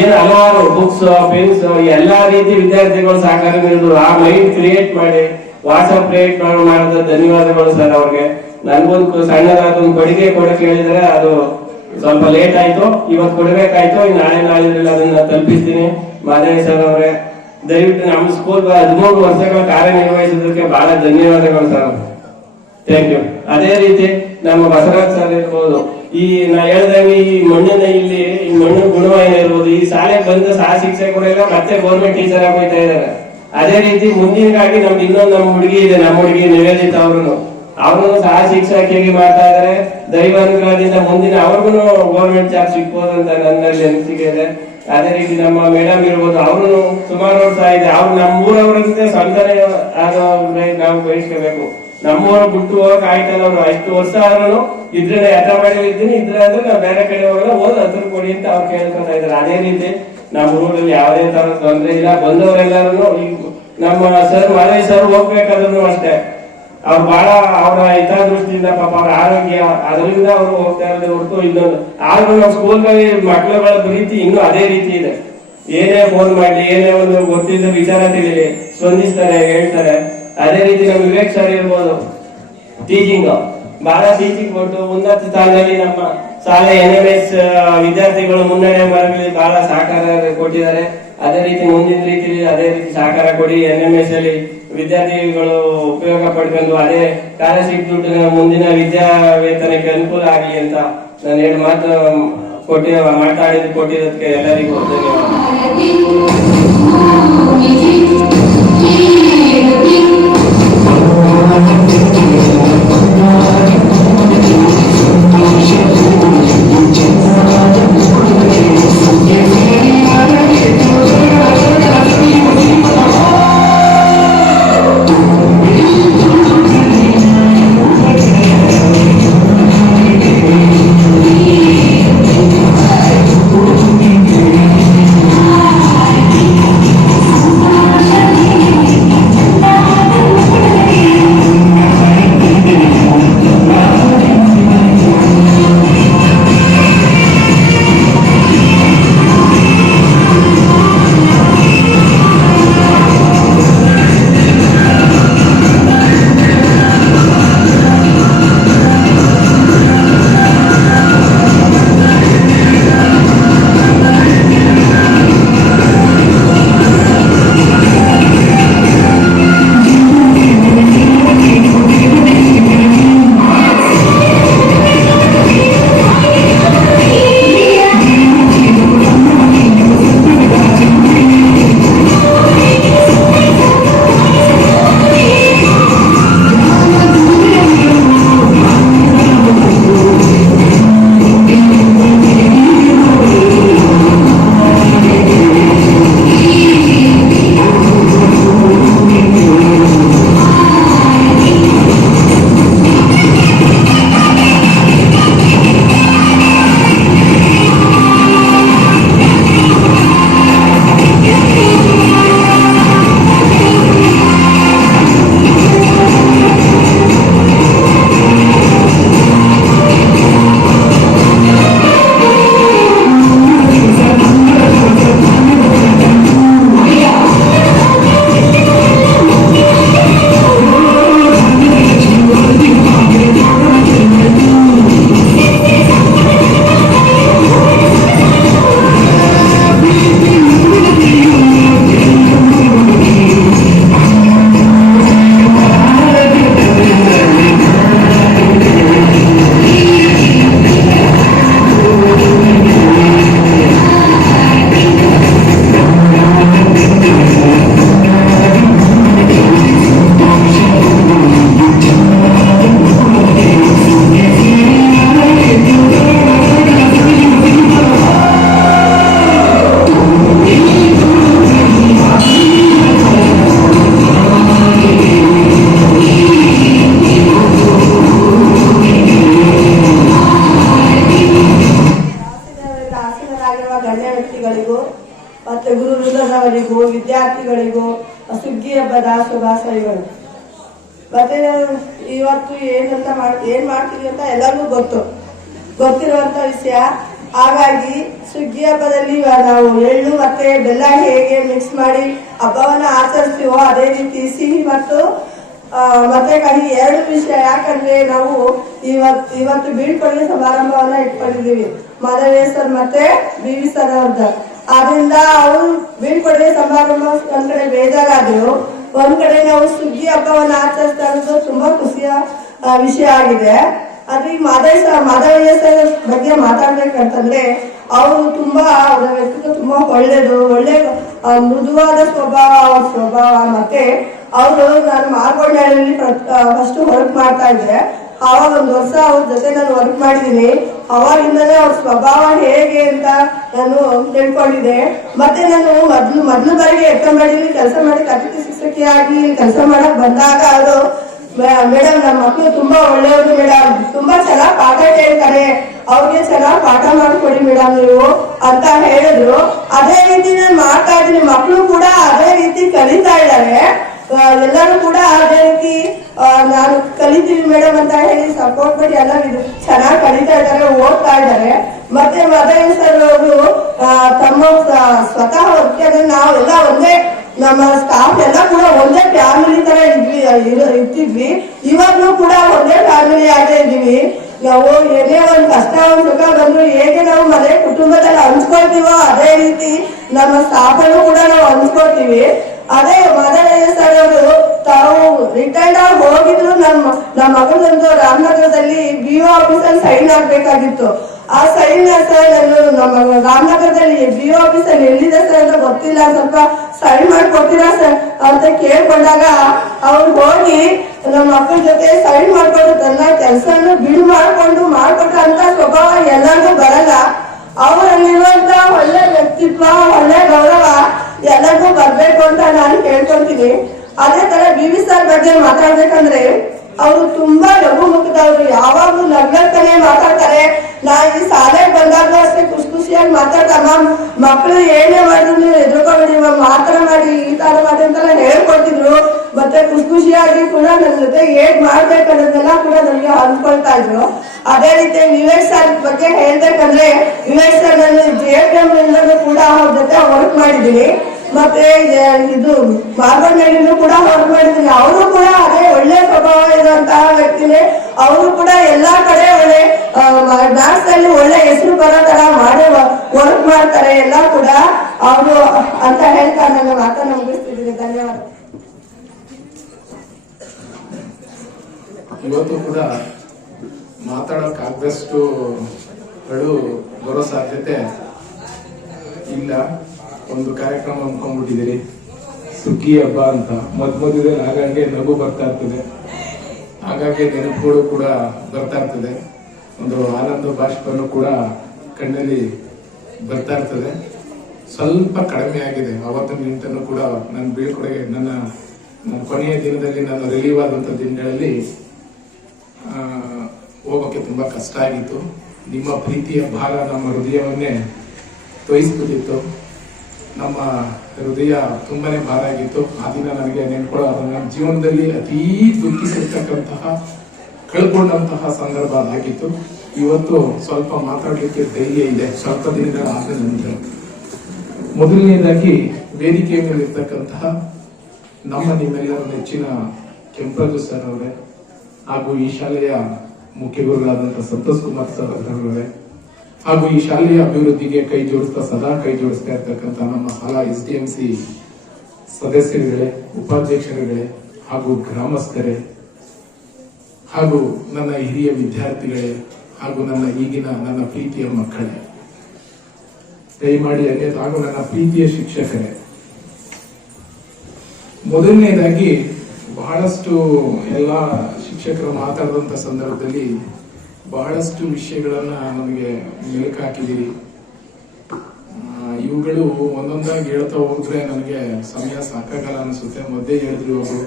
ಏನ್ ಹಲವಾರು ಬುಕ್ಸ್ ಪೆನ್ಸ್ ಎಲ್ಲಾ ರೀತಿ ವಿದ್ಯಾರ್ಥಿಗಳು ಸಹಕಾರ ನೀಡಿದ್ರು. ಆ ಮೈಂಡ್ ಕ್ರಿಯೇಟ್ ಮಾಡಿ ವಾಟ್ಸ್ಆಪ್ ಕ್ರಿಯೇಟ್ ಮಾಡಿದ ಧನ್ಯವಾದಗಳು ಸರ್ ಅವ್ರಿಗೆ. ನನ್ಗೊಂದು ಸಣ್ಣದಾದ ಒಂದು ಕೊಡುಗೆ ಕೊಡಕ್ಕೆ ಹೇಳಿದ್ರೆ ಅದು ಸ್ವಲ್ಪ ಲೇಟ್ ಆಯ್ತು, ಇವತ್ತು ಕೊಡ್ಬೇಕಾಯ್ತು, ನಾಳೆ ನಾಳಿದ್ರಲ್ಲಿ ಅದನ್ನ ತಲುಪಿಸ್ತೀನಿ. ಮಾದೇವಿ ಸರ್ ಅವರೇ, ದಯವಿಟ್ಟು ನಮ್ಮ ಸ್ಕೂಲ್ 13 ವರ್ಷಗಳ ಕಾರ್ಯನಿರ್ವಹಿಸೋದಕ್ಕೆ ಬಹಳ ಧನ್ಯವಾದಗಳು ಸರ್, ಥ್ಯಾಂಕ್ ಯು. ಅದೇ ರೀತಿ ನಮ್ಮ ಬಸವರಾಜ್ ಸರ್ ಇರ್ಬೋದು, ಈ ನಾ ಹೇಳ್ದಂಗೆ ಈ ಮಣ್ಣಿನ ಇಲ್ಲಿ ಈ ಮಣ್ಣಿನ ಗುಣವಾಹಿನಿ ಇರ್ಬೋದು, ಈ ಶಾಲೆಗೆ ಬಂದ ಸಹ ಶಿಕ್ಷಕರೆಲ್ಲ ಮತ್ತೆ ಗೌರ್ಮೆಂಟ್ ಟೀಚರ್ ಆಗಿ ಹೋಗ್ತಾ ಇದ್ದಾರೆ. ಅದೇ ರೀತಿ ಮುಂದಿನಗಾಗಿ ನಮ್ದು ಇನ್ನೊಂದು ನಮ್ಮ ಹುಡುಗಿ ಇದೆ, ನಮ್ಮ ಹುಡುಗಿ ನಿವೇದಿತ ಅವ್ರು ಸಹ ಶಿಕ್ಷಕಿಯಾಗಿ ಮಾಡ್ತಾ ಇದಾರೆ. ದೈವಾನುಗ್ರಹದಿಂದ ಮುಂದಿನ ಅವ್ರಿಗೂ ಗೌರ್ಮೆಂಟ್ ಜಾಬ್ ಸಿಗ್ಬೋದು ಅಂತ ನನ್ನಲ್ಲಿ ಅನಿಸಿಕೆ ಇದೆ. ಅದೇ ರೀತಿ ನಮ್ಮ ಮೇಡಮ್ ಇರ್ಬೋದು, ಅವರು ಸುಮಾರು ವರ್ಷ ಇದೆ, ಅವ್ರು ನಮ್ಮೂರವರಂತೆ ಸ್ವಂತನೇ ಆದೋ ನಾವು ಬಯಸ್ಕೋಬೇಕು. ನಮ್ಮೂರು ಬಿಟ್ಟು ಹೋಗಕ್ ಆಯ್ತಲ್ಲ, ಅವ್ರು ಅಷ್ಟು ವರ್ಷ ಆದ್ರೂ ಇದ್ರೆ ಯಥ ಮಾಡಿ ಇದ್ದೀನಿ, ಇದ್ರೆ ಅಂದ್ರೆ ನಾವು ಬೇರೆ ಕಡೆ ಹೋಗಲ್ಲ, ಹೋದ್ ಹತ್ರ ಕೊಡಿ ಅಂತ ಅವ್ರು ಕೇಳ್ಕೊತಾ ಇದಾರೆ. ಅದೇ ರೀತಿ ನಮ್ಮ ಊರಲ್ಲಿ ಯಾವುದೇ ತರ ತೊಂದರೆ ಇಲ್ಲ. ಬಂದವರೆಲ್ಲರೂ ನಮ್ಮ ಸರ್ ಮಾದೇವಿ ಸರ್ ಹೋಗ್ಬೇಕಾದ್ರೂ ಅಷ್ಟೇ, ಅವ್ರು ಬಹಳ ಅವರ ಹಿತದೃಷ್ಟಿಯಿಂದ ಪಾಪ ಅವ್ರ ಆರೋಗ್ಯ ಅದರಿಂದ ಅವರು ಹೋಗ್ತಾ ಇರೋದು ಹೊರತು ಇನ್ನೊಂದು. ಆದ್ರೂ ನಮ್ಮ ಸ್ಕೂಲ್ನಲ್ಲಿ ಮಕ್ಕಳುಗಳ ಪ್ರೀತಿ ಇನ್ನೂ ಅದೇ ರೀತಿ ಇದೆ. ಏನೇ ಫೋನ್ ಮಾಡಿ, ಏನೇ ಒಂದು ಗೊತ್ತಿದ್ದ ವಿಚಾರ ತಿಳಿಲಿ ಸ್ಪಂದಿಸ್ತಾರೆ, ಹೇಳ್ತಾರೆ. ಅದೇ ರೀತಿ ನಮ್ಮ ವಿವೇಕ್ ಸರ್ ಇರ್ಬೋದು, ಟೀಚಿಂಗ್ ಬಹಳ ಟೀಚಿಂಗ್ ಕೊಟ್ಟು ಉನ್ನತ ಸ್ಥಾನದಲ್ಲಿ ನಮ್ಮ ಶಾಲೆ NMS ವಿದ್ಯಾರ್ಥಿಗಳು ಮುನ್ನಡೆ ಮಾಡಲಿ ಬಹಳ ಸಹಕಾರ ಕೊಟ್ಟಿದ್ದಾರೆ. ಅದೇ ರೀತಿ ಮುಂದಿನ ರೀತಿಯಲ್ಲಿ ಅದೇ ರೀತಿ ಸಹಕಾರ ಕೊಡಿ. NMS ಅಲ್ಲಿ ವಿದ್ಯಾರ್ಥಿಗಳು ಉಪಯೋಗ ಪಡ್ಕೊಂಡು ಅದೇ ಸ್ಕಾಲರ್ಶಿಪ್ ದುಡ್ಡು ಮುಂದಿನ ವಿದ್ಯಾ ವೇತನಕ್ಕೆ ಅನುಕೂಲ ಆಗಲಿ ಅಂತ ನಾನು ಹೇಳಿ ಕೊಟ್ಟಿರೋದಕ್ಕೆ ಎಲ್ಲರಿಗೂ ವಿದ್ಯಾರ್ಥಿಗಳಿಗೂ ಸುಗ್ಗಿ ಹಬ್ಬದ ಶುಭಾಶಯಗಳು. ಮತ್ತೆ ಇವತ್ತು ಏನ್ ಮಾಡ್ತೀವಿ ಅಂತ ಎಲ್ಲರಿಗೂ ಗೊತ್ತಿರುವಂತ ವಿಷಯ. ಹಾಗಾಗಿ ಸುಗ್ಗಿ ಹಬ್ಬದಲ್ಲಿ ನಾವು ಎಳ್ಳು ಮತ್ತೆ ಬೆಲ್ಲ ಹೇಗೆ ಮಿಕ್ಸ್ ಮಾಡಿ ಹಬ್ಬವನ್ನ ಆಚರಿಸ್ತೀವೋ ಅದೇ ರೀತಿ ಸಿಹಿ ಮತ್ತೆ ಕಹಿ ಎರಡು ವಿಷಯ. ಯಾಕಂದ್ರೆ ನಾವು ಇವತ್ತು ಬೀಳ್ಕೊಡುಗೆ ಸಮಾರಂಭವನ್ನ ಇಟ್ಕೊಂಡಿದೀವಿ ಮಾಧವಯ್ಯ ಸರ್ ಮತ್ತೆ BV ಸರ್ ಅವ್ರದ್ದು. ಆದ್ರಿಂದ ಅವರು ಬೀಳ್ಕೊಡುಗೆ ಸಮಾರಂಭ ಒಂದ್ ಕಡೆ ಬೇಜಾರಾದ್ರು, ಒಂದ್ ಕಡೆ ನಾವು ಸುಗ್ಗಿ ಹಬ್ಬವನ್ನ ಆಚರಿಸ್ತಾ ಇರೋದು ತುಂಬಾ ಖುಷಿಯ ವಿಷಯ ಆಗಿದೆ. ಆದ್ರೆ ಈ ಮಾಧವಯ್ಯ ಸರ್ ಬಗ್ಗೆ ಮಾತಾಡ್ಬೇಕಂತಂದ್ರೆ ಅವರು ಅವರ ವ್ಯಕ್ತಿತ್ವ ತುಂಬಾ ಒಳ್ಳೆ ಮೃದುವಾದ ಸ್ವಭಾವ. ಮತ್ತೆ ಅವರು ನಾನು ಮಾರ್ಕೊಂಡಲ್ಲಿ ಫಸ್ಟ್ ವರ್ಕ್ ಮಾಡ್ತಾ ಇದ್ದೆ. ಅವಾಗ ಒಂದು ವರ್ಷ ಅವ್ರ ಜೊತೆ ನಾನು ವರ್ಕ್ ಮಾಡಿದೀನಿ. ಅವಾಗಿಂದಲೇ ಅವ್ರ ಸ್ವಭಾವ ಹೇಗೆ ಅಂತ ನಾನು ತಿಳ್ಕೊಂಡಿದ್ದೆ. ಮತ್ತೆ ನಾನು ಮೊದ್ಲು ಬಾರಿಗೆ ಎತ್ತಂಬಡಿಲಿ ಕೆಲಸ ಮಾಡಿ ಅತಿಥಿ ಶಿಕ್ಷಕಿಯಾಗಿ ಕೆಲಸ ಮಾಡಕ್ ಬಂದಾಗ ಅವರು ಮೇಡಮ್ ನಮ್ಮ ಮಕ್ಕಳು ತುಂಬಾ ಒಳ್ಳೆಯವರು ಮೇಡಮ್, ತುಂಬಾ ಚೆನ್ನಾಗಿ ಪಾಠ ಕೇಳ್ತಾರೆ, ಅವ್ರಿಗೆ ಚೆನ್ನಾಗಿ ಪಾಠ ಮಾಡ್ಕೊಡಿ ಮೇಡಮ್ ನೀವು ಅಂತ ಹೇಳಿದ್ರು. ಅದೇ ರೀತಿ ನಾನು ಮಾಡ್ತಾ ಇದ್ದೀನಿ. ಮಕ್ಕಳು ಕೂಡ ಅದೇ ರೀತಿ ಕಲಿತಾ ಇದ್ದಾರೆ. ಎಲ್ಲರೂ ಕೂಡ ಅದೇ ರೀತಿ ನಾನು ಕಲಿತೀವಿ ಮೇಡಮ್ ಅಂತ ಹೇಳಿ ಸಪೋರ್ಟ್ ಮಾಡಿ ಎಲ್ಲ ಚೆನ್ನಾಗಿ ಕಲಿತಾ ಇದ್ದಾರೆ, ಓದ್ತಾ ಇದ್ದಾರೆ. ಮತ್ತೆ ಮಾಧವಯ್ಯ ಸರ್ ಅವರು ತಮ್ಮ ಸ್ವತಃ ಹೊರಗೆ ನಾವೆಲ್ಲ ಒಂದೇ, ನಮ್ಮ ಸ್ಟಾಫ್ ಎಲ್ಲ ಕೂಡ ಒಂದೇ ಫ್ಯಾಮಿಲಿ ತರ ಇರ್ತಿದ್ವಿ. ಇವಾಗ್ಲೂ ಕೂಡ ಒಂದೇ ಫ್ಯಾಮಿಲಿ ಆಗೇ ಇದೀವಿ. ನಾವು ಏನೇ ಒಂದು ಕಷ್ಟ ಒಂದು ಸುಖ ಬಂದ್ರು ಹೇಗೆ ನಾವು ಮನೆ ಕುಟುಂಬದಲ್ಲಿ ಹಂಚ್ಕೊಳ್ತೀವೋ ಅದೇ ರೀತಿ ನಮ್ಮ ಸ್ಟಾಫ್ ಅನ್ನು ಕೂಡ ನಾವು ಹಂಚ್ಕೊಳ್ತೀವಿ. ಅದೇ ಮಾಧವಯ್ಯ ಸರ್ ಅವರು ತಾವು ರಿಟೈರ್ಡ್ ಆಗಿ ಹೋಗಿದ್ರು. ನಮ್ಮ ಮಗಳೊಂದು ರಾಮನಗರದಲ್ಲಿ BO ಆಫೀಸಲ್ಲಿ ಸೈನ್ ಆಗ್ಬೇಕಾಗಿತ್ತು. ಆ ಸೈನ್ ಸರ್ ನಮ್ಮ ರಾಮನಗರದಲ್ಲಿ BO ಆಫೀಸಲ್ಲಿ ಎಲ್ಲಿದೆ ಸರ್ ಅಂತ ಗೊತ್ತಿಲ್ಲ, ಸ್ವಲ್ಪ ಸೈನ್ ಮಾಡ್ಕೊಡ್ತೀರಾ ಸರ್ ಅಂತ ಕೇಳ್ಕೊಂಡಾಗ ಅವ್ರು ಹೋಗಿ ನಮ್ಮ ಮಕ್ಕಳ ಜೊತೆ ಸೈನ್ ಮಾಡ್ಕೊಂಡು ತನ್ನ ಕೆಲಸವನ್ನು ಬಿಡು ಮಾಡ್ಕೊಟ್ರ ಅಂತ ಸ್ವಭಾವ ಎಲ್ಲರಿಗೂ ಬರಲ್ಲ. ಅವರಲ್ಲಿರುವಂತ ಒಳ್ಳೆ ವ್ಯಕ್ತಿತ್ವ, ಒಳ್ಳೆ ಗೌರವ ಎಲ್ಲರಿಗೂ ಬರ್ಬೇಕು ಅಂತ ನಾನು ಕೇಳ್ಕೊಳ್ತೀನಿ. ಅದೇ ತರ BV ಸರ್ ಬಗ್ಗೆ ಮಾತಾಡ್ಬೇಕಂದ್ರೆ ಅವರು ತುಂಬಾ ಲಘು ಮುಖದವರು, ಯಾವಾಗ್ಲೂ ನಗ್ನಗ್ತಾನೆ ಮಾತಾಡ್ತಾರೆ. ನಾ ಈ ಶಾಲೆಗೆ ಬಂದಾಗ ಅಷ್ಟೇ ಖುಷಿಯಾಗಿ ಮಾತಾಡ್ತಾರ. ಮಕ್ಕಳು ಏನೇ ಮಾಡಿದ್ರು ಎದುರ್ಕೊಬೇಡಿ, ಮಾತ್ರ ಮಾಡಿ ಈ ತರ ಮಾಡಿ ಅಂತೆಲ್ಲ ಹೇಳ್ಕೊಡ್ತಿದ್ರು. ಮತ್ತೆ ಖುಷಿಯಾಗಿ ಕೂಡ ನನ್ನ ಜೊತೆ ಏನ್ ಮಾಡ್ಬೇಕನ್ನೋದೆಲ್ಲ ಕೂಡ ನನಗೆ ಹಂಚ್ಕೊಳ್ತಾ ಇದ್ರು. ಅದೇ ರೀತಿ ವಿವೇಕ್ ಸರ್ ಬಗ್ಗೆ ಹೇಳ್ಬೇಕಂದ್ರೆ ವಿವೇಕ್ ಸರ್ ನಾನು JFM ಕೂಡ ಅವ್ರ ಜೊತೆ ವರ್ಕ್ ಮಾಡಿದ್ದೀನಿ. ಮತ್ತೆ ಇದು ಮಾರ್ಗಂಡೇಲಿನೂ ಕೂಡ ವರ್ಕ್ ಮಾಡಿದ್ದೀನಿ. ಅವರು ಕೂಡ ಅದೇ ಒಳ್ಳೆ ಸ್ವಭಾವ ಇರುವಂತಹ ವ್ಯಕ್ತಿನೇ. ಅವರು ಕೂಡ ಎಲ್ಲಾ ಕಡೆ ಒಳ್ಳೆ ಮ್ಯಾಥ್ಸ್ ಅಲ್ಲಿ ಒಳ್ಳೆ ಹೆಸರು ಬರೋ ತರ ಮಾಡಿ ವರ್ಕ್ ಮಾಡ್ತಾರೆ ಎಲ್ಲ ಕೂಡ ಅವರು ಅಂತ ಹೇಳ್ತಾ ನನ್ನ ಮಾತನ್ನ ಮುಗಿಸ್ತಿದ್ದೀನಿ. ಧನ್ಯವಾದ. ಇವತ್ತು ಕೂಡ ಮಾತಾಡೋಕ್ಕಾಗದಷ್ಟು ಬರೋ ಸಾಧ್ಯತೆ ಇಲ್ಲ. ಒಂದು ಕಾರ್ಯಕ್ರಮ ಅಂದ್ಕೊಂಡ್ಬಿಟ್ಟಿದ್ದೀರಿ, ಸುಗ್ಗಿ ಹಬ್ಬ ಅಂತ. ಮಧ್ಯದಲ್ಲಿ ಹಾಗಾಗಿ ನಗು ಬರ್ತಾ ಇರ್ತದೆ, ಹಾಗಾಗಿ ನೆನಪುಗಳು ಕೂಡ ಬರ್ತಾ ಇರ್ತದೆ, ಒಂದು ಆನಂದ ಬಾಷ್ಪನು ಕೂಡ ಕಣ್ಣಲ್ಲಿ ಬರ್ತಾ ಇರ್ತದೆ. ಸ್ವಲ್ಪ ಕಡಿಮೆ ಆಗಿದೆ ಅವತ್ತಿನ ನಿಂತನೂ ಕೂಡ. ನನ್ನ ಬೀಳ್ಕೊಡುಗೆ ನನ್ನ ಕೊನೆಯ ದಿನದಲ್ಲಿ ನಾನು ರಿಲೀವ್ ಆದಂತ ದಿನಗಳಲ್ಲಿ ಹೋಗೋಕ್ಕೆ ತುಂಬಾ ಕಷ್ಟ ಆಗಿತ್ತು. ನಿಮ್ಮ ಪ್ರೀತಿಯ ಭಾರ ನಮ್ಮ ಹೃದಯವನ್ನೇ ತೋಯಿಸ್ಬಿಟ್ಟಿತ್ತು. ನಮ್ಮ ಹೃದಯ ತುಂಬಾನೇ ಭಾರ ಆಗಿತ್ತು ಆ ದಿನ. ನನಗೆ ನೆನ್ಕೊಳ್ಳೋದು ನನ್ನ ಜೀವನದಲ್ಲಿ ಅತೀ ದುಃಖಿಸಿರ್ತಕ್ಕಂತಹ ಕಳ್ಕೊಂಡಂತಹ ಸಂದರ್ಭ ಅದಾಗಿತ್ತು. ಇವತ್ತು ಸ್ವಲ್ಪ ಮಾತಾಡಲಿಕ್ಕೆ ಧೈರ್ಯ ಇದೆ, ಸ್ವಲ್ಪ ದಿನಗಳ ಆದ ನಂತರ. ಮೊದಲನೇದಾಗಿ ವೇದಿಕೆ ಮೇಲೆ ಇರ್ತಕ್ಕಂತಹ ನಿಮ್ಮೆಲ್ಲರ ನೆಚ್ಚಿನ ಕೆಂಪರಾಜು ಸರ್ ಅವರೇ, ಹಾಗೂ ಈ ಶಾಲೆಯ ಮುಖ್ಯ ಗುರುಗಳಾದಂತಹ ಸಂತೋಷ್ ಕುಮಾರ್ ಸರ್ ಅವರೇ, ಹಾಗೂ ಈ ಶಾಲೆಯ ಅಭಿವೃದ್ಧಿಗೆ ಸದಾ ಕೈ ಜೋಡಿಸ್ತಾ ಇರ್ತಕ್ಕಂಥ ನಮ್ಮ ಶಾಲಾ SDMC ಸದಸ್ಯರುಗಳೇ, ಉಪಾಧ್ಯಕ್ಷರುಗಳೇ, ಹಾಗೂ ಗ್ರಾಮಸ್ಥರೇ, ಹಾಗೂ ನನ್ನ ಹಿರಿಯ ವಿದ್ಯಾರ್ಥಿಗಳೇ, ಹಾಗೂ ನನ್ನ ಪ್ರೀತಿಯ ಮಕ್ಕಳೇ, ದಯಮಾಡಿ ಹಾಗೂ ನನ್ನ ಪ್ರೀತಿಯ ಶಿಕ್ಷಕರೇ. ಮೊದಲನೇದಾಗಿ ಬಹಳಷ್ಟು ಎಲ್ಲ ಶಿಕ್ಷಕರು ಮಾತಾಡಿದಂತ ಸಂದರ್ಭದಲ್ಲಿ ಬಹಳಷ್ಟು ವಿಷಯಗಳನ್ನ ನಮಗೆ ಮೆಲುಕು ಹಾಕಿದ್ದೀರಿ. ಇವುಗಳು ಒಂದೊಂದಾಗಿ ಹೇಳ್ತಾ ಹೋದ್ರೆ ನನಗೆ ಸಮಯ ಸಾಕಾಗಲ್ಲ ಅನಿಸುತ್ತೆ. ಮಧ್ಯೆ ಹೇಳಿದ್ರು ಅವರು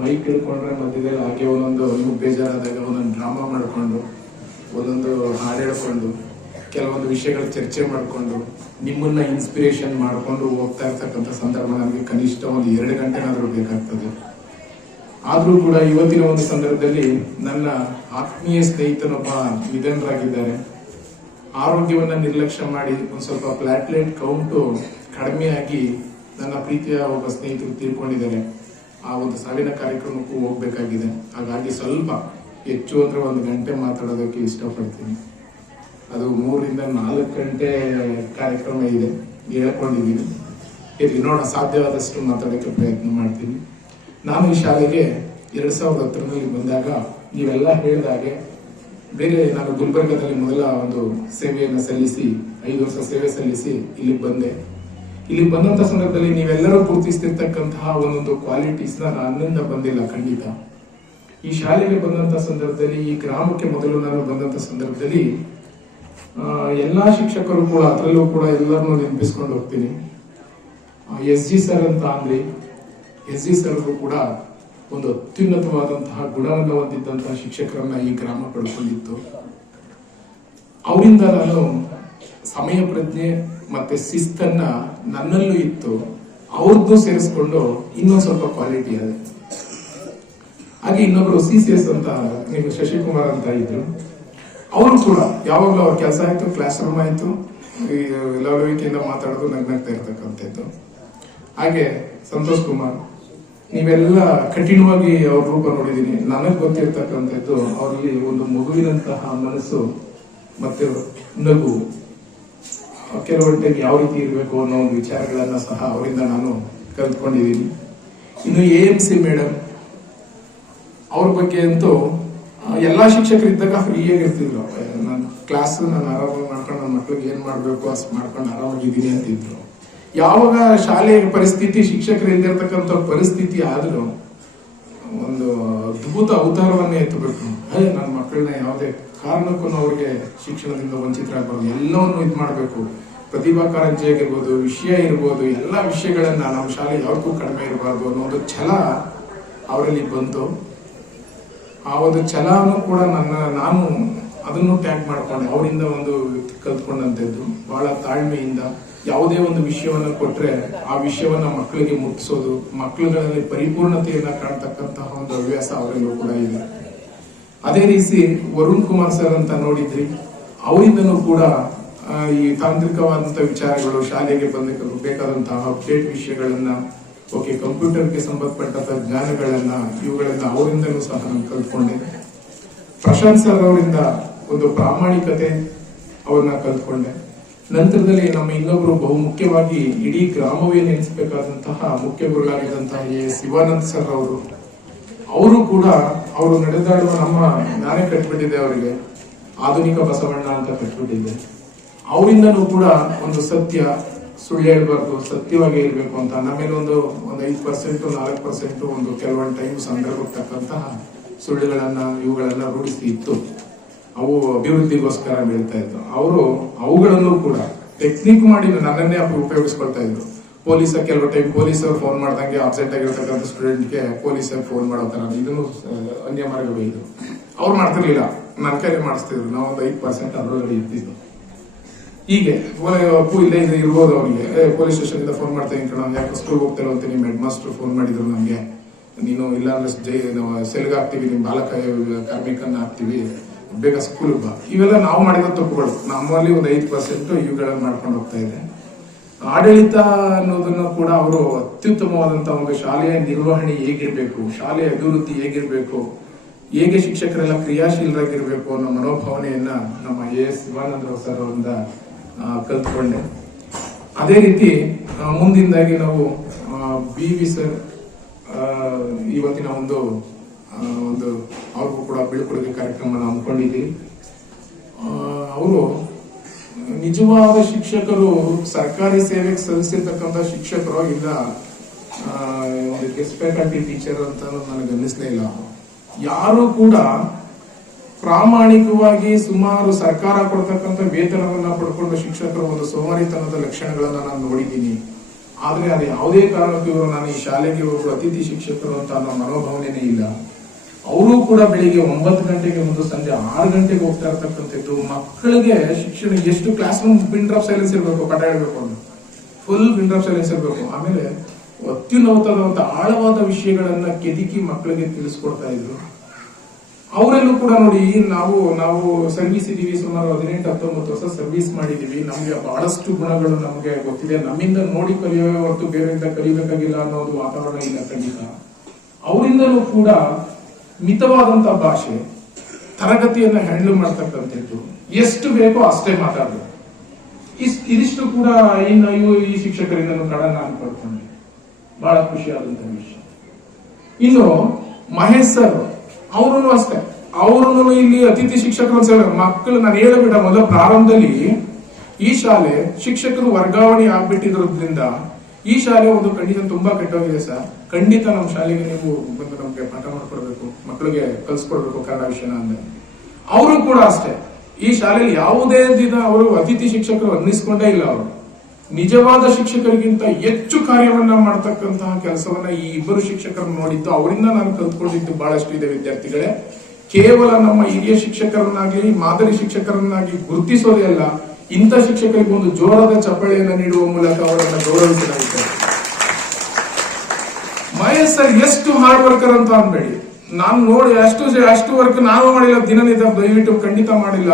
ಮೈಕ್ ಹಿಡ್ಕೊಂಡ್ರೆ ಮಧ್ಯದಲ್ಲಿ ಹಾಗೆ ಒಂದೊಂದು ನಿಮ್ಗೆ ಬೇಜಾರಾದಾಗ ಒಂದೊಂದು ಡ್ರಾಮಾ ಮಾಡ್ಕೊಂಡು ಒಂದೊಂದು ಹಾಡು ಹೇಳ್ಕೊಂಡು ಕೆಲವೊಂದು ವಿಷಯಗಳು ಚರ್ಚೆ ಮಾಡಿಕೊಂಡು ನಿಮ್ಮನ್ನ ಇನ್ಸ್ಪಿರೇಷನ್ ಮಾಡಿಕೊಂಡು ಹೋಗ್ತಾ ಇರ್ತಕ್ಕಂಥ ಸಂದರ್ಭ ನನಗೆ ಕನಿಷ್ಠ ಒಂದು 2 ಗಂಟೆನಾದ್ರೂ ಬೇಕಾಗ್ತದೆ. ಆದ್ರೂ ಕೂಡ ಇವತ್ತಿನ ಒಂದು ಸಂದರ್ಭದಲ್ಲಿ ನನ್ನ ಆತ್ಮೀಯ ಸ್ನೇಹಿತನೊಬ್ಬ ನಿಧನರಾಗಿದ್ದಾರೆ. ಆರೋಗ್ಯವನ್ನ ನಿರ್ಲಕ್ಷ್ಯ ಮಾಡಿ ಒಂದು ಸ್ವಲ್ಪ ಪ್ಲಾಟ್ಲೆಟ್ ಕೌಂಟು ಕಡಿಮೆಯಾಗಿ ನನ್ನ ಪ್ರೀತಿಯ ಒಬ್ಬ ಸ್ನೇಹಿತರು ತೀರ್ಕೊಂಡಿದ್ದಾರೆ. ಆ ಒಂದು ಸಾವಿನ ಕಾರ್ಯಕ್ರಮಕ್ಕೂ ಹೋಗ್ಬೇಕಾಗಿದೆ. ಹಾಗಾಗಿ ಸ್ವಲ್ಪ ಹೆಚ್ಚು ಅಂದ್ರೆ 1 ಗಂಟೆ ಮಾತಾಡೋದಕ್ಕೆ ಇಷ್ಟಪಡ್ತೀನಿ. ಅದು 3 ರಿಂದ 4 ಗಂಟೆ ಕಾರ್ಯಕ್ರಮ ಇದೆ ಹೇಳ್ಕೊಂಡಿದ್ದೀನಿ. ಇಲ್ಲಿ ನೋಡೋಣ, ಸಾಧ್ಯವಾದಷ್ಟು ಮಾತಾಡೋಕ್ಕೆ ಪ್ರಯತ್ನ ಮಾಡ್ತೀನಿ. ನಾನು ಈ ಶಾಲೆಗೆ 2010ರಲ್ಲಿ ಬಂದಾಗ ನೀವೆಲ್ಲ ಹೇಳಿದಾಗೆ ಬೇರೆ ನಾನು ಗುಲ್ಬರ್ಗದಲ್ಲಿ ಮೊದಲ ಒಂದು ಸೇವೆಯನ್ನು ಸಲ್ಲಿಸಿ 5 ವರ್ಷ ಸೇವೆ ಸಲ್ಲಿಸಿ ಇಲ್ಲಿಗೆ ಬಂದೆ. ಇಲ್ಲಿ ಬಂದಂತ ಸಂದರ್ಭದಲ್ಲಿ ನೀವೆಲ್ಲರೂ ಗುರುತಿಸ್ತಿರ್ತಕ್ಕಂತಹ ಒಂದೊಂದು ಕ್ವಾಲಿಟೀಸ್ ನನ್ನಿಂದ ಬಂದಿಲ್ಲ ಖಂಡಿತ. ಈ ಶಾಲೆಗೆ ಬಂದಂತ ಸಂದರ್ಭದಲ್ಲಿ, ಈ ಗ್ರಾಮಕ್ಕೆ ಮೊದಲು ನಾನು ಬಂದಂತ ಸಂದರ್ಭದಲ್ಲಿ ಎಲ್ಲಾ ಶಿಕ್ಷಕರು ಕೂಡ, ಅದರಲ್ಲೂ ಕೂಡ ಎಲ್ಲರನ್ನೂ ನೆನಪಿಸ್ಕೊಂಡು ಹೋಗ್ತೀನಿ. SG ಸರ್ ಅಂತ ಅಂದ್ರೆ SG ಸರ್ ಕೂಡ ಒಂದು ಅತ್ಯುನ್ನತವಾದಂತಹ ಗುಣವನ್ನು ಹೊಂದಿದ್ದಂತಹ ಶಿಕ್ಷಕರನ್ನ ಈ ಗ್ರಾಮ ಪಡ್ಕೊಂಡಿತ್ತು. ಅವರಿಂದ ನಾನು ಸಮಯ ಪ್ರಜ್ಞೆ ಮತ್ತೆ ಶಿಸ್ತನ್ನ ನನ್ನಲ್ಲೂ ಇತ್ತು, ಅವ್ರದ್ದು ಸೇರಿಸ್ಕೊಂಡು ಇನ್ನೊಂದು ಸ್ವಲ್ಪ ಕ್ವಾಲಿಟಿ ಇದೆ. ಹಾಗೆ ಇನ್ನೊಬ್ರು CCS ಅಂತ ನೀವು ಶಶಿಕುಮಾರ್ ಅಂತ ಇದ್ರು. ಅವರು ಕೂಡ ಯಾವಾಗಲೂ ಅವ್ರ ಕೆಲಸ ಆಯ್ತು, ಕ್ಲಾಸ್ ರೂಮ್ ಆಯ್ತು, ಲವಲವಿಕೆಯಿಂದ ಮಾತಾಡೋದು, ನಗ್ನಾಗ್ತಾ ಇರ್ತಕ್ಕಂಥದ್ದು. ಹಾಗೆ ಸಂತೋಷ್ ಕುಮಾರ್, ನೀವೆಲ್ಲ ಕಠಿಣವಾಗಿ ಅವ್ರ ರೂಪ ನೋಡಿದೀನಿ. ನನಗ್ ಗೊತ್ತಿರ್ತಕ್ಕಂಥದ್ದು ಅವರಲ್ಲಿ ಒಂದು ಮಗುವಿನಂತಹ ಮನಸ್ಸು ಮತ್ತೆ ನಗು, ಕೆಲವೊಂದು ಟೈಮ್ ಯಾವ ರೀತಿ ಇರಬೇಕು ಅನ್ನೋ ಒಂದು ವಿಚಾರಗಳನ್ನ ಸಹ ಅವರಿಂದ ನಾನು ಕಲ್ತ್ಕೊಂಡಿದ್ದೀನಿ. ಇನ್ನು AMC ಮೇಡಮ್, ಅವ್ರ ಬಗ್ಗೆ ಅಂತೂ ಎಲ್ಲಾ ಶಿಕ್ಷಕರಿದ್ದಾಗ ಫ್ರೀಯಾಗಿರ್ತಿದ್ರು. ನನ್ನ ಕ್ಲಾಸ್ ನಾನು ಆರಾಮಾಗಿ ಮಾಡ್ಕೊಂಡು ನನ್ನ ಮಕ್ಳಿಗೆ ಏನ್ ಮಾಡ್ಬೇಕು ಅಷ್ಟು ಮಾಡ್ಕೊಂಡು ಆರಾಮಾಗಿದ್ದೀನಿ ಅಂತಿದ್ರು. ಯಾವಾಗ ಶಾಲೆಯ ಪರಿಸ್ಥಿತಿ, ಶಿಕ್ಷಕರು ಇಲ್ದಿರ್ತಕ್ಕಂಥ ಪರಿಸ್ಥಿತಿ ಆದ್ರೂ ಒಂದು ಅದ್ಭುತ ಅವತಾರವನ್ನೇ ಎತ್ತಬೇಕು. ನನ್ನ ಮಕ್ಕಳನ್ನ ಯಾವುದೇ ಕಾರಣಕ್ಕೂ ಅವ್ರಿಗೆ ಶಿಕ್ಷಣದಿಂದ ವಂಚಿತರಾಗಬಾರ್ದು, ಎಲ್ಲವನ್ನು ಇದು ಮಾಡಬೇಕು. ಪ್ರತಿಭಾ ಕಾರಂಜಿ ಆಗಿರ್ಬೋದು, ವಿಷಯ ಇರ್ಬೋದು, ಎಲ್ಲ ವಿಷಯಗಳನ್ನ ನಮ್ಮ ಶಾಲೆ ಯಾವತ್ತೂ ಕಡಿಮೆ ಇರಬಾರ್ದು ಅನ್ನೋ ಒಂದು ಛಲ ಅವರಲ್ಲಿ ಬಂತು. ಆ ಒಂದು ಛಲನೂ ಕೂಡ ನಾನು ಅದನ್ನು ಟ್ಯಾಗ್ ಮಾಡ್ಕೊಂಡೆ. ಅವರಿಂದ ಒಂದು ಕಲ್ತ್ಕೊಂಡಂತದ್ದು ಬಹಳ ತಾಳ್ಮೆಯಿಂದ ಯಾವುದೇ ಒಂದು ವಿಷಯವನ್ನ ಕೊಟ್ರೆ ಆ ವಿಷಯವನ್ನ ಮಕ್ಕಳಿಗೆ ಮುಟ್ಟಿಸೋದು, ಮಕ್ಕಳುಗಳಲ್ಲಿ ಪರಿಪೂರ್ಣತೆಯನ್ನ ಕಾಣ್ತಕ್ಕಂತಹ ಒಂದು ಹವ್ಯಾಸ ಅವರಲ್ಲೂ ಕೂಡ ಇದೆ. ಅದೇ ರೀತಿ ವರುಣ್ ಕುಮಾರ್ ಸರ್ ಅಂತ ನೋಡಿದ್ರಿ, ಅವರಿಂದನೂ ಕೂಡ ಈ ತಾಂತ್ರಿಕವಾದಂತಹ ವಿಚಾರಗಳು, ಶಾಲೆಗೆ ಬೇಕಾದಂತಹ ಅಪ್ಡೇಟ್ ವಿಷಯಗಳನ್ನ, ಕಂಪ್ಯೂಟರ್ಗೆ ಸಂಬಂಧಪಟ್ಟಂತಹ ಜ್ಞಾನಗಳನ್ನ, ಇವುಗಳನ್ನ ಅವರಿಂದನೂ ಸಹ ನಾನು ಕಲ್ತ್ಕೊಂಡೆ. ಪ್ರಶಾಂತ್ ಸರ್ ಅವರಿಂದ ಒಂದು ಪ್ರಾಮಾಣಿಕತೆ ಅವ್ರನ್ನ ಕಲ್ತ್ಕೊಂಡೆ. ನಂತರದಲ್ಲಿ ನಮ್ಮ ಇನ್ನೊಬ್ರು ಬಹು ಮುಖ್ಯವಾಗಿ ಇಡೀ ಗ್ರಾಮವೇ ನೆನೆಸಬೇಕಾದಂತಹ ಮುಖ್ಯ ಗುರುಗಳಾಗಿದ್ದಂತಹ ಶಿವಾನಂದ್ ಸರ್ ಅವರು ಕೂಡ ಅವರು ನಡೆದಾಡುವ ನಾನೇ ಕಟ್ಬಿಟ್ಟಿದ್ದೆ ಅವರಿಗೆ ಆಧುನಿಕ ಬಸವಣ್ಣ ಅಂತ ಕಟ್ಬಿಟ್ಟಿದ್ದೆ. ಅವರಿಂದನೂ ಕೂಡ ಒಂದು ಸತ್ಯ, ಸುಳ್ಳು ಹೇಳ್ಬಾರ್ದು, ಸತ್ಯವಾಗಿ ಹೇಳ್ಬೇಕು ಅಂತ ನಮ್ಮೇಲೆ ಒಂದು 5% 4% ಒಂದು ಕೆಲವೊಂದು ಟೈಮ್ ಸಂದರ್ಭಕ್ಕೆ ತಕ್ಕಂತಹ ಸುಳ್ಳುಗಳನ್ನ ಇವುಗಳನ್ನ ರೂಢಿಸಿ ಇತ್ತು. ಅವು ಅಭಿವೃದ್ಧಿಗೋಸ್ಕರ ಹೇಳ್ತಾ ಇದ್ರು. ಅವರು ಅವುಗಳನ್ನು ಕೂಡ ಟೆಕ್ನಿಕ್ ಮಾಡಿ ನನ್ನನ್ನೇ ಉಪಯೋಗಿಸ್ಕೊಳ್ತಾ ಇದ್ರು. ಕೆಲವು ಟೈಮ್ ಪೊಲೀಸರು ಫೋನ್ ಮಾಡ್ದಂಗೆ ಅಬ್ಸೆಂಟ್ ಆಗಿರ್ತಕ್ಕಂಥ ಸ್ಟೂಡೆಂಟ್ಗೆ ಪೊಲೀಸರು ಫೋನ್ ಮಾಡೋ ತರ, ಇದನ್ನು ಅನ್ಯ ಮಾರ್ಗವೇ ಇದು. ಅವ್ರು ಮಾಡ್ತಿರ್ಲಿಲ್ಲ, ನನ್ನ ಕೈಲಿ ಮಾಡಿಸ್ತಿದ್ರು. ನಾವು ಒಂದು 5% ಅದರಲ್ಲಿ ಇರ್ತಿದ್ವು. ಹೀಗೆ ಅಪ್ಪು ಇಲ್ಲೇ ಇರ್ಬೋದು, ಅವನಿಗೆ ಪೊಲೀಸ್ ಸ್ಟೇಷನ್ ಇಂದ ಫೋನ್ ಮಾಡ್ತಾ ಇದ್ದೀನಿ, ಯಾಕೆ ಸ್ಕೂಲ್ ಹೋಗ್ತಿರೋ ಅಂತ ನಿಮ್ಮ ಹೆಡ್ ಮಾಸ್ಟರ್ ಫೋನ್ ಮಾಡಿದ್ರು ನನಗೆ, ನೀನು ಇಲ್ಲಾಂದ್ರೆ ಸೆಲ್ಗೆ ಹಾಕ್ತಿವಿ, ನಿಮ್ ಬಾಲಕ ಕಾರ್ಮಿಕನ್ನ ಹಾಕ್ತಿವಿ, ಬೇಗ ಸ್ಕೂಲ್ ಬಾ. ಇವೆಲ್ಲ ನಾವು ಮಾಡಿದ ತಪ್ಪುಗಳು. ನಮ್ಮಲ್ಲಿ ಒಂದು 5% ಇವುಗಳನ್ನ ಮಾಡ್ಕೊಂಡು ಹೋಗ್ತಾ ಇದೆ. ಆಡಳಿತ ಅನ್ನೋದನ್ನು ಕೂಡ ಅವರು ಅತ್ಯುತ್ತಮವಾದಂತಹ ಒಂದು ಶಾಲೆಯ ನಿರ್ವಹಣೆ ಹೇಗಿರ್ಬೇಕು, ಶಾಲೆಯ ಅಭಿವೃದ್ಧಿ ಹೇಗಿರ್ಬೇಕು, ಹೇಗೆ ಶಿಕ್ಷಕರೆಲ್ಲ ಕ್ರಿಯಾಶೀಲರಾಗಿರ್ಬೇಕು ಅನ್ನೋ ಮನೋಭಾವನೆಯನ್ನ ನಮ್ಮ AS ಶಿವಾನಂದ ಸರ್ ಅವರಿಂದ ಕಲ್ತ್ಕೊಂಡೆ. ಅದೇ ರೀತಿ ಮುಂದಿಂದಾಗಿ ನಾವು BV ಸರ್ ಇವತ್ತಿನ ಒಂದು ಅವ್ರಿಗೂ ಕೂಡ ಬೀಳ್ಕೊಡುಗೆ ಕಾರ್ಯಕ್ರಮ ಹಮ್ಮಿಕೊಂಡಿದ್ದೀವಿ. ಅವರು ನಿಜವಾದ ಶಿಕ್ಷಕರು, ಸರ್ಕಾರಿ ಸೇವೆಗೆ ಸಲ್ಲಿಸಿರ್ತಕ್ಕಂಥ ಶಿಕ್ಷಕರು ಇಲ್ಲ ಒಂದು ಗೆಸ್ಟ್ ಫ್ಯಾಕಲ್ಟಿ ಟೀಚರ್ ಅಂತ ನನಗೆ ಅನ್ನಿಸ್ಲೇ ಇಲ್ಲ. ಯಾರು ಕೂಡ ಪ್ರಾಮಾಣಿಕವಾಗಿ ಸುಮಾರು ಸರ್ಕಾರ ಕೊಡ್ತಕ್ಕಂಥ ವೇತನವನ್ನ ಪಡ್ಕೊಂಡು ಶಿಕ್ಷಕರು ಒಂದು ಸೋಮಾರಿತನದ ಲಕ್ಷಣಗಳನ್ನ ನಾನು ನೋಡಿದ್ದೀನಿ. ಆದ್ರೆ ಅದು ಯಾವುದೇ ಕಾರಣಕ್ಕೂ ಇವರು ನಾನು ಈ ಶಾಲೆಗೆ ಒಬ್ಬರು ಅತಿಥಿ ಶಿಕ್ಷಕರು ಅಂತ ಅನ್ನೋ ಮನೋಭಾವನೆ ಇಲ್ಲ. ಅವರು ಕೂಡ ಬೆಳಿಗ್ಗೆ 9 ಗಂಟೆಗೆ ಒಂದು ಸಂಜೆ 6 ಗಂಟೆಗೆ ಹೋಗ್ತಾ ಇರ್ತಕ್ಕಂಥದ್ದು. ಮಕ್ಕಳಿಗೆ ಶಿಕ್ಷಣ ಎಷ್ಟು class room pin drop silence ಇರಬೇಕು, ಪಟ ಇರಬೇಕು, ಅಂತ ಫುಲ್ ಪಿನ್ ಡ್ರಾಪ್ ಸೈಲೆನ್ಸ್ ಇರಬೇಕು. ಆಮೇಲೆ ಅತ್ಯುನ್ನತವಾದ ಆಳವಾದ ವಿಷಯಗಳನ್ನ ಕೆದಕಿ ಮಕ್ಕಳಿಗೆ ತಿಳಿಸ್ಕೊಡ್ತಾ ಇದ್ರು. ಅವರಲ್ಲೂ ಕೂಡ ನೋಡಿ, ನಾವು ಸರ್ವಿಸ್ ಇದೀವಿ, ಸುಮಾರು 18-19 ವರ್ಷ ಸರ್ವಿಸ್ ಮಾಡಿದೀವಿ. ನಮ್ಗೆ ಬಹಳಷ್ಟು ಗುಣಗಳು ನಮ್ಗೆ ಗೊತ್ತಿದೆ. ನಮ್ಮಿಂದ ನೋಡಿ ಕಲಿಯೋ ಹೊರತು ಬೇರೆಯಿಂದ ಕಲಿಬೇಕಾಗಿಲ್ಲ ಅನ್ನೋದು ವಾತಾವರಣ ಇಲ್ಲ ಖಂಡಿತ. ಅವರಿಂದಲೂ ಕೂಡ ಮಿತವಾದಂತ ಭಾಷೆ, ತರಗತಿಯನ್ನ ಹ್ಯಾಂಡಲ್ ಮಾಡ್ತಕ್ಕಂಥದ್ದು, ಎಷ್ಟು ಬೇಕೋ ಅಷ್ಟೇ ಮಾತಾಡಬೇಕು. ಇದಿಷ್ಟು ಕೂಡ ಈ ಶಿಕ್ಷಕರಿಂದ ಕಡ ನಾನು ಪಡ್ಕೊಂಡೆ. ಬಹಳ ಖುಷಿಯಾದಂತ ವಿಷಯ. ಇನ್ನು ಮಹೇಶ್ ಸರ್ ಅವರು ಅಷ್ಟೇ, ಅವರು ಇಲ್ಲಿ ಅತಿಥಿ ಶಿಕ್ಷಕರು ಅಂತ ಮಕ್ಕಳು, ನಾನು ಹೇಳಬಿಟ್ಟ ಮೊದಲ ಪ್ರಾರಂಭದಲ್ಲಿ ಈ ಶಾಲೆ ಶಿಕ್ಷಕರು ವರ್ಗಾವಣೆ ಆಗ್ಬಿಟ್ಟಿದ್ರಿಂದ ಈ ಶಾಲೆ ಒಂದು ಖಂಡಿತ ತುಂಬಾ ಕೆಟ್ಟೋಗಿದೆ ಸರ್. ಖಂಡಿತ ನಮ್ಮ ಶಾಲೆಗೆ ನೀವು ಬಂದು ನಮ್ಗೆ ಪಾಠ ಮಾಡ್ಕೊಡ್ಬೇಕು, ಮಕ್ಕಳಿಗೆ ಕಲ್ಸ್ಕೊಡ್ಬೇಕು ಕನ್ನಡ ವಿಷಯನ ಅಂದ್ರೆ. ಅವರು ಕೂಡ ಅಷ್ಟೇ, ಈ ಶಾಲೆಯಲ್ಲಿ ಯಾವುದೇ ದಿನ ಅವರು ಅತಿಥಿ ಶಿಕ್ಷಕರು ಅನ್ನಿಸ್ಕೊಂಡೇ ಇಲ್ಲ. ಅವರು ನಿಜವಾದ ಶಿಕ್ಷಕರಿಗಿಂತ ಹೆಚ್ಚು ಕಾರ್ಯವನ್ನ ಮಾಡ್ತಕ್ಕಂತಹ ಕೆಲಸವನ್ನ ಈ ಇಬ್ಬರು ಶಿಕ್ಷಕರು ನೋಡಿದ್ದು, ಅವರಿಂದ ನಾನು ಕಲ್ತ್ಕೊಂಡಿದ್ದು ಬಹಳಷ್ಟು ಇದೆ ವಿದ್ಯಾರ್ಥಿಗಳೇ. ಕೇವಲ ನಮ್ಮ ಹಿರಿಯ ಶಿಕ್ಷಕರನ್ನಾಗಿ, ಮಾದರಿ ಶಿಕ್ಷಕರನ್ನಾಗಿ ಗುರುತಿಸೋದೇ ಅಲ್ಲ, ಇಂಥ ಶಿಕ್ಷಕರಿಗೆ ಒಂದು ಜೋರಾದ ಚಪ್ಪಾಳೆಯನ್ನು ನೀಡುವ ಮೂಲಕ ಅವರನ್ನು ಗೌರವಿಸಲಾಗಿದೆ. ಮಹೇಶ್ ಸರ್ ಎಷ್ಟು ಹಾರ್ಡ್ ವರ್ಕರ್ ಅಂತ ಅನ್ಬೇಡಿ. ನಾನು ನೋಡಿ ಅಷ್ಟು ವರ್ಕ್ ನಾವು ಮಾಡಿಲ್ಲ, ದಿನನಿತ್ಯ ದಯವಿಟ್ಟು ಖಂಡಿತ ಮಾಡಿಲ್ಲ.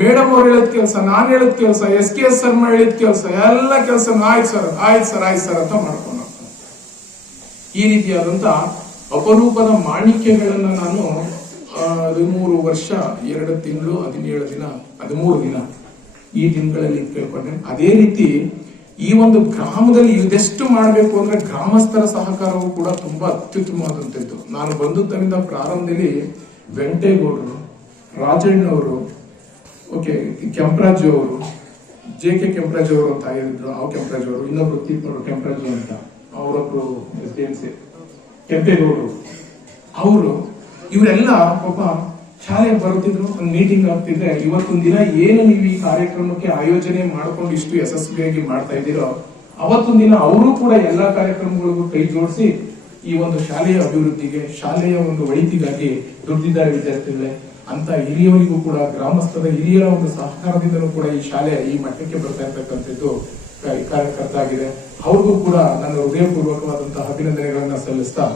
ಮೇಡಮ್ ಅವ್ರು ಹೇಳಿದ ಕೆಲಸ, ನಾನು ಹೇಳಿದ ಕೆಲಸ, SKS ಸರ್ ಹೇಳಿದ ಕೆಲಸ, ಎಲ್ಲ ಕೆಲಸ ಆಯ್ತು ಸರ್ ಅಂತ ಮಾಡ್ಕೊಂಡು ಹೋಗ್ತಾರೆ. ಈ ರೀತಿಯಾದಂತ ಅಪರೂಪದ ಮಾಣಿಕ್ಯಗಳನ್ನ ನಾನು 13 ವರ್ಷ 2 ತಿಂಗಳು 17 ದಿನ 13 ದಿನ ಈ ದಿನಗಳಲ್ಲಿ ಕೇಳ್ಕೊಂಡೆ. ಅದೇ ರೀತಿ ಈ ಒಂದು ಗ್ರಾಮದಲ್ಲಿ ಇದೆಷ್ಟು ಮಾಡಬೇಕು ಅಂದ್ರೆ ಗ್ರಾಮಸ್ಥರ ಸಹಕಾರವು ಕೂಡ ತುಂಬಾ ಅತ್ಯುತ್ತಮವಾದಂತದ್ದು. ನಾನು ಬಂದದ್ದರಿಂದ ಪ್ರಾರಂಭದಲ್ಲಿ ವೆಂಕಟೇಗೌಡರು, ರಾಜಣ್ಣವರು, ಕೆಂಪರಾಜು ಅವರು, JK ಕೆಂಪರಾಜು ಅವರು ಅಂತ ಹೇಳಿದ್ರು, ಕೆಂಪರಾಜು ಅವರು, ಇನ್ನೊಬ್ರು ತೀರ್ಪರು ಕೆಂಪರಾಜು ಅಂತ, ಅವರೊಬ್ರು SDMC ಕೆಂಪೇಗೌಡರು, ಅವರು ಇವರೆಲ್ಲ ಪಾಪ ಶಾಲೆಗೆ ಬರುತ್ತಿದ್ರು. ಒಂದು ಮೀಟಿಂಗ್ ಆಗ್ತಿದ್ರೆ, ಇವತ್ತೊಂದು ದಿನ ಏನು ನೀವು ಈ ಕಾರ್ಯಕ್ರಮಕ್ಕೆ ಆಯೋಜನೆ ಮಾಡ್ಕೊಂಡು ಇಷ್ಟು ಯಶಸ್ವಿಯಾಗಿ ಮಾಡ್ತಾ ಇದ್ದೀರೋ, ಅವತ್ತೊಂದು ದಿನ ಅವರು ಕೂಡ ಎಲ್ಲಾ ಕಾರ್ಯಕ್ರಮಗಳಿಗೂ ಕೈ ಜೋಡಿಸಿ ಈ ಒಂದು ಶಾಲೆಯ ಅಭಿವೃದ್ಧಿಗೆ, ಶಾಲೆಯ ಒಂದು ಒಳಿತಿಗಾಗಿ ದುಡಿದಿದ್ದಾರೆ ವಿದ್ಯಾರ್ಥಿಗಳೇ. ಅಂತ ಹಿರಿಯವರಿಗೂ ಕೂಡ, ಗ್ರಾಮಸ್ಥರ ಹಿರಿಯರ ಒಂದು ಸಹಕಾರದಿಂದಲೂ ಕೂಡ ಈ ಶಾಲೆ ಈ ಮಟ್ಟಕ್ಕೆ ಬರ್ತಾ ಇರ್ತಕ್ಕಂಥದ್ದು ಕಾರ್ಯಕರ್ತ ಆಗಿದೆ. ಅವ್ರಿಗೂ ಕೂಡ ನನ್ನ ಹೃದಯಪೂರ್ವಕವಾದಂತಹ ಅಭಿನಂದನೆಗಳನ್ನ ಸಲ್ಲಿಸ್ತಾ,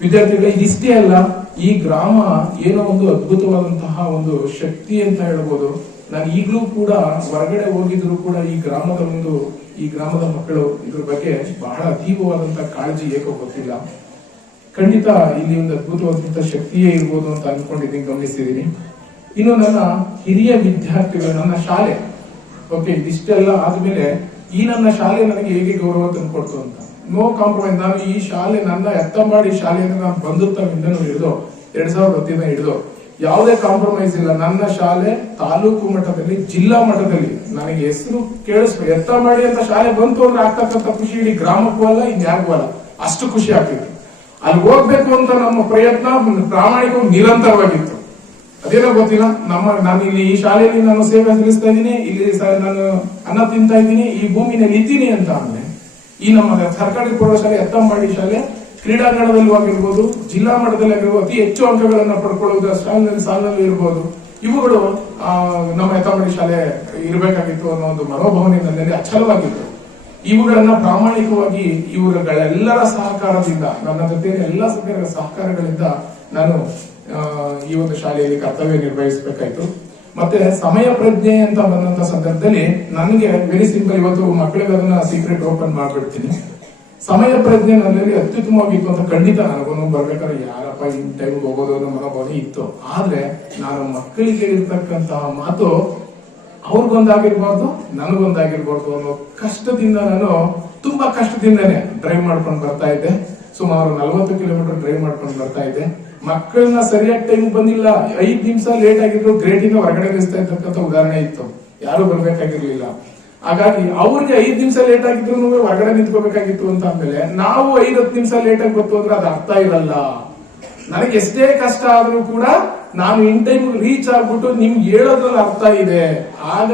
ವಿದ್ಯಾರ್ಥಿಗಳೇ ಇದಿಷ್ಟೇ ಅಲ್ಲ, ಈ ಗ್ರಾಮ ಏನೋ ಒಂದು ಅದ್ಭುತವಾದಂತಹ ಒಂದು ಶಕ್ತಿ ಅಂತ ಹೇಳ್ಬೋದು. ನಾನು ಈಗಲೂ ಕೂಡ ಹೊರಗಡೆ ಹೋಗಿದ್ರು ಕೂಡ ಈ ಗ್ರಾಮದ ಮಕ್ಕಳು ಇದ್ರ ಬಗ್ಗೆ ಬಹಳ ಅತೀವವಾದಂತಹ ಕಾಳಜಿ ಏಕೋ ಗೊತ್ತಿಲ್ಲ. ಖಂಡಿತ ಇಲ್ಲಿ ಒಂದು ಅದ್ಭುತವಾದಂತಹ ಶಕ್ತಿಯೇ ಇರ್ಬೋದು ಅಂತ ಅನ್ಕೊಂಡಿದ್ದೀನಿ, ಗಮನಿಸಿದೀನಿ. ಇನ್ನು ನನ್ನ ಹಿರಿಯ ವಿದ್ಯಾರ್ಥಿಗಳು, ನನ್ನ ಶಾಲೆ ಇದಿಷ್ಟೆಲ್ಲ ಆದ್ಮೇಲೆ ಈ ನನ್ನ ಶಾಲೆ ನನಗೆ ಹೇಗೆ ಗೌರವ ತಂದುಕೊಡ್ತು ಅಂತ, ನೋ ಕಾಂಪ್ರಮೈಸ್. ನಾನು ಈ ಶಾಲೆ, ನನ್ನ ಎತ್ತಂಬಾಡಿ ಶಾಲೆಯನ್ನು ನಾನು ಬಂದುತ್ತವಿಂದನೂ ಹಿಡಿದು 2010 ಹಿಡಿದು ಯಾವುದೇ ಕಾಂಪ್ರಮೈಸ್ ಇಲ್ಲ. ನನ್ನ ಶಾಲೆ ತಾಲೂಕು ಮಟ್ಟದಲ್ಲಿ, ಜಿಲ್ಲಾ ಮಟ್ಟದಲ್ಲಿ ನನಗೆ ಹೆಸರು ಕೇಳಿಸ್ಬೇಕು. ಎತ್ತಂಬಾಡಿ ಅಂತ ಶಾಲೆ ಬಂತು ಅಂದ್ರೆ ಆಗ್ತಕ್ಕಂಥ ಖುಷಿ ಇಡೀ ಗ್ರಾಮಕ್ಕೂ ಅಲ್ಲ, ಇನ್ಯಾರಿಗೂ ಅಲ್ಲ, ಅಷ್ಟು ಖುಷಿ ಆಗ್ತಿದೆ. ಅಲ್ಲಿ ಹೋಗ್ಬೇಕು ಅಂತ ನಮ್ಮ ಪ್ರಯತ್ನ ಪ್ರಾಮಾಣಿಕವಾಗಿ ನಿರಂತರವಾಗಿತ್ತು. ಅದೇನೋ ಗೊತ್ತಿಲ್ಲ, ನಾನು ಇಲ್ಲಿ ಈ ಶಾಲೆಯಲ್ಲಿ ನಾನು ಸೇವೆ ಸಲ್ಲಿಸ್ತಾ ಇದ್ದೀನಿ, ಇಲ್ಲಿ ನಾನು ಅನ್ನ ತಿಂತಾ ಇದ್ದೀನಿ, ಈ ಭೂಮಿನಲ್ಲಿ ಇದ್ದೀನಿ ಅಂತ ಅಂದ್ರೆ ಈ ನಮ್ಮ ಸರ್ಕಾರಿ ಪ್ರೌಢಶಾಲೆ ಎತ್ತಂಬಾಡಿ ಶಾಲೆ ಕ್ರೀಡಾಂಗಣದಲ್ಲಿ ಆಗಿರ್ಬೋದು, ಜಿಲ್ಲಾ ಮಟ್ಟದಲ್ಲಿ ಆಗಿರ್ಬೋದು, ಅತಿ ಹೆಚ್ಚು ಅಂಕಗಳನ್ನ ಪಡ್ಕೊಳ್ಳುವುದು ಸಾಲಿನಲ್ಲಿ ಇರ್ಬೋದು. ಇವುಗಳು ನಮ್ಮ ಎತ್ತಂಬಾಡಿ ಶಾಲೆ ಇರಬೇಕಾಗಿತ್ತು ಅನ್ನೋ ಒಂದು ಮನೋಭಾವನೆ ನನ್ನಲ್ಲಿ ಅಚಲವಾಗಿತ್ತು. ಇವುಗಳನ್ನ ಪ್ರಾಮಾಣಿಕವಾಗಿ ಇವರುಗಳೆಲ್ಲರ ಸಹಕಾರದಿಂದ, ನನ್ನ ಜೊತೆ ಎಲ್ಲ ಸಹಕಾರಗಳಿಂದ ನಾನು ಈ ಒಂದು ಶಾಲೆಯಲ್ಲಿ ಕರ್ತವ್ಯ ನಿರ್ವಹಿಸಬೇಕಾಯ್ತು. ಮತ್ತೆ ಸಮಯ ಪ್ರಜ್ಞೆ ಅಂತ ಬಂದಂತ ಸಂದರ್ಭದಲ್ಲಿ ನನಗೆ ವೆರಿ ಸಿಂಪಲ್, ಇವತ್ತು ಮಕ್ಕಳಿಗೆ ಅದನ್ನ ಸೀಕ್ರೆಟ್ ಓಪನ್ ಮಾಡ್ಬಿಡ್ತೀನಿ. ಸಮಯ ಪ್ರಜ್ಞೆ ನನ್ನಲ್ಲಿ ಅತ್ಯುತ್ತಮವಾಗಿತ್ತು ಅಂತ ಖಂಡಿತ ನನಗೂ ಬರ್ಬೇಕಾದ್ರೆ ಯಾರಪ್ಪ ಇನ್ ಟೈಮ್ ಹೋಗೋದು ಅನ್ನೋ ಮನೋಭಾವನೆ ಇತ್ತು. ಆದ್ರೆ ನಾನು ಮಕ್ಕಳಿಗೆ ಇರ್ತಕ್ಕಂತಹ ಮಾತು ಅವ್ರಿಗೊಂದಾಗಿರ್ಬಾರ್ದು, ನನಗೊಂದಾಗಿರ್ಬಾರ್ದು ಅನ್ನೋ ಕಷ್ಟದಿಂದ, ನಾನು ತುಂಬಾ ಕಷ್ಟದಿಂದಾನೆ ಡ್ರೈವ್ ಮಾಡ್ಕೊಂಡು ಬರ್ತಾ ಇದ್ದೆ. ಸುಮಾರು 40 ಕಿಲೋಮೀಟರ್ ಡ್ರೈವ್ ಮಾಡ್ಕೊಂಡು ಬರ್ತಾ ಇದ್ದೆ. ಮಕ್ಕಳನ್ನ ಸರಿಯಾಗಿ ಟೈಮ್ ಬಂದಿಲ್ಲ, 5 ನಿಮಿಷ ಲೇಟ್ ಆಗಿದ್ರು ಗ್ರೇಟ್ ಇಂದ ಹೊರಗಡೆ ನಿಲ್ಲಿಸ್ತಾ ಇರ್ತಕ್ಕಂಥ ಉದಾಹರಣೆ ಇತ್ತು. ಯಾರು ಬರ್ಬೇಕಾಗಿರ್ಲಿಲ್ಲ. ಹಾಗಾಗಿ ಅವ್ರಿಗೆ 5 ನಿಮಿಷ ಲೇಟ್ ಆಗಿದ್ರು ಹೊರಗಡೆ ನಿಂತ್ಕೋಬೇಕಾಗಿತ್ತು ಅಂತ ಅಂದ್ಮೇಲೆ ನಾವು 5-10 ನಿಮಿಷ ಲೇಟ್ ಆಗಿ ಗೊತ್ತು ಅಂದ್ರೆ ಅದು ಅರ್ಥ ಇರಲ್ಲ. ನನಗೆ ಎಷ್ಟೇ ಕಷ್ಟ ಆದ್ರೂ ಕೂಡ ನಾನು ಇನ್ ಟೈಮ್ ರೀಚ್ ಆಗ್ಬಿಟ್ಟು ನಿಮ್ಗೆ ಹೇಳೋದ್ರಲ್ಲಿ ಅರ್ಥ ಇದೆ, ಆಗ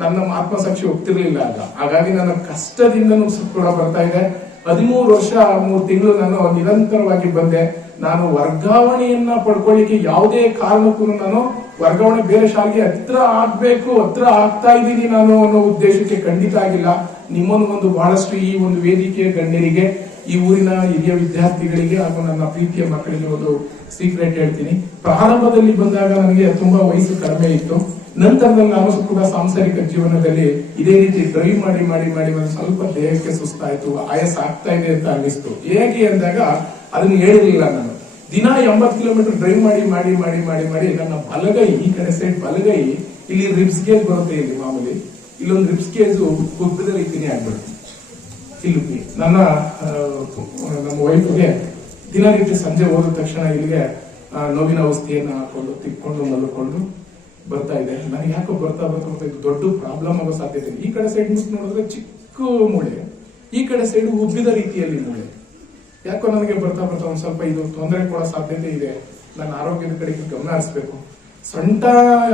ನನ್ನ ಆತ್ಮಸಾಕ್ಷಿ ಒಪ್ತಿರ್ಲಿಲ್ಲ ಆಗ. ಹಾಗಾಗಿ ನನ್ನ ಕಷ್ಟದಿಂದನೂ ಕೂಡ ಬರ್ತಾ ಇದೆ. 13 ವರ್ಷ 3 ತಿಂಗಳು ನಾನು ನಿರಂತರವಾಗಿ ಬಂದೆ. ನಾನು ವರ್ಗಾವಣೆಯನ್ನ ಪಡ್ಕೊಳ್ಳಿಕ್ಕೆ ಯಾವುದೇ ಕಾರಣಕ್ಕೂ ನಾನು ವರ್ಗಾವಣೆ ಬೇರೆ ಶಾಲೆಗೆ ಹತ್ರ ಆಗ್ತಾ ಇದ್ದೀನಿ ನಾನು ಅನ್ನೋ ಉದ್ದೇಶಕ್ಕೆ ಖಂಡಿತ ಆಗಿಲ್ಲ. ನಿಮ್ಮನ್ನು ಬಹಳಷ್ಟು ಈ ಒಂದು ವೇದಿಕೆ ಗಣ್ಯರಿಗೆ, ಈ ಊರಿನ ಹಿರಿಯ ವಿದ್ಯಾರ್ಥಿಗಳಿಗೆ ಹಾಗೂ ನನ್ನ ಪ್ರೀತಿಯ ಮಕ್ಕಳಿಗೆ ಒಂದು ಸೀಕ್ರೆಟ್ ಹೇಳ್ತೀನಿ. ಪ್ರಾರಂಭದಲ್ಲಿ ಬಂದಾಗ ನನಗೆ ತುಂಬಾ ವಯಸ್ಸು ಕಡಿಮೆ ಇತ್ತು. ನಂತರದಲ್ಲಿ ನಾನು ಕೂಡ ಸಾಂಸಾರಿಕ ಜೀವನದಲ್ಲಿ ಇದೇ ರೀತಿ ಡ್ರೈವ್ ಮಾಡಿ ಒಂದು ಸ್ವಲ್ಪ ದೇಹಕ್ಕೆ ಸುಸ್ತಾಯ್ತು, ಆಯಾಸ ಆಗ್ತಾ ಇದೆ ಅಂತ ಅನ್ನಿಸ್ತು. ಹೇಗೆ ಅಂದಾಗ ಅದನ್ನ ಹೇಳಿರ್ಲಿಲ್ಲ ನಾನು. ದಿನ 80 ಕಿಲೋಮೀಟರ್ ಡ್ರೈವ್ ಮಾಡಿ ನನ್ನ ಬಲಗೈ, ಈ ಕಡೆ ಸೈಡ್ ಬಲಗೈ, ಇಲ್ಲಿ ರಿಬ್ಸ್ ಗೇಜ್ ಬರುತ್ತೆ, ಇಲ್ಲಿ ಮಾಮೂಲಿ ಇಲ್ಲೊಂದು ರಿಬ್ಸ್ ಗೇಜ್ ಕುಗ್ಗದ ರೀತಿನೇ ಆಗ್ಬಿಡುತ್ತೆ. ಇಲ್ಲಿ ನಮ್ಮ ವೈಫ್ಗೆ ದಿನನಿತ್ಯ ಸಂಜೆ ಹೋದ ತಕ್ಷಣ ಇಲ್ಲಿಗೆ ನೋವಿನ ಔಷಧಿಯನ್ನ ಹಾಕೊಂಡು ತಿಕ್ಕೊಂಡು ಮಲ್ಕೊಂಡು ಬರ್ತಾ ಇದೆ. ನನಗೆ ಯಾಕೋ ಬರ್ತಾ ಇದು ದೊಡ್ಡ ಪ್ರಾಬ್ಲಮ್ ಆಗೋ ಸಾಧ್ಯತೆ ಇದೆ. ಈ ಕಡೆ ಸೈಡ್ ನೋಡಿದ್ರೆ ಚಿಕ್ಕ ಮೂಳೆ, ಈ ಕಡೆ ಸೈಡ್ ಉಬ್ಬಿದ ರೀತಿಯಲ್ಲಿ ಮೂಳೆ. ಯಾಕೋ ನನಗೆ ಬರ್ತಾ ಒಂದ್ ಸ್ವಲ್ಪ ಇದು ತೊಂದರೆ ಕೊಡೋ ಸಾಧ್ಯತೆ ಇದೆ. ನನ್ನ ಆರೋಗ್ಯದ ಕಡೆಗೆ ಗಮನ ಹರಿಸ್ಬೇಕು. ಸೊಂಟ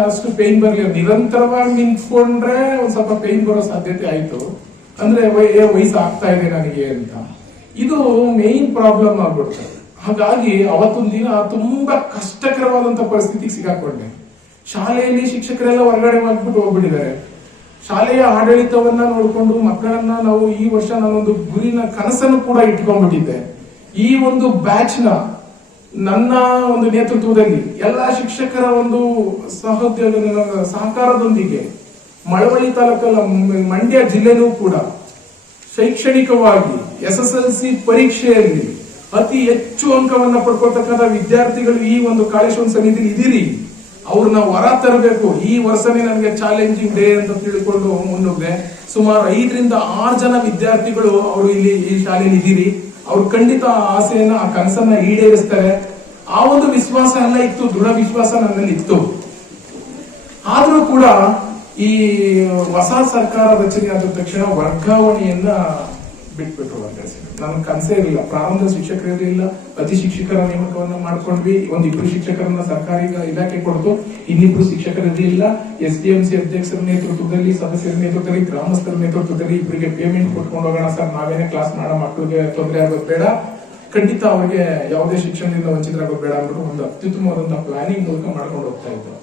ಅಷ್ಟು ಪೇನ್ ಬರ್ಲಿ, ನಿರಂತರವಾಗಿ ನಿಂತ್ಕೊಂಡ್ರೆ ಒಂದ್ ಸ್ವಲ್ಪ ಪೇನ್ ಬರೋ ಸಾಧ್ಯತೆ ಆಯ್ತು. ಅಂದ್ರೆ ವಯಸ್ಸು ಆಗ್ತಾ ಇದೆ ನನಗೆ ಅಂತ. ಇದು ಮೇನ್ ಪ್ರಾಬ್ಲಮ್ ಆಗ್ಬಿಡುತ್ತೆ. ಹಾಗಾಗಿ ಅವತ್ತೊಂದು ದಿನ ತುಂಬಾ ಕಷ್ಟಕರವಾದಂತ ಪರಿಸ್ಥಿತಿಗೆ ಸಿಗಾಕೊಂಡೆ. ಶಾಲೆಯಲ್ಲಿ ಶಿಕ್ಷಕರೆಲ್ಲ ಹೊರಗಡೆ ಮಾಡ್ಬಿಟ್ಟು ಹೋಗ್ಬಿಟ್ಟಿದ್ದಾರೆ. ಶಾಲೆಯ ಆಡಳಿತವನ್ನ ನೋಡ್ಕೊಂಡು ಮಕ್ಕಳನ್ನ ನಾವು ಈ ವರ್ಷ ನಾನೊಂದು ಗುರಿನ ಕನಸನ್ನು ಕೂಡ ಇಟ್ಕೊಂಡ್ಬಿಟ್ಟಿದ್ದೆ. ಈ ಒಂದು ಬ್ಯಾಚ್ ನನ್ನ ಒಂದು ನೇತೃತ್ವದಲ್ಲಿ ಎಲ್ಲಾ ಶಿಕ್ಷಕರ ಒಂದು ಸಹಕಾರದೊಂದಿಗೆ ಮಳವಳ್ಳಿ ತಾಲೂಕಲ್ಲ, ಮಂಡ್ಯ ಜಿಲ್ಲೆನೂ ಕೂಡ ಶೈಕ್ಷಣಿಕವಾಗಿ SSLC ಪರೀಕ್ಷೆಯಲ್ಲಿ ಅತಿ ಹೆಚ್ಚು ಅಂಕವನ್ನ ಪಡ್ಕೊಳ್ತಕ್ಕಂಥ ವಿದ್ಯಾರ್ಥಿಗಳು ಈ ಒಂದು ಕಾಳೇಶ್ವರ ಸನ್ನಿಧಿಲಿ ಇದೀರಿ. ಅವ್ರನ್ನ ಹೊರ ತರಬೇಕು. ಈ ವರ್ಷನೇ ನನಗೆ ಚಾಲೆಂಜಿಂಗ್ ಡೇ ಅಂತ ತಿಳ್ಕೊಂಡು ಮುನ್ನುಗ್ದೆ. ಸುಮಾರು 5 ರಿಂದ 6 ಜನ ವಿದ್ಯಾರ್ಥಿಗಳು ಅವರು ಇಲ್ಲಿ ಈ ಶಾಲೆಯಲ್ಲಿ ಇದ್ದೀರಿ. ಅವ್ರು ಖಂಡಿತ ಆಸೆಯನ್ನ, ಆ ಕನಸನ್ನ ಈಡೇರಿಸ್ತಾರೆ. ಆ ಒಂದು ವಿಶ್ವಾಸ ಎಲ್ಲ ಇತ್ತು, ದೃಢ ವಿಶ್ವಾಸ ನನ್ನಲ್ಲಿ ಇತ್ತು. ಆದ್ರೂ ಕೂಡ ಈ ಹೊಸ ಸರ್ಕಾರ ರಚನೆ ಆದ ತಕ್ಷಣ ವರ್ಗಾವಣೆಯನ್ನ ಬಿಟ್ಬಿಟ್ರು. ನನ್ನ ಕನಸೇ ಇರಲಿಲ್ಲ. ಪ್ರಾರಂಭದ ಶಿಕ್ಷಕರು ಇರಲಿಲ್ಲ, ಅತಿ ಶಿಕ್ಷಕರ ನೇಮಕವನ್ನ ಮಾಡ್ಕೊಂಡ್ವಿ. 1-2 ಶಿಕ್ಷಕರನ್ನ ಸರ್ಕಾರಿ ಇಲಾಖೆ ಕೊಡ್ತು, 2 ಶಿಕ್ಷಕರು ಇರಲಿಲ್ಲ. SDMC ಅಧ್ಯಕ್ಷರ ನೇತೃತ್ವದಲ್ಲಿ, ಸದಸ್ಯರ ನೇತೃತ್ವದಲ್ಲಿ, ಗ್ರಾಮಸ್ಥರ ನೇತೃತ್ವದಲ್ಲಿ ಇಬ್ಬರಿಗೆ ಪೇಮೆಂಟ್ ಕೊಟ್ಕೊಂಡು ಹೋಗೋಣ ಸರ್, ನಾವೇನೇ ಕ್ಲಾಸ್ ಮಾಡೋ ಮಕ್ಕಳಿಗೆ ತೊಂದರೆ ಆಗೋದು ಬೇಡ, ಖಂಡಿತ ಅವರಿಗೆ ಯಾವುದೇ ಶಿಕ್ಷಣದಿಂದ ವಂಚಿತರಾಗೋದು ಬೇಡ ಅಂದ್ಬಿಟ್ಟು ಒಂದು ಅತ್ಯುತ್ತಮವಾದಂತಹ ಪ್ಲಾನಿಂಗ್ ಮೂಲಕ ಮಾಡ್ಕೊಂಡು ಹೋಗ್ತಾ ಇದ್ರು.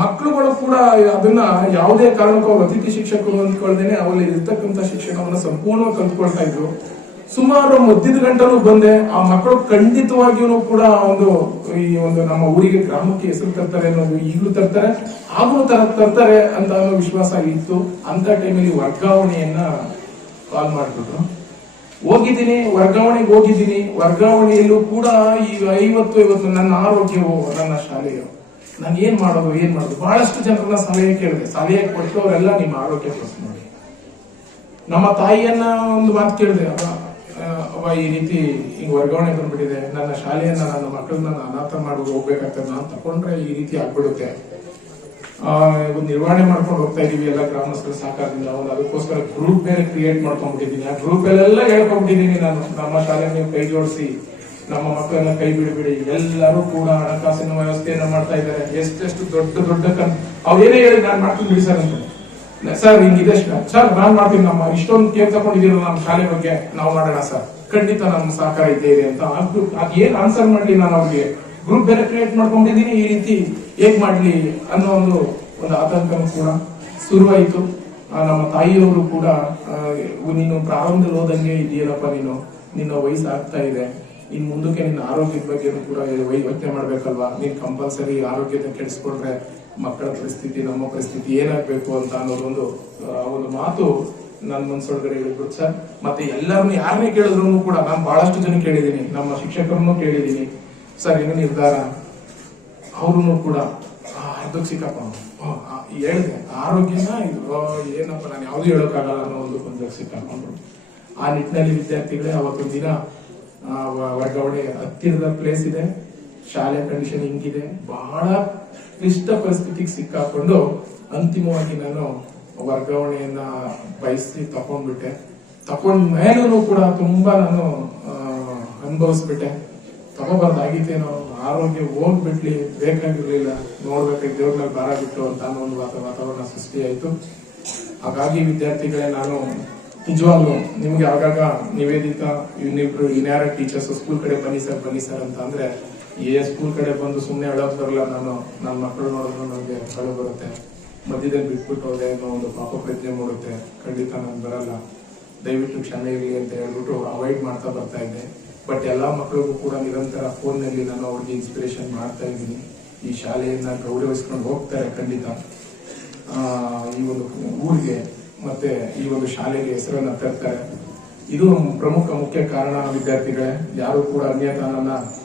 ಮಕ್ಕಳುಗಳು ಕೂಡ ಅದನ್ನ ಯಾವುದೇ ಕಾರಣಕ್ಕೂ ಅವ್ರು ಅತಿಥಿ ಶಿಕ್ಷಕರು ಅಂದ್ಕೊಳ್ದೇನೆ ಅವರಲ್ಲಿ ಇರ್ತಕ್ಕಂಥ ಶಿಕ್ಷಣವನ್ನ ಸಂಪೂರ್ಣವಾಗಿ ಕಲ್ತ್ಕೊಳ್ತಾ ಇದ್ರು. ಸುಮಾರು ಮಧ್ಯದ ಗಂಟಲು ಬಂದೆ. ಆ ಮಕ್ಕಳು ಖಂಡಿತವಾಗಿಯೂ ಕೂಡ ಈ ಒಂದು ನಮ್ಮ ಊರಿಗೆ, ಗ್ರಾಮಕ್ಕೆ ಹೆಸರು ತರ್ತಾರೆ ಅನ್ನೋದು ಈಗಲೂ ತರ್ತಾರೆ, ಆಗಲೂ ತರ್ತಾರೆ ಅಂತ ಅನ್ನೋ ವಿಶ್ವಾಸ ಇತ್ತು. ಅಂತ ಟೈಮಲ್ಲಿ ವರ್ಗಾವಣೆಯನ್ನ ಕಾಲ್ ಮಾಡ್ಬಿಟ್ರು. ವರ್ಗಾವಣೆಗೆ ಹೋಗಿದ್ದೀನಿ. ವರ್ಗಾವಣೆಯಲ್ಲೂ ಕೂಡ ಈ 50 ನನ್ನ ಆರೋಗ್ಯವು, ನನ್ನ ಶಾಲೆಯು, ನಾನು ಏನ್ ಮಾಡೋದು ಬಹಳಷ್ಟು ಜನರನ್ನ ಸಲಹೆ ಕೇಳಿದೆ. ಸಲಹೆ ಕೊಟ್ಟು ಅವರೆಲ್ಲ ನಿಮ್ಮ ಆರೋಗ್ಯ ಫಸ್ಟ್ ನೋಡಿ. ನಮ್ಮ ತಾಯಿಯನ್ನ ಒಂದು ಮಾತು ಕೇಳಿದೆ, ಅವ ಈ ರೀತಿ ಹಿಂಗ್ ವರ್ಗಾವಣೆ ಬಂದ್ಬಿಟ್ಟಿದೆ, ನನ್ನ ಶಾಲೆಯನ್ನ, ನನ್ನ ಮಕ್ಕಳನ್ನ ಅನಾಥ ಮಾಡಿ ಹೋಗ್ಬೇಕಾಗ್ತದೆ, ನಾನು ತಕೊಂಡ್ರೆ ಈ ರೀತಿ ಆಗ್ಬಿಡುತ್ತೆ, ಒಂದು ನಿರ್ವಹಣೆ ಮಾಡ್ಕೊಂಡು ಹೋಗ್ತಾ ಇದೀವಿ ಎಲ್ಲ ಗ್ರಾಮಸ್ಥರ ಸಹಕಾರದಿಂದ. ಅದಕ್ಕೋಸ್ಕರ ಗ್ರೂಪ್ ಬೇರೆ ಕ್ರಿಯೇಟ್ ಮಾಡ್ಕೊಂಡ್ಬಿಟ್ಟಿದ್ದೀನಿ. ಆ ಗ್ರೂಪ್ ಅಲ್ಲೆಲ್ಲ ಹೇಳ್ಕೊಂಡ್ಬಿಟ್ಟಿದ್ದೀನಿ ನಾನು, ನಮ್ಮ ಶಾಲೆ ನೀವು ಕೈ ಜೋಡಿಸಿ ನಮ್ಮ ಮಕ್ಕಳನ್ನ ಕೈ ಬಿಡಬೇಡಿ. ಎಲ್ಲರೂ ಕೂಡ ಹಣಕಾಸಿನ ವ್ಯವಸ್ಥೆಯನ್ನ ಮಾಡ್ತಾ ಇದ್ದಾರೆ. ಎಷ್ಟೆಷ್ಟು ದೊಡ್ಡ ಅವ್ರೇನೇ ಹೇಳಿ ನಾನು ಮಾಡ್ತೀನಿ ಬಿಡಿ ಸರ್ ಅಂತ. ಸರ್ ಹಿಂಗಿದೆ ಸರ್, ನಾನ್ ಮಾಡ್ತೀನಿ, ನಮ್ಮ ಇಷ್ಟೊಂದು ಕೇರ್ ತಗೊಂಡಿದ್ದೀರ ನಮ್ಮ ಶಾಲೆ ಬಗ್ಗೆ, ನಾವು ಮಾಡೋಣ ಸರ್, ಖಂಡಿತ ನಮ್ಮ ಸಹಕಾರ ಇದ್ದೇ ಇದೆ ಅಂತ. ಅದ್ ಏನ್ ಆನ್ಸರ್ ಮಾಡ್ಲಿ, ನಾನು ಅವ್ರಿಗೆ ಗ್ರೂಪ್ ಬೇರೆ ಕ್ರಿಯೇಟ್ ಮಾಡ್ಕೊಂಡಿದ್ದೀನಿ. ಈ ರೀತಿ ಹೇಗ್ ಮಾಡ್ಲಿ ಅನ್ನೋ ಒಂದು ಆತಂಕನೂ ಕೂಡ ಶುರುವಾಯಿತು. ನಮ್ಮ ತಾಯಿಯವರು ಕೂಡ ನೀನು ಪ್ರಾರಂಭದಲ್ಲಿ ಹೋದಂಗೆ ಇದೆಯಲ್ಲಪ್ಪ, ನಿನ್ನ ವಯಸ್ಸು ಆಗ್ತಾ ಇದೆ, ಇನ್ ಮುಂದಕ್ಕೆ ನಿನ್ನ ಆರೋಗ್ಯದ ಬಗ್ಗೆ ಕೂಡ ಯೋಚನೆ ಮಾಡ್ಬೇಕಲ್ವಾ, ನೀನ್ ಕಂಪಲ್ಸರಿ ಆರೋಗ್ಯದ ಕೆಡಿಸ್ಕೊಂಡ್ರೆ ಮಕ್ಕಳ ಪರಿಸ್ಥಿತಿ, ನಮ್ಮ ಪರಿಸ್ಥಿತಿ ಏನಾಗ್ಬೇಕು ಅಂತ ಅನ್ನೋದೊಂದು ಒಂದು ಮಾತು ನನ್ನ ಮನ್ಸೊಳಗಡೆ ಹೇಳಿದ್ರು ಸರ್. ಮತ್ತೆ ಎಲ್ಲರನ್ನು ಯಾರನ್ನೇ ಕೇಳಿದ್ರು ಕೂಡ ನಾನು ಬಹಳಷ್ಟು ಜನ ಕೇಳಿದ್ದೀನಿ, ನಮ್ಮ ಶಿಕ್ಷಕರನ್ನು ಕೇಳಿದ್ದೀನಿ, ಸರ್ ಏನು ನಿರ್ಧಾರ, ಅವ್ರೂ ಕೂಡ ಅರ್ಧಕ್ಕೆ ಸಿಕ್ಕಪ್ಪ ಹೇಳಿದೆ, ಆರೋಗ್ಯನ ಇದು ಏನಪ್ಪ ನಾನು ಯಾವ್ದು ಹೇಳೋಕ್ಕಾಗಲ್ಲ ಅನ್ನೋ ಒಂದು ಗೊಂದಲಕ್ಕೆ ಸಿಕ್ಕಾಕೊಂಡ್ರು. ಆ ನಿಟ್ಟಿನಲ್ಲಿ ವಿದ್ಯಾರ್ಥಿಗಳೇ ಅವತ್ತೊಂದು ದಿನ ವರ್ಗಾವಣೆ ಹತ್ತಿರದ ಪ್ಲೇಸ್ ಇದೆ, ಶಾಲೆ ಕಂಡೀಷನ್ ಹಿಂಗಿದೆ, ಬಹಳ ಕ್ಲಿಷ್ಟ ಪರಿಸ್ಥಿತಿಗೆ ಸಿಕ್ಕಾಕೊಂಡು ಅಂತಿಮವಾಗಿ ನಾನು ವರ್ಗಾವಣೆಯನ್ನ ಬಯಸಿ ತಕೊಂಡ್ಬಿಟ್ಟೆ. ತಕೊಂಡ್ ಮೇಲೂ ಕೂಡ ತುಂಬಾ ನಾನು ಅನುಭವಿಸ್ಬಿಟ್ಟೆ. ತಗೋಬಾರ್ದಾಗಿತ್ತೇನೋ, ಆರೋಗ್ಯ ಹೋಗ್ಬಿಟ್ಲಿ, ಬೇಕಾಗಿರ್ಲಿಲ್ಲ, ನೋಡ್ಬೇಕಾಗಿ ದೇವ್ರ ಮೇಲೆ ಭಾರ ಬಿಟ್ಟು ಅಂತ ಅನ್ನೋ ಒಂದು ವಾತಾವರಣ ಸೃಷ್ಟಿಯಾಯಿತು. ಹಾಗಾಗಿ ವಿದ್ಯಾರ್ಥಿಗಳೇ, ನಾನು ನಿಜವಾಗ್ಲು ನಿಮ್ಗೆ ಆಗಾಗ ನಿವೇದಿತಾ ಇನ್ನಿಬ್ರು ಇನ್ಯಾರ ಟೀಚರ್ಸ್ ಸ್ಕೂಲ್ ಕಡೆ ಬನ್ನಿ ಸರ್ ಅಂತ ಅಂದ್ರೆ ಸ್ಕೂಲ್ ಕಡೆ ಬಂದು ಸುಮ್ಮನೆ ಹೇಳೋಕ್ ಬರಲ್ಲ. ನನ್ನ ಮಕ್ಕಳು ನೋಡಿದ್ರು ನನಗೆ ಕಳು ಬರುತ್ತೆ, ಮಧ್ಯದಲ್ಲಿ ಬಿಟ್ಬಿಟ್ಟು ಹೋದೆ ಅನ್ನೋ ಒಂದು ಪಾಪ ಪ್ರಜ್ಞೆ ಮೂಡುತ್ತೆ. ಖಂಡಿತ ನಾನು ಬರಲ್ಲ, ದಯವಿಟ್ಟು ಕ್ಷಮೆ ಇರಲಿ ಅಂತ ಹೇಳ್ಬಿಟ್ಟು ಅವಾಯ್ಡ್ ಮಾಡ್ತಾ ಬರ್ತಾ ಇದ್ದೆ. ಬಟ್ ಎಲ್ಲಾ ಮಕ್ಕಳಿಗೂ ಕೂಡ ನಿರಂತರ ಫೋನ್ ನಲ್ಲಿ ನಾನು ಅವ್ರಿಗೆ ಇನ್ಸ್ಪಿರೇಷನ್ ಮಾಡ್ತಾ ಇದ್ದೀನಿ. ಈ ಶಾಲೆಯನ್ನ ಗೌರವಿಸ್ಕೊಂಡು ಹೋಗ್ತಾರೆ ಖಂಡಿತ. ಈ ಒಂದು ಊರಿಗೆ ಮತ್ತೆ ಈ ಒಂದು ಶಾಲೆಗೆ ಹೆಸರನ್ನ ತರ್ತಾರೆ. ಇದು ಮುಖ್ಯ ಕಾರಣ ವಿದ್ಯಾರ್ಥಿಗಳೇ. ಯಾರು ಕೂಡ ಅನ್ಯತಾ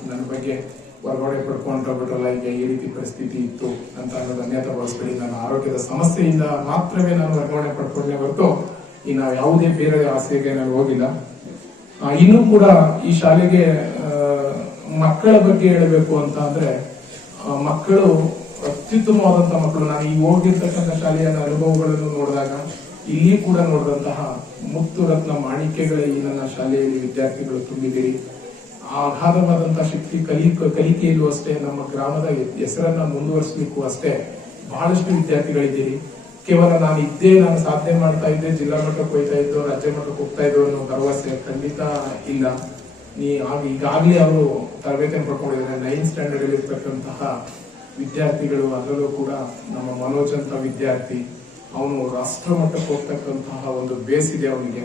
ನನ್ನ ಬಗ್ಗೆ ಹೊರಗಡೆ ಪಡ್ಕೊಂಡ್ಬಿಟ್ರಲ್ಲ, ಈಗ ಈ ರೀತಿ ಪರಿಸ್ಥಿತಿ ಇತ್ತು ಅಂತ ಅನ್ನೋದು ಅನ್ಯತಾ ಬಳಸ್ಬೇಡಿ. ನನ್ನ ಆರೋಗ್ಯದ ಸಮಸ್ಯೆಯಿಂದ ಮಾತ್ರವೇ ನಾನು ಹೊರಗಡೆ ಪಡ್ಕೊಂಡೇ ಹೊರತು ಇನ್ನು ಯಾವುದೇ ಬೇರೆ ಆಸೆಗೆ ನಾನು ಹೋಗಿಲ್ಲ. ಇನ್ನೂ ಕೂಡ ಈ ಶಾಲೆಗೆ ಮಕ್ಕಳ ಬಗ್ಗೆ ಹೇಳಬೇಕು ಅಂತ ಅಂದ್ರೆ ಮಕ್ಕಳು ಅತ್ಯುತ್ತಮವಾದಂತ ಮಕ್ಕಳು. ನಾನು ಈ ಹೋಗಿರ್ತಕ್ಕಂಥ ಶಾಲೆಯ ಅನುಭವಗಳನ್ನು ನೋಡಿದಾಗ ಇಲ್ಲಿ ಕೂಡ ನೋಡಿದಂತಹ ಮುತ್ತು ರತ್ನ ಮಾಣಿಕ್ಯಗಳೇ ಈ ನನ್ನ ಶಾಲೆಯಲ್ಲಿ ವಿದ್ಯಾರ್ಥಿಗಳು ತುಂಬಿದ್ದೀರಿ. ಅಗಾಧವಾದಂತಹ ಶಕ್ತಿ ಕಲಿಕೆಯಲ್ಲೂ ಅಷ್ಟೇ, ನಮ್ಮ ಗ್ರಾಮದ ಹೆಸರನ್ನ ಮುಂದುವರಿಸಲಿಕ್ಕೂ ಅಷ್ಟೇ ಬಹಳಷ್ಟು ವಿದ್ಯಾರ್ಥಿಗಳಿದ್ದೀರಿ. ಕೇವಲ ನಾನು ಸಾಧನೆ ಮಾಡ್ತಾ ಇದ್ದೆ, ಜಿಲ್ಲಾ ಮಟ್ಟಕ್ಕೆ ಹೋಗ್ತಾ ಇದ್ದು, ರಾಜ್ಯ ಮಟ್ಟಕ್ಕೆ ಹೋಗ್ತಾ ಇದ್ದು ಅನ್ನೋ ಭರವಸೆ ಖಂಡಿತ ಇಲ್ಲ. ಈಗಾಗಲೇ ಅವರು ತರಬೇತಿಯನ್ನು ಪಡ್ಕೊಂಡಿದ್ದಾರೆ. 9th ಸ್ಟ್ಯಾಂಡರ್ಡ್ ಅಲ್ಲಿ ಇರ್ತಕ್ಕಂತಹ ವಿದ್ಯಾರ್ಥಿಗಳು, ಅದರಲ್ಲೂ ಕೂಡ ನಮ್ಮ ಮನೋಜ್ ಅಂತ ವಿದ್ಯಾರ್ಥಿ, ಅವನು ರಾಷ್ಟ್ರ ಮಟ್ಟಕ್ಕೆ ಹೋಗ್ತಕ್ಕಂತಹ ಒಂದು ಬೇಸ್ ಇದೆ ಅವನಿಗೆ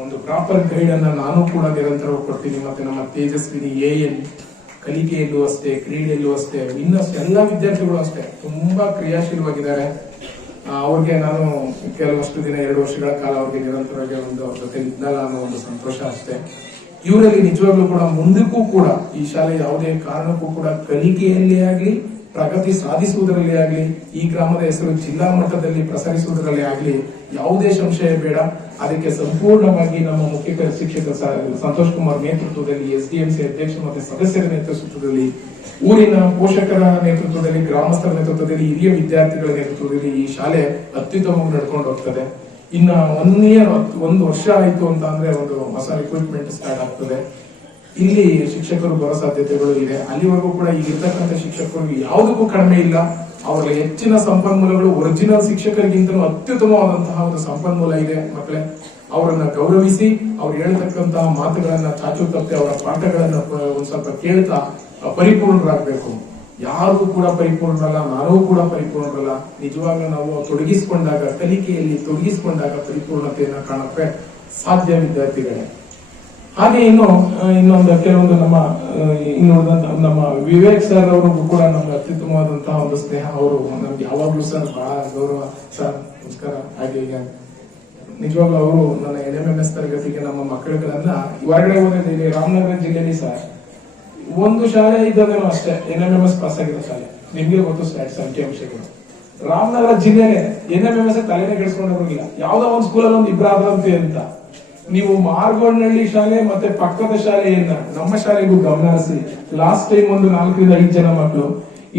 ಒಂದು ಪ್ರಾಪರ್ ಗೈಡ್ ಅನ್ನ ನಾನು ಕೂಡ ನಿರಂತರವಾಗಿ ಕೊಡ್ತೀನಿ. ಮತ್ತೆ ನಮ್ಮ ತೇಜಸ್ವಿನಿ AN ಕಲಿಕೆಯಲ್ಲೂ ಅಷ್ಟೇ, ಕ್ರೀಡೆಯಲ್ಲೂ ಅಷ್ಟೇ, ಇನ್ನಷ್ಟು ಎಲ್ಲಾ ವಿದ್ಯಾರ್ಥಿಗಳು ಅಷ್ಟೇ ತುಂಬಾ ಕ್ರಿಯಾಶೀಲವಾಗಿದ್ದಾರೆ. ಅವ್ರಿಗೆ ನಾನು ಕೆಲವಷ್ಟು ದಿನ 2 ವರ್ಷಗಳ ಕಾಲ ಅವ್ರಿಗೆ ನಿರಂತರವಾಗಿ ಒಂದು ಅವ್ರ ಜೊತೆ ಇದ್ದಲ್ಲ ಅನ್ನೋ ಒಂದು ಸಂತೋಷ ಅಷ್ಟೇ. ಇವರಲ್ಲಿ ನಿಜವಾಗ್ಲೂ ಕೂಡ ಮುಂದಕ್ಕೂ ಕೂಡ ಈ ಶಾಲೆ ಯಾವುದೇ ಕಾರಣಕ್ಕೂ ಕೂಡ ಕಲಿಕೆಯಲ್ಲೇ ಆಗ್ಲಿ, ಪ್ರಗತಿ ಸಾಧಿಸುವುದರಲ್ಲಿ ಆಗ್ಲಿ, ಈ ಗ್ರಾಮದ ಹೆಸರು ಜಿಲ್ಲಾ ಮಟ್ಟದಲ್ಲಿ ಪ್ರಸರಿಸುವುದರಲ್ಲಿ ಆಗ್ಲಿ ಯಾವುದೇ ಸಂಶಯ ಬೇಡ. ಅದಕ್ಕೆ ಸಂಪೂರ್ಣವಾಗಿ ನಮ್ಮ ಮುಖ್ಯ ಶಿಕ್ಷಕ ಸಂತೋಷ್ ಕುಮಾರ್ ನೇತೃತ್ವದಲ್ಲಿ, SDMC ಅಧ್ಯಕ್ಷ ಮತ್ತು ಸದಸ್ಯರ ನೇತೃತ್ವದಲ್ಲಿ, ಊರಿನ ಪೋಷಕರ ನೇತೃತ್ವದಲ್ಲಿ, ಗ್ರಾಮಸ್ಥರ ನೇತೃತ್ವದಲ್ಲಿ, ಹಿರಿಯ ವಿದ್ಯಾರ್ಥಿಗಳ ನೇತೃತ್ವದಲ್ಲಿ ಈ ಶಾಲೆ ಅತ್ಯುತ್ತಮವಾಗಿ ನಡ್ಕೊಂಡು ಹೋಗ್ತದೆ. ಇನ್ನ 1 ವರ್ಷ ಆಯ್ತು ಅಂತ ಅಂದ್ರೆ ಒಂದು ಹೊಸ ರಿಕ್ರೂಟ್ಮೆಂಟ್ ಸ್ಟಾರ್ಟ್ ಆಗ್ತದೆ. ಇಲ್ಲಿ ಶಿಕ್ಷಕರು ಬರೋ ಸಾಧ್ಯತೆಗಳು ಇದೆ. ಅಲ್ಲಿವರೆಗೂ ಕೂಡ ಈಗಿರ್ತಕ್ಕಂಥ ಶಿಕ್ಷಕರು ಯಾವುದಕ್ಕೂ ಕಡಿಮೆ ಇಲ್ಲ. ಅವರ ಹೆಚ್ಚಿನ ಸಂಪನ್ಮೂಲಗಳು ಒರಿಜಿನಲ್ ಶಿಕ್ಷಕರಿಗಿಂತಲೂ ಅತ್ಯುತ್ತಮವಾದಂತಹ ಒಂದು ಸಂಪನ್ಮೂಲ ಇದೆ. ಮಕ್ಕಳೇ, ಅವರನ್ನ ಗೌರವಿಸಿ, ಅವ್ರು ಹೇಳ್ತಕ್ಕಂತಹ ಮಾತುಗಳನ್ನ ಚಾಚು ತಪ್ಪಿ ಅವರ ಪಾಠಗಳನ್ನ ಒಂದ್ ಸ್ವಲ್ಪ ಕೇಳ್ತಾ ಪರಿಪೂರ್ಣರಾಗಬೇಕು. ಯಾರಿಗೂ ಕೂಡ ಪರಿಪೂರ್ಣರಲ್ಲ, ನಾನೂ ಕೂಡ ಪರಿಪೂರ್ಣರಲ್ಲ. ನಿಜವಾಗ್ಲೂ ನಾವು ತೊಡಗಿಸಿಕೊಂಡಾಗ, ಕಲಿಕೆಯಲ್ಲಿ ತೊಡಗಿಸಿಕೊಂಡಾಗ ಪರಿಪೂರ್ಣತೆಯನ್ನ ಕಾಣಕ್ಕೆ ಸಾಧ್ಯ ವಿದ್ಯಾರ್ಥಿಗಳೇ. ಹಾಗೆ ಇನ್ನೊಂದು ಕೆಲವೊಂದು ನಮ್ಮ ವಿವೇಕ್ ಸರ್ ಅವರು ಕೂಡ ನಮ್ಗೆ ಅತ್ಯುತ್ತಮವಾದಂತಹ ಒಂದು ಸ್ನೇಹ. ಅವರು ನಮ್ಗೆ ಯಾವಾಗ್ಲೂ ಸರ್ ಬಹಳ ಗೌರವ. ಸರ್ ನಮಸ್ಕಾರ. ಹಾಗೆ ನಿಜವಾಗ್ಲೂ ಅವರು ನನ್ನ NMMS ತರಗತಿಗೆ ನಮ್ಮ ಮಕ್ಕಳುಗಳನ್ನ ಹೊರಗಡೆ ಹೋದಲ್ಲಿ ರಾಮನಗರ ಜಿಲ್ಲೆಯಲ್ಲಿ ಸರ್ ಒಂದು ಶಾಲೆ ಇದ್ದದೇನೋ ಅಷ್ಟೇ NMMS ಪಾಸ್ ಆಗಿರೋ ಶಾಲೆ. ನಿಮ್ಗೆ ಗೊತ್ತು ಅಂಕಿಅಂಶಗಳು. ರಾಮನಗರ ಜಿಲ್ಲೆನೆ NMMS ತಲೆನೇ ಕೆಡಿಸ್ಕೊಂಡಿರೋಗಿಲ್ಲ. ಯಾವ್ದೋ ಒಂದು ಸ್ಕೂಲಲ್ಲಿ ಒಂದು ಇಬ್ಬರಾದಂತೆ ಅಂತ. ನೀವು ಮಾರ್ಗೋಡ್ನಹಳ್ಳಿ ಶಾಲೆ ಮತ್ತೆ ಪಕ್ಕದ ಶಾಲೆಯನ್ನ ನಮ್ಮ ಶಾಲೆಗೂ ಗಮನ ಹರಿಸಿ. ಲಾಸ್ಟ್ ಟೈಮ್ ಒಂದು 4 ರಿಂದ 5 ಜನ ಮಕ್ಕಳು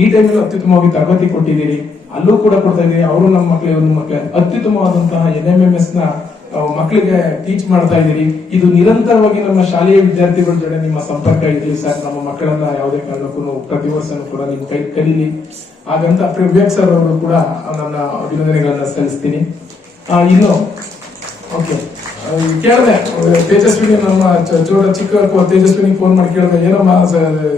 ಈ ಟೈಮಲ್ಲಿ ಅತ್ಯುತ್ತಮವಾಗಿ ತರಬೇತಿ ಕೊಟ್ಟಿದ್ದೀರಿ. ಅಲ್ಲೂ ಕೂಡ ಕೊಡ್ತಾ ಇದ್ದೀರಿ. ಅವರು ನಮ್ಮ ಮಕ್ಕಳೇ, ಒಂದು ಮಕ್ಕಳೇ ಅತ್ಯುತ್ತಮವಾದಂತಹ NMMS ನ ಮಕ್ಕಳಿಗೆ ಟೀಚ್ ಮಾಡ್ತಾ ಇದ್ದೀರಿ. ಇದು ನಿರಂತರವಾಗಿ ನಮ್ಮ ಶಾಲೆಯ ವಿದ್ಯಾರ್ಥಿಗಳ ಜೊತೆ ನಿಮ್ಮ ಸಂಪರ್ಕ ಇದ್ದೀರಿ ಸರ್. ನಮ್ಮ ಮಕ್ಕಳನ್ನ ಯಾವುದೇ ಕಾರಣಕ್ಕೂ ಪ್ರತಿ ವರ್ಷನೂ ಕೂಡ ನಿಮ್ ಕೈ ಕಲೀಲಿ. ಹಾಗಂತ ವಿವೇಕ್ ಸರ್ ಅವರು ಕೂಡ ನನ್ನ ಅಭಿನಂದನೆಗಳನ್ನ ಸಲ್ಲಿಸ್ತೀನಿ. ಇನ್ನು ಓಕೆ, ಕೇಳಿದೆ ತೇಜಸ್ವಿನಿ, ನಮ್ಮ ಚಿಕ್ಕ ತೇಜಸ್ವಿನಿ ಫೋನ್ ಮಾಡಿ ಕೇಳಿದೆ, ಏನಮ್ಮ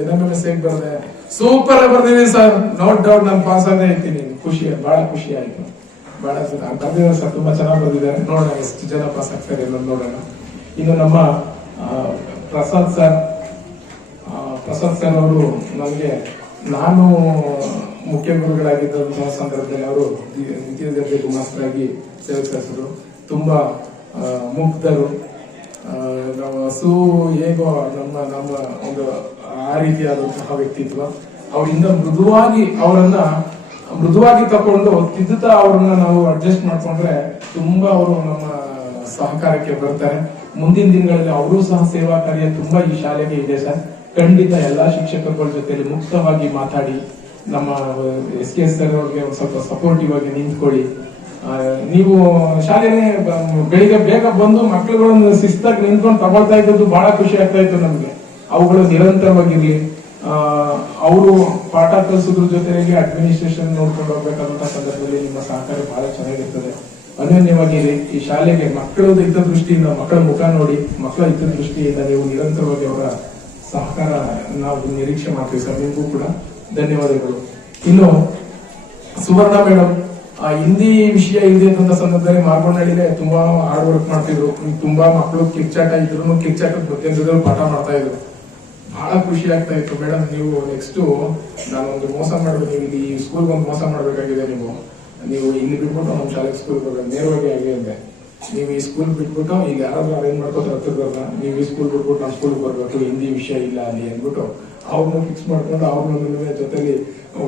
NMMS ಹೇಗ್ ಬರದೆ? ಸೂಪರ್ ಬರ್ದಿದ್ದೀನಿ ಸರ್, ನೋ ಡೌಟ್ ನಾನು ಪಾಸ್ ಆಗೇ ಇರ್ತೀನಿ. ಬಹಳ ಖುಷಿ ಆಯ್ತು. ಬಹಳ ಬರ್ದಿದ್ದಾರೆ ಸರ್, ತುಂಬಾ ಚೆನ್ನಾಗಿ ಬರ್ದಿದ್ದಾರೆ. ನೋಡೋಣ ಎಷ್ಟು ಜನ ಪಾಸ್ ಆಗ್ತಾರೆ ಎಲ್ಲರೂ ನೋಡೋಣ. ಇನ್ನು ನಮ್ಮ ಪ್ರಸಾದ್ ಸರ್ ಅವರು ನಮಗೆ, ನಾನು ಮುಖ್ಯ ಗುರುಗಳಾಗಿದ್ದಂತಹ ಸಂದರ್ಭದಲ್ಲಿ ಅವರು ದ್ವಿತೀಯ ದರ್ಜೆ ಗುಮಾಸ್ತರಾಗಿ ಸೇವೆ ಸಲ್ಲಿಸಿದ್ರು. ತುಂಬಾ ಮುಗ್ಧರು. ಹಸು ಹೇಗೋ ನಮ್ಮ ಒಂದು ಆ ರೀತಿಯಾದಂತಹ ವ್ಯಕ್ತಿತ್ವ. ಅವರಿಂದ ಮೃದುವಾಗಿ ತಕೊಂಡು ತಿದ್ದುತ್ತಾ ಅವ್ರನ್ನ ನಾವು ಅಡ್ಜಸ್ಟ್ ಮಾಡ್ಕೊಂಡ್ರೆ ತುಂಬಾ ಅವರು ನಮ್ಮ ಸಹಕಾರಕ್ಕೆ ಬರ್ತಾರೆ. ಮುಂದಿನ ದಿನಗಳಲ್ಲಿ ಅವರು ಸಹ ಸೇವಾ ಕಾರ್ಯ ತುಂಬಾ ಈ ಶಾಲೆಗೆ ಇದೆ ಸರ್. ಖಂಡಿತ ಎಲ್ಲಾ ಶಿಕ್ಷಕರುಗಳ ಜೊತೆಲಿ ಮುಕ್ತವಾಗಿ ಮಾತಾಡಿ, ನಮ್ಮ SKS ಸರ್ ಅವ್ರಿಗೆ ಒಂದು ಸ್ವಲ್ಪ ಸಪೋರ್ಟಿವ್ ಆಗಿ ನಿಂತ್ಕೊಳ್ಳಿ. ನೀವು ಶಾಲೆನೇ ಬೆಳಿಗ್ಗೆ ಬೇಗ ಬಂದು ಮಕ್ಕಳುಗಳನ್ನು ಶಿಸ್ತಾಗಿ ನಿಂತ್ಕೊಂಡು ತಗೊಳ್ತಾ ಇದ್ದದ್ದು ಬಹಳ ಖುಷಿ ಆಗ್ತಾ ಇತ್ತು ನಮ್ಗೆ. ಅವುಗಳು ನಿರಂತರವಾಗಿರ್ಲಿ. ಅವರು ಪಾಠ ಕಲಿಸೋದ್ರ ಜೊತೆಗೆ ಅಡ್ಮಿನಿಸ್ಟ್ರೇಷನ್ ನೋಡ್ಕೊಂಡು ಹೋಗ್ಬೇಕಾದಂತಹ ಸಂದರ್ಭದಲ್ಲಿ ನಿಮ್ಮ ಸಹಕಾರ ಬಹಳ ಚೆನ್ನಾಗಿರ್ತದೆ. ಅನ್ಯೋನ್ಯವಾಗಿರಿ. ಈ ಶಾಲೆಗೆ ಮಕ್ಕಳ ಹಿತದೃಷ್ಟಿಯಿಂದ, ಮಕ್ಕಳ ಮುಖ ನೋಡಿ ಮಕ್ಕಳ ಹಿತದೃಷ್ಟಿಯಿಂದ ನೀವು ನಿರಂತರವಾಗಿ ಅವರ ಸಹಕಾರ ನಾವು ನಿರೀಕ್ಷೆ ಮಾಡ್ತೀವಿ ಸರ್. ನಿಮಗೂ ಕೂಡ ಧನ್ಯವಾದಗಳು. ಇನ್ನು ಸುವರ್ಣ ಮೇಡಮ್ ಹಿಂದಿ ವಿಷಯ ಇಲ್ಲದಂತ ಸಂದರ್ಭದಲ್ಲಿ ಮಾರ್ಗೊಂಡಳ್ಳಿಲೆ ತುಂಬಾ ಹಾರ್ಡ್ ವರ್ಕ್ ಮಾಡ್ತಿದ್ರು. ತುಂಬಾ ಮಕ್ಕಳು ಕಿರ್ಚಾಟ ಇದ್ರು, ಕಿರ್ಚಾಟದ ಬಗ್ಗೆ ಪಾಠ ಮಾಡ್ತಾ ಇದ್ರು. ಬಹಳ ಖುಷಿ ಆಗ್ತಾ ಇತ್ತು. ಮೇಡಮ್ ನೀವು ನೆಕ್ಸ್ಟ್ ನಾನೊಂದು ಮೋಸ ಮಾಡ್ಬೇಕು, ನೀವು ಇಲ್ಲಿ ಸ್ಕೂಲ್ಗೆ ಒಂದು ಮೋಸ ಮಾಡ್ಬೇಕಾಗಿದೆ. ನೀವು ಇಲ್ಲಿ ಬಿಟ್ಬಿಟ್ಟು ನಮ್ಮ ಶಾಲೆಗೆ ಸ್ಕೂಲ್ ಬರ್ಬೇಕು ನೇರವಾಗಿ ಆಗಿ ಅಂದೆ. ನೀವು ಈ ಸ್ಕೂಲ್ ಬಿಟ್ಬಿಟ್ಟು ಈಗ ಯಾರಾದ್ರೂ ಅರೇಂಜ್ ಮಾಡ್ಕೋತಾರೆ ಹತ್ತಿರದವ್ರನ್ನ, ನೀವು ಈ ಸ್ಕೂಲ್ ಬಿಟ್ಬಿಟ್ಟು ನಮ್ಮ ಸ್ಕೂಲ್ಗೆ ಬರ್ಬೇಕು, ಹಿಂದಿ ವಿಷಯ ಇಲ್ಲ ಅಲ್ಲಿ ಅಂದ್ಬಿಟ್ಟು ಅವ್ರನ್ನ ಫಿಕ್ಸ್ ಮಾಡ್ಕೊಂಡು ಅವ್ರನ್ನ ಜೊತೆಲಿ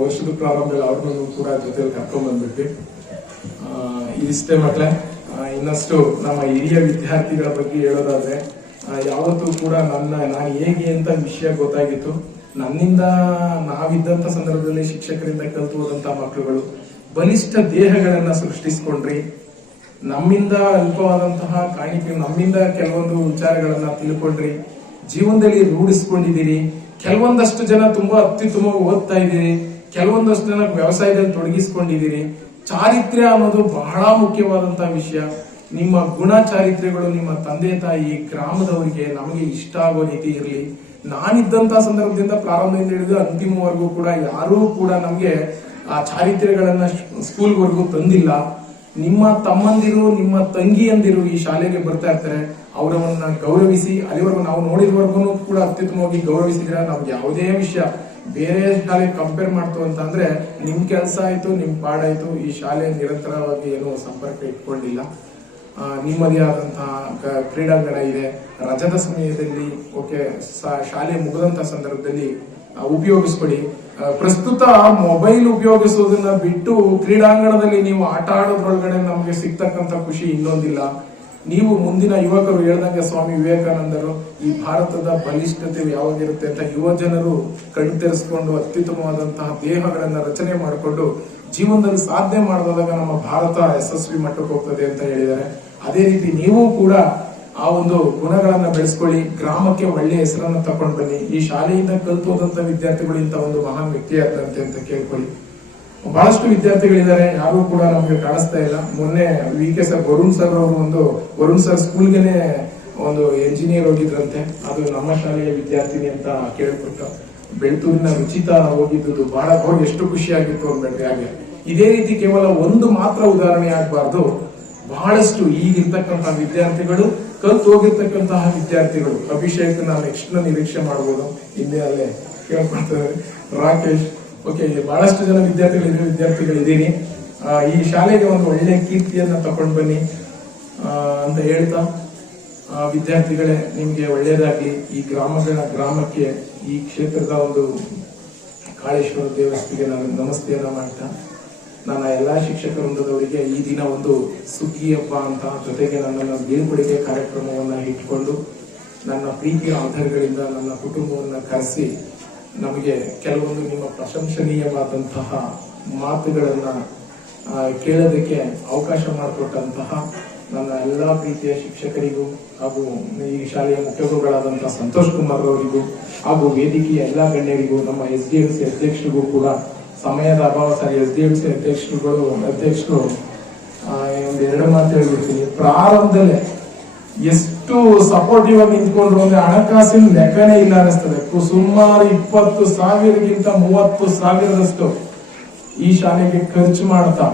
ವರ್ಷದ ಪ್ರಾರಂಭದಲ್ಲಿ ಅವ್ರನ್ನೂ ಕೂಡ ಜೊತೆಲಿ ಕರ್ಕೊಂಡ್ ಬಂದ್ಬಿಟ್ವಿ. ಇದಿಷ್ಟೇ ಮಕ್ಕಳೇ. ಇನ್ನಷ್ಟು ನಮ್ಮ ಹಿರಿಯ ವಿದ್ಯಾರ್ಥಿಗಳ ಬಗ್ಗೆ ಹೇಳೋದಾದ್ರೆ, ಯಾವತ್ತೂ ಕೂಡ ನಾನು ಹೇಗೆ ಅಂತ ವಿಷಯ ಗೊತ್ತಾಗಿತ್ತು. ನನ್ನಿಂದ ನಾವಿದ್ದಂತ ಸಂದರ್ಭದಲ್ಲಿ ಶಿಕ್ಷಕರಿಂದ ಕಲಿತು ಹೋದಂತ ಮಕ್ಕಳುಗಳು ಬಲಿಷ್ಠ ದೇಹಗಳನ್ನ ಸೃಷ್ಟಿಸ್ಕೊಂಡ್ರಿ. ನಮ್ಮಿಂದ ಅಲ್ಪವಾದಂತಹ ಕಾಣಿಕೆ, ನಮ್ಮಿಂದ ಕೆಲವೊಂದು ವಿಚಾರಗಳನ್ನ ತಿಳ್ಕೊಂಡ್ರಿ, ಜೀವನದಲ್ಲಿ ರೂಢಿಸ್ಕೊಂಡಿದ್ದೀರಿ. ಕೆಲವೊಂದಷ್ಟು ಜನ ತುಂಬಾ ಅತ್ಯುತ್ತಮವಾಗಿ ಓದ್ತಾ ಇದ್ದೀರಿ, ಕೆಲವೊಂದಷ್ಟು ಜನ ವ್ಯವಸಾಯದಲ್ಲಿ ತೊಡಗಿಸ್ಕೊಂಡಿದ್ದೀರಿ. ಚಾರಿತ್ರ್ಯ ಅನ್ನೋದು ಬಹಳ ಮುಖ್ಯವಾದಂತಹ ವಿಷಯ. ನಿಮ್ಮ ಗುಣ ಚಾರಿತ್ರ್ಯಗಳು ನಿಮ್ಮ ತಂದೆ ತಾಯಿ ಗ್ರಾಮದವರಿಗೆ ನಮಗೆ ಇಷ್ಟ ಆಗೋ ರೀತಿ ಇರಲಿ. ನಾನಿದ್ದಂತ ಸಂದರ್ಭದಿಂದ ಪ್ರಾರಂಭದಿಂದ ಹಿಡಿದು ಅಂತಿಮವರೆಗೂ ಕೂಡ ಯಾರೂ ಕೂಡ ನಮ್ಗೆ ಆ ಚಾರಿತ್ರ್ಯಗಳನ್ನ ಸ್ಕೂಲ್ವರೆಗೂ ತಂದಿಲ್ಲ. ನಿಮ್ಮ ತಮ್ಮಂದಿರು, ನಿಮ್ಮ ತಂಗಿಯಂದಿರು ಈ ಶಾಲೆಗೆ ಬರ್ತಾ ಇರ್ತಾರೆ, ಅವರನ್ನ ಗೌರವಿಸಿ. ಅಲ್ಲಿವರೆಗೂ ನಾವು ನೋಡಿದವರೆಗೂ ಕೂಡ ಅತ್ಯುತ್ತಮವಾಗಿ ಗೌರವಿಸಿದ್ರೆ ನಮ್ಗೆ ಯಾವುದೇ ವಿಷಯ ಬೇರೆ ಶಾಲೆ ಕಂಪೇರ್ ಮಾಡ್ತು ಅಂತಂದ್ರೆ ನಿಮ್ ಕೆಲಸ ಆಯ್ತು, ನಿಮ್ ಪಾಡಾಯ್ತು. ಈ ಶಾಲೆ ನಿರಂತರವಾಗಿ ಏನು ಸಂಪರ್ಕ ಇಟ್ಕೊಂಡಿಲ್ಲ. ನಿಮ್ಮದೇ ಆದಂತಹ ಕ್ರೀಡಾಂಗಣ ಇದೆ. ರಜದ ಸಮಯದಲ್ಲಿ ಶಾಲೆ ಮುಗಿದಂತ ಸಂದರ್ಭದಲ್ಲಿ ಉಪಯೋಗಿಸ್ಕೊಡಿ. ಪ್ರಸ್ತುತ ಮೊಬೈಲ್ ಉಪಯೋಗಿಸೋದನ್ನ ಬಿಟ್ಟು ಕ್ರೀಡಾಂಗಣದಲ್ಲಿ ನೀವು ಆಟ ಆಡೋದ್ರೊಳಗಡೆ ನಮಗೆ ಸಿಗ್ತಕ್ಕಂತ ಖುಷಿ ಇನ್ನೊಂದಿಲ್ಲ. ನೀವು ಮುಂದಿನ ಯುವಕರು ಹೇಳ್ದಂಗೆ ಸ್ವಾಮಿ ವಿವೇಕಾನಂದರು ಈ ಭಾರತದ ಬಲಿಷ್ಠತೆ ಯಾವಾಗಿರುತ್ತೆ ಅಂತ ಯುವ ಜನರು ಕಣ್ತೆರೆಸ್ಕೊಂಡು ಅತ್ಯುತ್ತಮವಾದಂತಹ ದೇಹಗಳನ್ನ ರಚನೆ ಮಾಡಿಕೊಂಡು ಜೀವನದಲ್ಲಿ ಸಾಧನೆ ಮಾಡಿದಾಗ ನಮ್ಮ ಭಾರತ ಯಶಸ್ವಿ ಮಟ್ಟಕ್ಕೆ ಹೋಗ್ತದೆ ಅಂತ ಹೇಳಿದ್ದಾರೆ. ಅದೇ ರೀತಿ ನೀವು ಕೂಡ ಆ ಒಂದು ಗುಣಗಳನ್ನ ಬೆಳೆಸ್ಕೊಳ್ಳಿ, ಗ್ರಾಮಕ್ಕೆ ಒಳ್ಳೆಯ ಹೆಸರನ್ನ ತಕೊಂಡು ಬನ್ನಿ. ಈ ಶಾಲೆಯಿಂದ ಕಲಿತು ಹೋದಂತ ವಿದ್ಯಾರ್ಥಿಗಳು ಇಂತ ಒಂದು ಮಹಾನ್ ವ್ಯಕ್ತಿ ಆಗ್ತಂತೆ ಅಂತ ಕೇಳ್ಕೊಳ್ಳಿ. ಬಹಳಷ್ಟು ವಿದ್ಯಾರ್ಥಿಗಳಿದ್ದಾರೆ, ಯಾರು ಕೂಡ ನಮ್ಗೆ ಕಾಣಿಸ್ತಾ ಇಲ್ಲ. ಮೊನ್ನೆ ವಿ.ಕೆ. ಸರ್, ವರುಣ್ ಸರ್ ಸ್ಕೂಲ್ಗೆನೆ ಒಂದು ಎಂಜಿನಿಯರ್ ಹೋಗಿದ್ರಂತೆ. ಅದು ನಮ್ಮ ಶಾಲೆಯ ವಿದ್ಯಾರ್ಥಿನಿ ಅಂತ ಕೇಳ್ಬಿಟ್ಟು ಬೆಳ್ತೂರಿನ ರುಚಿತ ಹೋಗಿದ್ದು ಬಹಳ ಅವ್ರಿಗೆ ಎಷ್ಟು ಖುಷಿ ಆಗಿತ್ತು ಅಂದ್ಬಿಟ್ರೆ. ಹಾಗೆ ಇದೇ ರೀತಿ ಕೇವಲ ಒಂದು ಮಾತ್ರ ಉದಾಹರಣೆ ಆಗ್ಬಾರ್ದು, ಬಹಳಷ್ಟು ಈಗಿರ್ತಕ್ಕಂತಹ ವಿದ್ಯಾರ್ಥಿಗಳು, ಕಲ್ತು ಹೋಗಿರ್ತಕ್ಕಂತಹ ವಿದ್ಯಾರ್ಥಿಗಳು. ಅಭಿಷೇಕ್ ನೆಕ್ಸ್ಟ್ ನಿರೀಕ್ಷೆ ಮಾಡಬಹುದು, ಹಿಂದೆ ಅಲ್ಲೇ ಕೇಳ್ಕೊಳ್ತಾರೆ. ರಾಕೇಶ್, ಬಹಳಷ್ಟು ಜನ ವಿದ್ಯಾರ್ಥಿಗಳಿದ್ದೀರಿ. ಈ ಶಾಲೆಗೆ ಒಂದು ಒಳ್ಳೆ ಕೀರ್ತಿಯನ್ನ ತಗೊಂಡು ಬನ್ನಿ ಅಂತ ಹೇಳ್ತಾ, ವಿದ್ಯಾರ್ಥಿಗಳೇ ನಿಮ್ಗೆ ಒಳ್ಳೇದಾಗ್ಲಿ. ಈ ಗ್ರಾಮಕ್ಕೆ, ಈ ಕ್ಷೇತ್ರದ ಒಂದು ಕಾಳೇಶ್ವರ ದೇವಸ್ಥಿಗೆ ನಾನು ನಮಸ್ತೆಯನ್ನ ಮಾಡ್ತಾ, ನನ್ನ ಎಲ್ಲಾ ಶಿಕ್ಷಕ ವೃಂದದವರಿಗೆ ಈ ದಿನ ಒಂದು ಸುಗ್ಗಿ ಹಬ್ಬ ಅಂತ ಜೊತೆಗೆ ನನ್ನ ಬೀಳ್ಕೊಡುಗೆ ಕಾರ್ಯಕ್ರಮವನ್ನ ಇಟ್ಕೊಂಡು ನನ್ನ ಪ್ರೀತಿಯ ಆಧಾರಗಳಿಂದ ನನ್ನ ಕುಟುಂಬವನ್ನ ಕರೆಸಿ ನಮಗೆ ಕೆಲವೊಂದು ನಿಮ್ಮ ಪ್ರಶಂಸನೀಯವಾದಂತಹ ಮಾತುಗಳನ್ನ ಕೇಳೋದಕ್ಕೆ ಅವಕಾಶ ಮಾಡಿಕೊಟ್ಟಂತಹ ನನ್ನ ಎಲ್ಲಾ ಪ್ರೀತಿಯ ಶಿಕ್ಷಕರಿಗೂ ಹಾಗೂ ಈ ಶಾಲೆಯ ಮುಖ್ಯಗುರುಗಳಾದಂತಹ ಸಂತೋಷ್ ಕುಮಾರ್ ಅವರಿಗೂ ಹಾಗೂ ವೇದಿಕೆಯ ಎಲ್ಲಾ ಗಣ್ಯರಿಗೂ, ನಮ್ಮ SDMC ಅಧ್ಯಕ್ಷರಿಗೂ ಕೂಡ ಸಮಯದ ಅಭಾವ ಸರಿ SDMC ಅಧ್ಯಕ್ಷರು ಒಂದೆರಡು ಮಾತು ಹೇಳ್ಬಿಡ್ತೀನಿ. ಪ್ರಾರಂಭದಲ್ಲೇ ಎಷ್ಟು ಸಪೋರ್ಟಿವ್ ಆಗಿ ನಿಂತ್ಕೊಂಡ್ರು ಅಂದ್ರೆ ಹಣಕಾಸಿನ ಲೆಕ್ಕನೇ ಇಲ್ಲ ಅನಿಸ್ತದೆ. ಸುಮಾರು 20,000ಗಿಂತ 30,000ದಷ್ಟು ಈ ಶಾಲೆಗೆ ಖರ್ಚು ಮಾಡ್ತಾ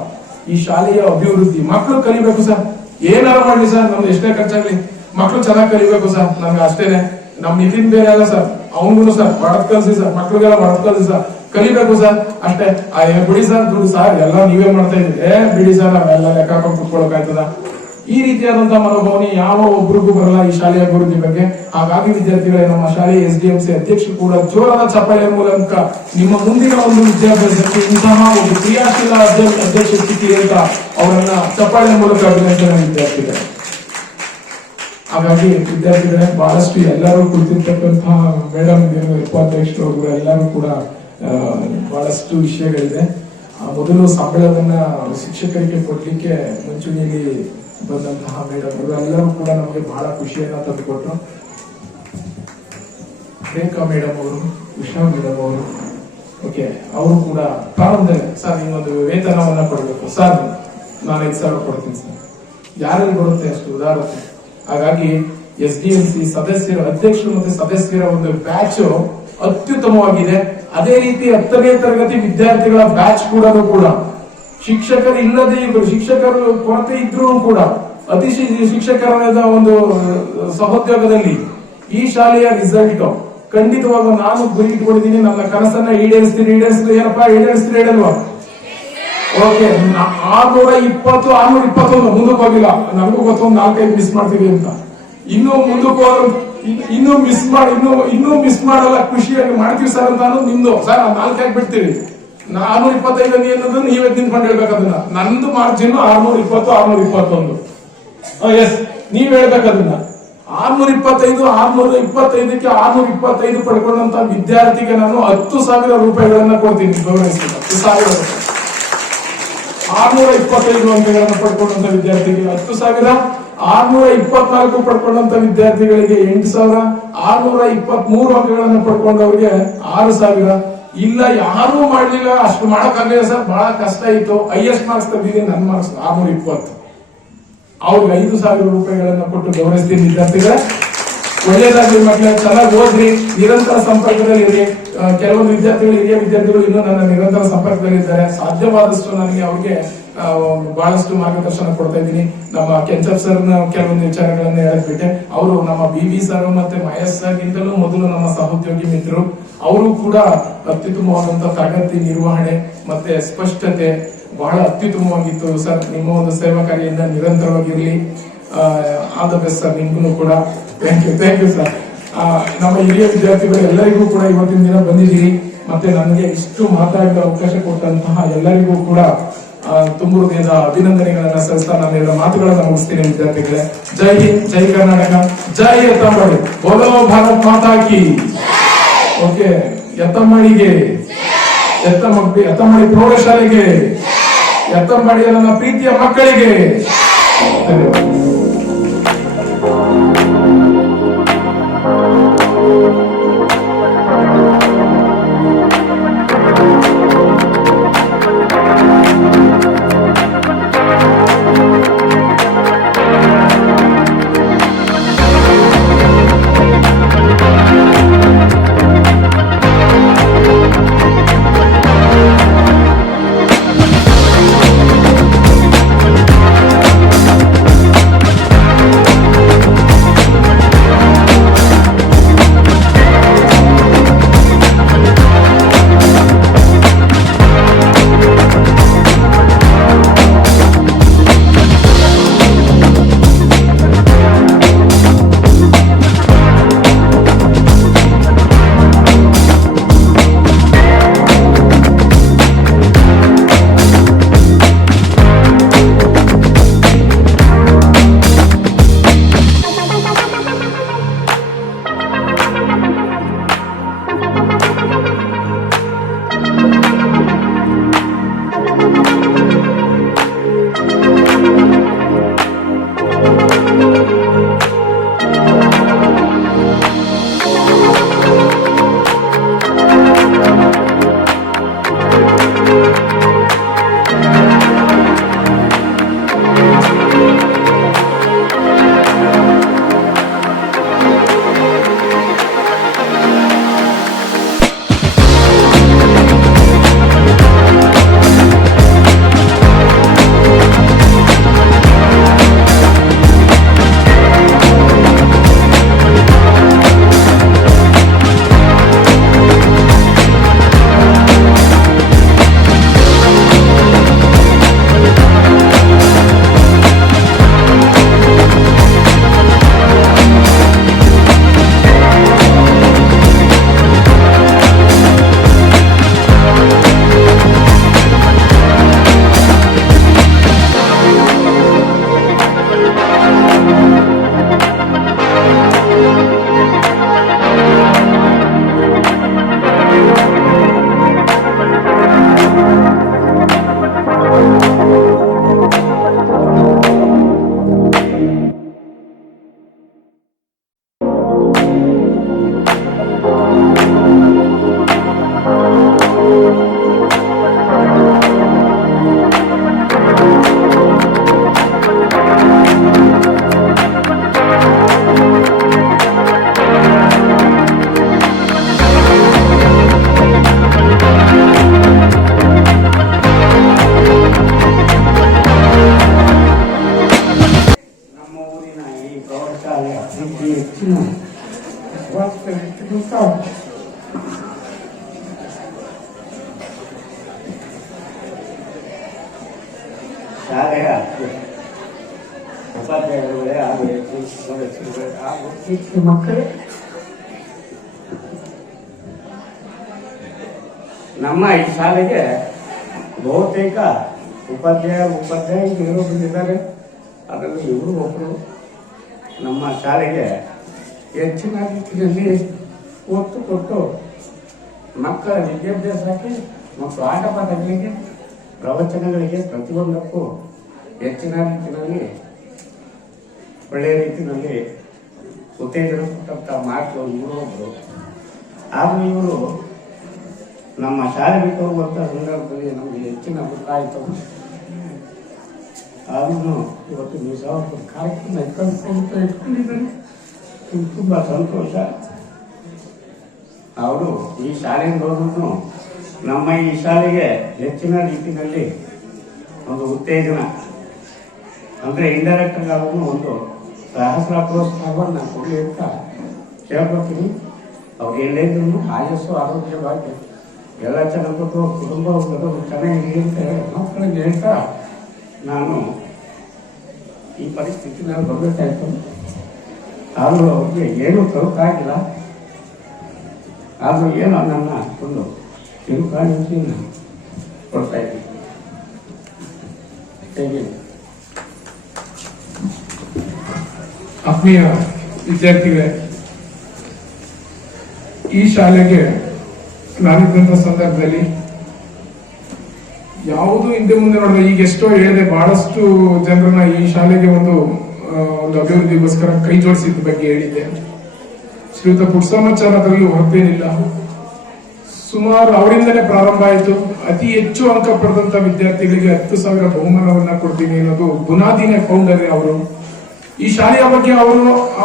ಈ ಶಾಲೆಯ ಅಭಿವೃದ್ಧಿ, ಮಕ್ಕಳು ಕಲಿಬೇಕು ಸರ್, ಏನಾರ ಮಾಡ್ಲಿ ಸರ್, ನಮ್ದು ಎಷ್ಟೇ ಖರ್ಚಾಗ್ಲಿ ಮಕ್ಕಳು ಚೆನ್ನಾಗಿ ಕಲಿಬೇಕು ಸರ್, ನಮ್ಗೆ ಅಷ್ಟೇನೆ. ನಮ್ ನಿತಿನ್ ಬೇರೆ ಅಲ್ಲ ಸರ್, ಅವನಿಗೂ ಸರ್ ಬಡದ್ ಕಲ್ಸಿ ಸರ್, ಮಕ್ಳಿಗೆಲ್ಲ ಬಡದ್ ಕಲ್ಸಿ ಸರ್, ಕಲಿಬೇಕು ಸರ್ ಅಷ್ಟೇ. ಬಿಡಿ ಸರ್ ದುಡ್ಡು ಸರ್ ಎಲ್ಲ ನೀವೇ ಮಾಡ್ತಾ ಇದ್ದೀರಿ, ಬಿಡಿ ಸರ್ ನಾವೆಲ್ಲ ಲೆಕ್ಕ ಹಾಕೊಂಡು ಕುತ್ಕೊಳಕಾಯ್ತದ. ಈ ರೀತಿಯಾದಂತಹ ಮನೋಭಾವನೆ ಯಾವ ಒಬ್ರಿಗೂ ಬರಲ್ಲ ಈ ಶಾಲೆಯ ಅಭಿವೃದ್ಧಿ ಬಗ್ಗೆ. ಹಾಗಾಗಿ ವಿದ್ಯಾರ್ಥಿಗಳೇ, ನಮ್ಮ ಶಾಲೆಯ SDMC ಅಧ್ಯಕ್ಷರು ಕೂಡ ಜೋರಾದ ಚಪ್ಪಾಳೆಯ ಮೂಲಕ ನಿಮ್ಮ ಮುಂದಿನ ಒಂದು ವಿದ್ಯಾಭ್ಯಾಸಕ್ಕೆ ಇಂತಹ ಒಂದು ಕ್ರಿಯಾಶೀಲ ಅಧ್ಯಕ್ಷ ಸ್ಥಿತಿ ಅಂತ ಅವರನ್ನ ಚಪ್ಪಾಳೆಯ ಮೂಲಕ ಅಭಿನಂದನೆ ವಿದ್ಯಾರ್ಥಿಗಳೇ. ಹಾಗಾಗಿ ವಿದ್ಯಾರ್ಥಿಗಳೇ, ಬಹಳಷ್ಟು ಎಲ್ಲರೂ ಕುಳಿತಿರ್ತಕ್ಕಂತಹ ಮೇಡಮ್ ಉಪಾಧ್ಯಕ್ಷರು ಎಲ್ಲರೂ ಕೂಡ ಬಹಳಷ್ಟು ವಿಷಯಗಳಿದೆ. ಮೊದಲು ಸಂಬಳವನ್ನ ಶಿಕ್ಷಕರಿಗೆ ಕೊಡ್ಲಿಕ್ಕೆ ಮುಂಚೂಣಿಯಲ್ಲಿ ಬಂದಂತಹ ಮೇಡಮ್ ಇವರೆಲ್ಲರೂ ಕೂಡ ನಮಗೆ ಬಹಳ ಖುಷಿಯನ್ನ ತಂದುಕೊಟ್ರು. ರೇಖಾ ಮೇಡಮ್ ಅವರು, ಉಷಾ ಮೇಡಮ್ ಅವರು, ಅವರು ಕೂಡ ಪ್ರಾರಂಭದಲ್ಲಿ ಸರ್ ನಿಮ್ಮೊಂದು ವೇತನವನ್ನ ಕೊಡಬೇಕು ಸರ್, ನಾನು 5,000 ಕೊಡ್ತೀನಿ ಸರ್, ಯಾರಲ್ಲಿ ಬರುತ್ತೆ ಅಷ್ಟು ಉದಾರತೆ. ಹಾಗಾಗಿ SDMC ಸದಸ್ಯರ ಅಧ್ಯಕ್ಷರು ಮತ್ತು ಸದಸ್ಯರ ಒಂದು ಬ್ಯಾಚ್ ಅತ್ಯುತ್ತಮವಾಗಿದೆ. ಅದೇ ರೀತಿ 10ನೇ ತರಗತಿ ವಿದ್ಯಾರ್ಥಿಗಳ ಬ್ಯಾಚ್ ಕೂಡ ಶಿಕ್ಷಕರು ಇಲ್ಲದೆ ಇದ್ರು, ಶಿಕ್ಷಕರು ಕೊರತೆ ಇದ್ರೂ ಕೂಡ ಅತಿಶಿ ಶಿಕ್ಷಕರ ಒಂದು ಸಹೋದ್ಯೋಗದಲ್ಲಿ ಈ ಶಾಲೆಯ ರಿಸಲ್ಟ್ ಖಂಡಿತವಾಗ ನಾನು ಗುರಿ ಇಟ್ಕೊಂಡಿದ್ದೀನಿ. ನನ್ನ ಕನಸನ್ನ ಈಡೇರಿಸ್ತೀನಿ ಹೇಳಲ್ವಾ? ಓಕೆ, 620 621 ಮುಂದಕ್ಕೆ ಹೋಗಿಲ್ಲ. ನನಗೂ ಗೊತ್ತೊಂದು 4-5 ಮಿಸ್ ಮಾಡ್ತೀವಿ ಅಂತ. ಇನ್ನೂ ಮುಂದಕ್ಕೆ ಹೋದ್ರು ಇನ್ನೂ ಮಿಸ್ ಮಾಡಲ್ಲ, ಖುಷಿಯಾಗಿ ಮಾಡ್ತೀವಿ ಸರ್ ಅಂತ ನಿಮ್ದು ಸರ್ 4 ಹಾಕಿ ಬಿಡ್ತೀವಿ. 425 ಅನ್ನೋದು ನೀವೇ ನಿಂತ್ಕೊಂಡು ಹೇಳ್ಬೇಕು. ಅದನ್ನ ನಂದು ಮಾರ್ಜಿನ್ 620 621. ಎಸ್, ನೀವ್ ಹೇಳ್ಬೇಕು ಅದನ್ನ. 625 625ಕ್ಕೆ 625 ಪಡ್ಕೊಂಡಂತ ವಿದ್ಯಾರ್ಥಿಗೆ ನಾನು 10,000 ರೂಪಾಯಿಗಳನ್ನ ಕೊಡ್ತೀನಿ, ಗೌರವಿಸಿ. 10,000 ರೂಪಾಯಿ 625 ಅಂಕಗಳನ್ನು ಪಡ್ಕೊಂಡಂತ ವಿದ್ಯಾರ್ಥಿಗೆ 10,000, 624 ಪಡ್ಕೊಂಡಂತ ವಿದ್ಯಾರ್ಥಿಗಳಿಗೆ 8,000, 623 ಅಂಕಗಳನ್ನು ಪಡ್ಕೊಂಡವ್ರಿಗೆ 6,000. ಇಲ್ಲ ಯಾರೂ ಮಾಡ್ಲಿಲ್ಲ, ಅಷ್ಟು ಮಾಡಕ್ಕಾಗಲಿಲ್ಲ ಸರ್, ಬಹಳ ಕಷ್ಟ ಇತ್ತು, ಹೈಯೆಸ್ಟ್ ಮಾರ್ಕ್ಸ್ ತೆಗೆದಿದ್ದೀನಿ, ನನ್ನ ಮಾರ್ಕ್ಸ್ 620. ಅವ್ರಿಗೆ 5,000 ರೂಪಾಯಿಗಳನ್ನ ಕೊಟ್ಟು ಗೌರವಿಸ್ತೀನಿ. ವಿದ್ಯಾರ್ಥಿಗಳ ಒಳ್ಳೇದಾಗ್ಲಿ, ಮಕ್ಕಳ ಚೆನ್ನಾಗಿ ಓದ್ರಿ, ನಿರಂತರ ಸಂಪರ್ಕದಲ್ಲಿ ಇರಿ. ಕೆಲವೊಂದು ವಿದ್ಯಾರ್ಥಿಗಳು, ಹಿರಿಯ ವಿದ್ಯಾರ್ಥಿಗಳು ಇನ್ನೂ ನನ್ನ ನಿರಂತರ ಸಂಪರ್ಕದಲ್ಲಿ ಇದ್ದಾರೆ. ಸಾಧ್ಯವಾದಷ್ಟು ನನಗೆ ಅವ್ರಿಗೆ ಬಹಳಷ್ಟು ಮಾರ್ಗದರ್ಶನ ಕೊಡ್ತಾ ಇದ್ದೀನಿ. ನಮ್ಮ ಕೆಂಚಪ್ ಸರ್ ಕೆಲವೊಂದು ವಿಚಾರಗಳನ್ನ ಹೇಳಕ್ಬಿಟ್ಟೆ. ಅವರು ನಮ್ಮ BB ಸರ್ ಮತ್ತೆ ಮಹೇಶ್ ಸರ್ ಗಿಂತಲೂ ಮೊದಲು ನಮ್ಮ ಸಹೋದ್ಯೋಗಿ ಮಿತ್ರರು. ಅವರು ಕೂಡ ಅತ್ಯುತ್ತಮವಾದಂತಹ ತರಗತಿ ನಿರ್ವಹಣೆ ಮತ್ತೆ ಸ್ಪಷ್ಟತೆ ಬಹಳ ಅತ್ಯುತ್ತಮವಾಗಿತ್ತು ಸರ್. ನಿಮ್ಮ ಒಂದು ಸೇವಾ ಕಾರ್ಯದಿಂದ ನಿರಂತರವಾಗಿರ್ಲಿ. ಆಲ್ ದ ಬೆಸ್ಟ್ ಸರ್, ನಿಮ್ಗೂ ಕೂಡ ಥ್ಯಾಂಕ್ ಯು ಸರ್. ನಮ್ಮ ಹಿರಿಯ ವಿದ್ಯಾರ್ಥಿಗಳು ಎಲ್ಲರಿಗೂ ಕೂಡ ಇವತ್ತಿನ ದಿನ ಬಂದಿದ್ದೀರಿ. ಮತ್ತೆ ನನಗೆ ಇಷ್ಟು ಮಾತಾಡಲು ಅವಕಾಶ ಕೊಟ್ಟಂತಹ ಎಲ್ಲರಿಗೂ ಕೂಡ ತುಂಬ ಹೃದಯದ ಅಭಿನಂದನೆಗಳನ್ನ ಸಲ್ಲಿಸ್ತಾ ನಾನೆಲ್ಲ ಮಾತುಗಳನ್ನ ಮುಗಿಸ್ತೀನಿ. ವಿದ್ಯಾರ್ಥಿಗಳೇ, ಜೈ ಹಿಂದ್, ಜೈ ಕರ್ನಾಟಕ, ಜೈ ಎತ್ತಂಬಡಿ, ಬೋಲೋ ಭಾರತ್ ಮಾತಾ ಕಿ. ಓಕೆ, ಎತ್ತಂಬಡಿಗೆ, ಎತ್ತಂಬಡಿ ಪ್ರೌಢಶಾಲೆಗೆ, ಎತ್ತಂಬಡಿಯ ನನ್ನ ಪ್ರೀತಿಯ ಮಕ್ಕಳಿಗೆ ಧನ್ಯವಾದ. ಶಾಲೆಯ ಉಪಾಧ್ಯಾಯರುಗಳೇ ಹಾಗೂ ಸದಸ್ಯರುಗಳೇ ಹಾಗೂ ಶಿಕ್ಷಕ ಮಕ್ಕಳೇ, ನಮ್ಮ ಈ ಶಾಲೆಗೆ ಬಹುತೇಕ ಉಪಾಧ್ಯಾಯರು ಬಂದಿದ್ದಾರೆ. ಅದರಲ್ಲಿ ಇವರು ಒಬ್ಬರು. ನಮ್ಮ ಶಾಲೆಗೆ ಹೆಚ್ಚಿನ ರೀತಿಯಲ್ಲಿ ಒತ್ತು ಕೊಟ್ಟು ಮಕ್ಕಳ ವಿದ್ಯಾಭ್ಯಾಸಕ್ಕೆ ಮತ್ತು ಆಟ ಪಾಠಗಳಿಗೆ, ಪ್ರವಚನಗಳಿಗೆ ಪ್ರತಿಯೊಂದಕ್ಕೂ ಹೆಚ್ಚಿನ ರೀತಿಯಲ್ಲಿ ಒಳ್ಳೆಯ ರೀತಿಯಲ್ಲಿ ಉತ್ತೇಜನ ಕೊಟ್ಟಂತ ಮಾತು ಇವರು ಒಬ್ಬರು. ಹಾಗೂ ಇವರು ನಮ್ಮ ಶಾಲೆ ಬಿಟ್ಟು ಹೋಗುವಂಥ ಸಂದರ್ಭದಲ್ಲಿ ನಮಗೆ ಹೆಚ್ಚಿನ ಗೊತ್ತಾಯಿತು. ಆದ್ರೂ ಇವತ್ತು ನೀವು ಸಾವಿರ ಕಾರ್ಯಕ್ರಮ ಇಟ್ಕೊಂಡಿದ್ದಾರೆ, ತುಂಬ ಸಂತೋಷ. ಅವರು ಈ ಶಾಲೆಯಿಂದ ಹೋದ್ರು ನಮ್ಮ ಈ ಶಾಲೆಗೆ ಹೆಚ್ಚಿನ ರೀತಿಯಲ್ಲಿ ಒಂದು ಉತ್ತೇಜನ ಅಂದ್ರೆ ಇಂಡೈರೆಕ್ಟ್ ಆಗಿ ಅವರು ಒಂದು ಸಹಸ್ರ ಪ್ರೋತ್ಸಾಹವನ್ನು ಕೊಡಲಿ ಅಂತ ಕೇಳ್ಕೊತೀನಿ. ಅವ್ರು ಎಲ್ಲೇದ್ರು ಆಯಸ್ಸು ಆರೋಗ್ಯವಾಗಿ ಎಲ್ಲ ಚೆನ್ನಾಗಿಟ್ಟು ಕುಟುಂಬ ಚೆನ್ನಾಗಿ ಅಂತ ಮಕ್ಕಳಿಗೆ ಹೇಳ್ತಾ ನಾನು ಈ ಪರಿಸ್ಥಿತಿನಲ್ಲಿ ಬರಬೇಕಾಯ್ತು. ಆದರೂ ಅವ್ರಿಗೆ ಏನೂ ತಲುಪಾಗಿಲ್ಲ. ಆದರೂ ಏನೋ ನನ್ನ ಒಂದು ತಿರುಕಾಣಿಕೆಯನ್ನು ಕೊಡ್ತಾ ಇದ್ದೀನಿ. ಹೇಗೆ ಆತ್ಮೀಯ ವಿದ್ಯಾರ್ಥಿಗಳೇ, ಈ ಶಾಲೆಗೆ ನಾನಿದ್ದಂಥ ಸಂದರ್ಭದಲ್ಲಿ ಯಾವುದು ಹಿಂದೆ ಮುಂದೆ ನೋಡಿದ್ರೆ ಈಗ ಎಷ್ಟೋ ಹೇಳಿದೆ, ಬಹಳಷ್ಟು ಜನರನ್ನ ಈ ಶಾಲೆಗೆ ಒಂದು ಅಭಿವೃದ್ಧಿಗೋಸ್ಕರ ಕೈ ಜೋಡಿಸಿದ ಬಗ್ಗೆ ಹೇಳಿದ್ದೆ. ಶ್ರೀಯುತ ಪುಟ್ಸಮಾಚಾರದಲ್ಲಿ ಹೊರತೇನಿಲ್ಲ. ಸುಮಾರು ಅವರಿಂದಲೇ ಪ್ರಾರಂಭ ಆಯಿತು. ಅತಿ ಹೆಚ್ಚು ಅಂಕ ಪಡೆದಂತ ವಿದ್ಯಾರ್ಥಿಗಳಿಗೆ 10,000 ಬಹುಮಾನವನ್ನ ಕೊಡ್ತೀನಿ ಅನ್ನೋದು ಬುನಾದಿನೇ ಫೌಂಡರ್ ಅವರು. ಈ ಶಾಲೆಯ ಬಗ್ಗೆ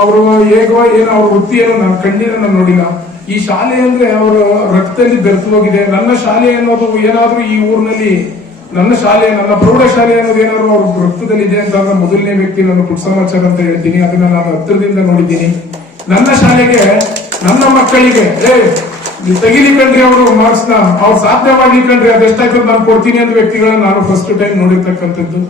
ಅವರು ಹೇಗೋ ಏನೋ ಅವ್ರ ವೃತ್ತಿಯನ್ನು ನಾನು ಕಣ್ಣಿನ ನೋಡಿಲ್ಲ. ಈ ಶಾಲೆ ಅಂದ್ರೆ ಅವರ ರಕ್ತದಲ್ಲಿ ಬೆರೆತು ಹೋಗಿದೆ. ನನ್ನ ಶಾಲೆ ಅನ್ನೋದು ಏನಾದ್ರೂ ಈ ಊರಿನಲ್ಲಿ ನನ್ನ ಶಾಲೆ, ನನ್ನ ಪ್ರೌಢಶಾಲೆ ಅನ್ನೋದು ಏನಾದ್ರು ಅವ್ರ ರಕ್ತದಲ್ಲಿ ಇದೆ ಅಂತ ಅಂದ್ರೆ ಮೊದಲನೇ ವ್ಯಕ್ತಿ ನಾನು ಪುಟ್ಸಮಾಚಾರ ಅಂತ ಹೇಳ್ತೀನಿ. ಅದನ್ನ ನಾನು ಹತ್ತಿರದಿಂದ ನೋಡಿದ್ದೀನಿ. ನನ್ನ ಶಾಲೆಗೆ ನನ್ನ ಮಕ್ಕಳಿಗೆ ನೀವು ತೆಗಿಲಿಕ್ಕಂಡ್ರಿ ಅವರು ಮಾರ್ಕ್ಸ್ ನ ಅವ್ರು ಸಾಧನೆ ಮಾಡ್ಲಿಕ್ಕಂಡ್ರಿ ಅದೆಷ್ಟಾಯ್ತದ ನಾನು ಕೊಡ್ತೀನಿ ಅಂತ ವ್ಯಕ್ತಿಗಳನ್ನ ನಾನು ಫಸ್ಟ್ ಟೈಮ್ ನೋಡಿರ್ತಕ್ಕಂಥದ್ದು.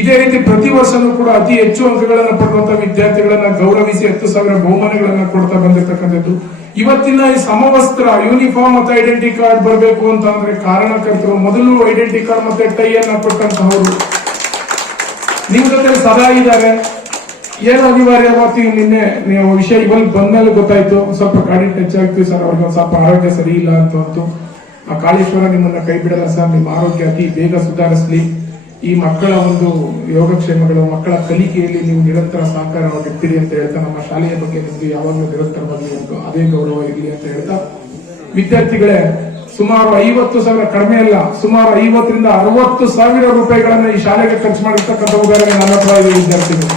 ಇದೇ ರೀತಿ ಪ್ರತಿ ವರ್ಷನೂ ಕೂಡ ಅತಿ ಹೆಚ್ಚು ಅಂಕಗಳನ್ನ ಪಡೆದಂತ ವಿದ್ಯಾರ್ಥಿಗಳನ್ನ ಗೌರವಿಸಿ 10,000 ಬಹುಮಾನಗಳನ್ನ ಕೊಡ್ತಾ ಬಂದಿರತಕ್ಕಂಥದ್ದು. ಇವತ್ತಿನ ಈ ಸಮವಸ್ತ್ರ, ಯೂನಿಫಾರ್ಮ್ ಮತ್ತು ಐಡೆಂಟಿ ಕಾರ್ಡ್ ಬರಬೇಕು ಅಂತ ಅಂದ್ರೆ ಕಾರಣಕರ್ತರು ಮೊದಲು ಐಡೆಂಟಿ ಕಾರ್ಡ್ ಮತ್ತೆ ಟೈ ಅನ್ನ ಕೊಟ್ಟಂತಹವರು ನಿಮ್ ಜೊತೆ ಸದಾ ಇದ್ದಾರೆ. ಏನು ಅನಿವಾರ್ಯವಾಗಿ ನಿನ್ನೆ ನೀವು ವಿಷಯ ಇವಲ್ಲಿ ಬಂದ್ಮೇಲೆ ಗೊತ್ತಾಯ್ತು, ಸ್ವಲ್ಪ ಗಾಡಿ ಟಚ್ ಆಗ್ತೀವಿ ಸರ್, ಅವ್ರಿಗೆ ಒಂದು ಸ್ವಲ್ಪ ಆರೋಗ್ಯ ಸರಿ ಇಲ್ಲ ಅಂತ. ಆ ಕಾಳೇಶ್ವರ ನಿಮ್ಮನ್ನ ಕೈ ಬಿಡಲ್ಲ ಸರ್, ನಿಮ್ಮ ಆರೋಗ್ಯ ಅತಿ ಬೇಗ ಸುಧಾರಿಸಲಿ. ಈ ಮಕ್ಕಳ ಒಂದು ಯೋಗಕ್ಷೇಮಗಳು, ಮಕ್ಕಳ ಕಲಿಕೆಯಲ್ಲಿ ನೀವು ನಿರಂತರ ಸಹಕಾರವಾಗಿರ್ತೀರಿ ಅಂತ ಹೇಳ್ತಾ, ನಮ್ಮ ಶಾಲೆಯ ಬಗ್ಗೆ ನಿಮ್ಗೆ ಯಾವಾಗಲೂ ನಿರಂತರವಾಗಿ ಅದೇ ಗೌರವ ಇರಲಿ ಅಂತ ಹೇಳ್ತಾ, ವಿದ್ಯಾರ್ಥಿಗಳೇ ಸುಮಾರು 50,000 ಕಡಿಮೆ ಅಲ್ಲ, ಸುಮಾರು 50,000ರಿಂದ 60,000 ರೂಪಾಯಿಗಳನ್ನ ಈ ಶಾಲೆಗೆ ಖರ್ಚು ಮಾಡಿರ್ತಕ್ಕಂಥ ಉದಾಹರಣೆ ನನ್ನ ಹತ್ರ ಇದೆ ವಿದ್ಯಾರ್ಥಿಗಳು.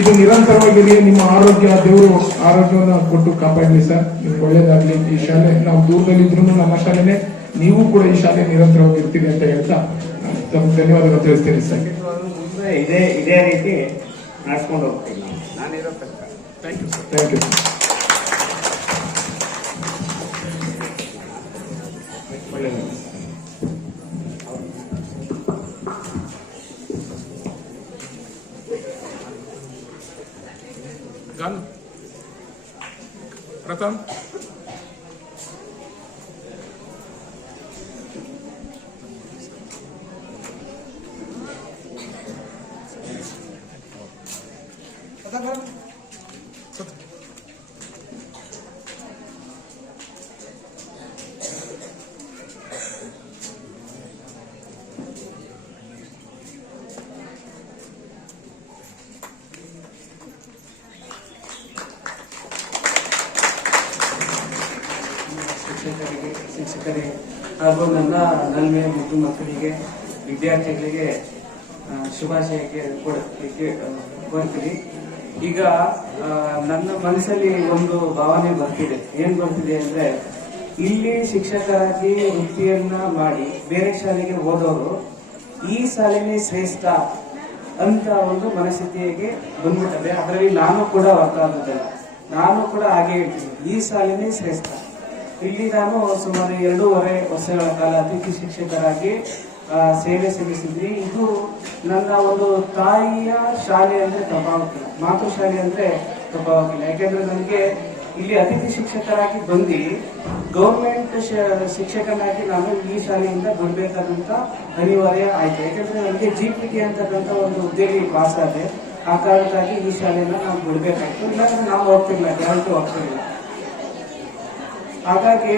ಇದು ನಿರಂತರವಾಗಿರಲಿ. ನಿಮ್ಮ ಆರೋಗ್ಯ ದೇವರು ಆರೋಗ್ಯವನ್ನು ಕೊಟ್ಟು ಕಾಪಾಡಲಿ ಸರ್, ನಿಮ್ಗೆ ಒಳ್ಳೇದಾಗ್ಲಿ. ಈ ಶಾಲೆ ನಾವು ದೂರದಲ್ಲಿದ್ರು ನಮ್ಮ ಶಾಲೆನೆ, ನೀವು ಕೂಡ ಈ ಶಾಲೆ ನಿರಂತರವಾಗಿರ್ತೀರಿ ಅಂತ ಹೇಳ್ತಾ ಧನ್ಯವಾದಗಳು ತಿಳಿಸ್ತೀನಿ ಸರ್. ಇದೇ ರೀತಿ ನಡ್ಸ್ಕೊಂಡು ಹೋಗ್ತೀನಿ ನಾನಿರೋ ತನಕ. Thank you sir. Thank you sir. ಒಳ್ಳೆಯದು. ಗನ್ ಪ್ರಥಮ್ ಶಿಕ್ಷಕರಿಗೆ ಹಾಗೂ ನನ್ನ ನಲ್ಮೆಯ ಮುದ್ದು ಮಕ್ಕಳಿಗೆ, ವಿದ್ಯಾರ್ಥಿಗಳಿಗೆ ಶುಭಾಶಯಕ್ಕೆ ಕೊಡ್ತೀನಿ. ಈಗ ನನ್ನ ಮನಸ್ಸಲ್ಲಿ ಒಂದು ಭಾವನೆ ಬರ್ತಿದೆ. ಏನ್ ಬರ್ತಿದೆ ಅಂದ್ರೆ, ಇಲ್ಲಿ ಶಿಕ್ಷಕರಾಗಿ ವೃತ್ತಿಯನ್ನ ಮಾಡಿ ಬೇರೆ ಶಾಲೆಗೆ ಹೋದವರು ಈ ಶಾಲೆನೇ ಶ್ರೇಷ್ಠ ಅಂತ ಒಂದು ಮನಸ್ಥಿತಿಗೆ ಬಂದ್ಬಿಟ್ಟದೆ. ಅದರಲ್ಲಿ ನಾನು ಕೂಡ ಹೊರತಾಗುತ್ತದೆ. ನಾನು ಕೂಡ ಹಾಗೆ ಹೇಳ್ತೀನಿ, ಈ ಶಾಲೆನೇ ಶ್ರೇಷ್ಠ. ಇಲ್ಲಿ ನಾನು ಸುಮಾರು 2.5 ವರ್ಷಗಳ ಕಾಲ ಅತಿಥಿ ಶಿಕ್ಷಕರಾಗಿ ಸೇವೆ ಸಲ್ಲಿಸಿದ್ವಿ. ಇದು ನನ್ನ ಒಂದು ತಾಯಿಯ ಶಾಲೆ ಅಂದ್ರೆ ತಪ್ಪಾಗುತ್ತಿಲ್ಲ, ಮಾತೃಶಾಲೆ ಅಂದ್ರೆ ತಪ್ಪಾಗುತ್ತಿಲ್ಲ. ಯಾಕೆಂದ್ರೆ ನನಗೆ ಇಲ್ಲಿ ಅತಿಥಿ ಶಿಕ್ಷಕರಾಗಿ ಬಂದು ಗೌರ್ಮೆಂಟ್ ಶಿಕ್ಷಕನಾಗಿ ನಾನು ಈ ಶಾಲೆಯಿಂದ ಬಿಡಬೇಕಾದಂತ ಅನಿವಾರ್ಯ ಆಯ್ತು. ಯಾಕೆಂದ್ರೆ ನನಗೆ GPT ಅಂತಕ್ಕಂಥ ಒಂದು ಹುದ್ದೆಗೆ ಪಾಸ್ ಆದೆ. ಆ ಕಾರಣಕ್ಕಾಗಿ ಈ ಶಾಲೆಯನ್ನ ನಾವು ಬಿಡಬೇಕಾಯ್ತು. ಇಲ್ಲಾಂದ್ರೆ ನಾವು ಹೋಗ್ತಿರ್ಲಿಲ್ಲ, ಗ್ಯಾರಂಟಿ ಹೋಗ್ತಿರ್ಲಿಲ್ಲ. ಹಾಗಾಗಿ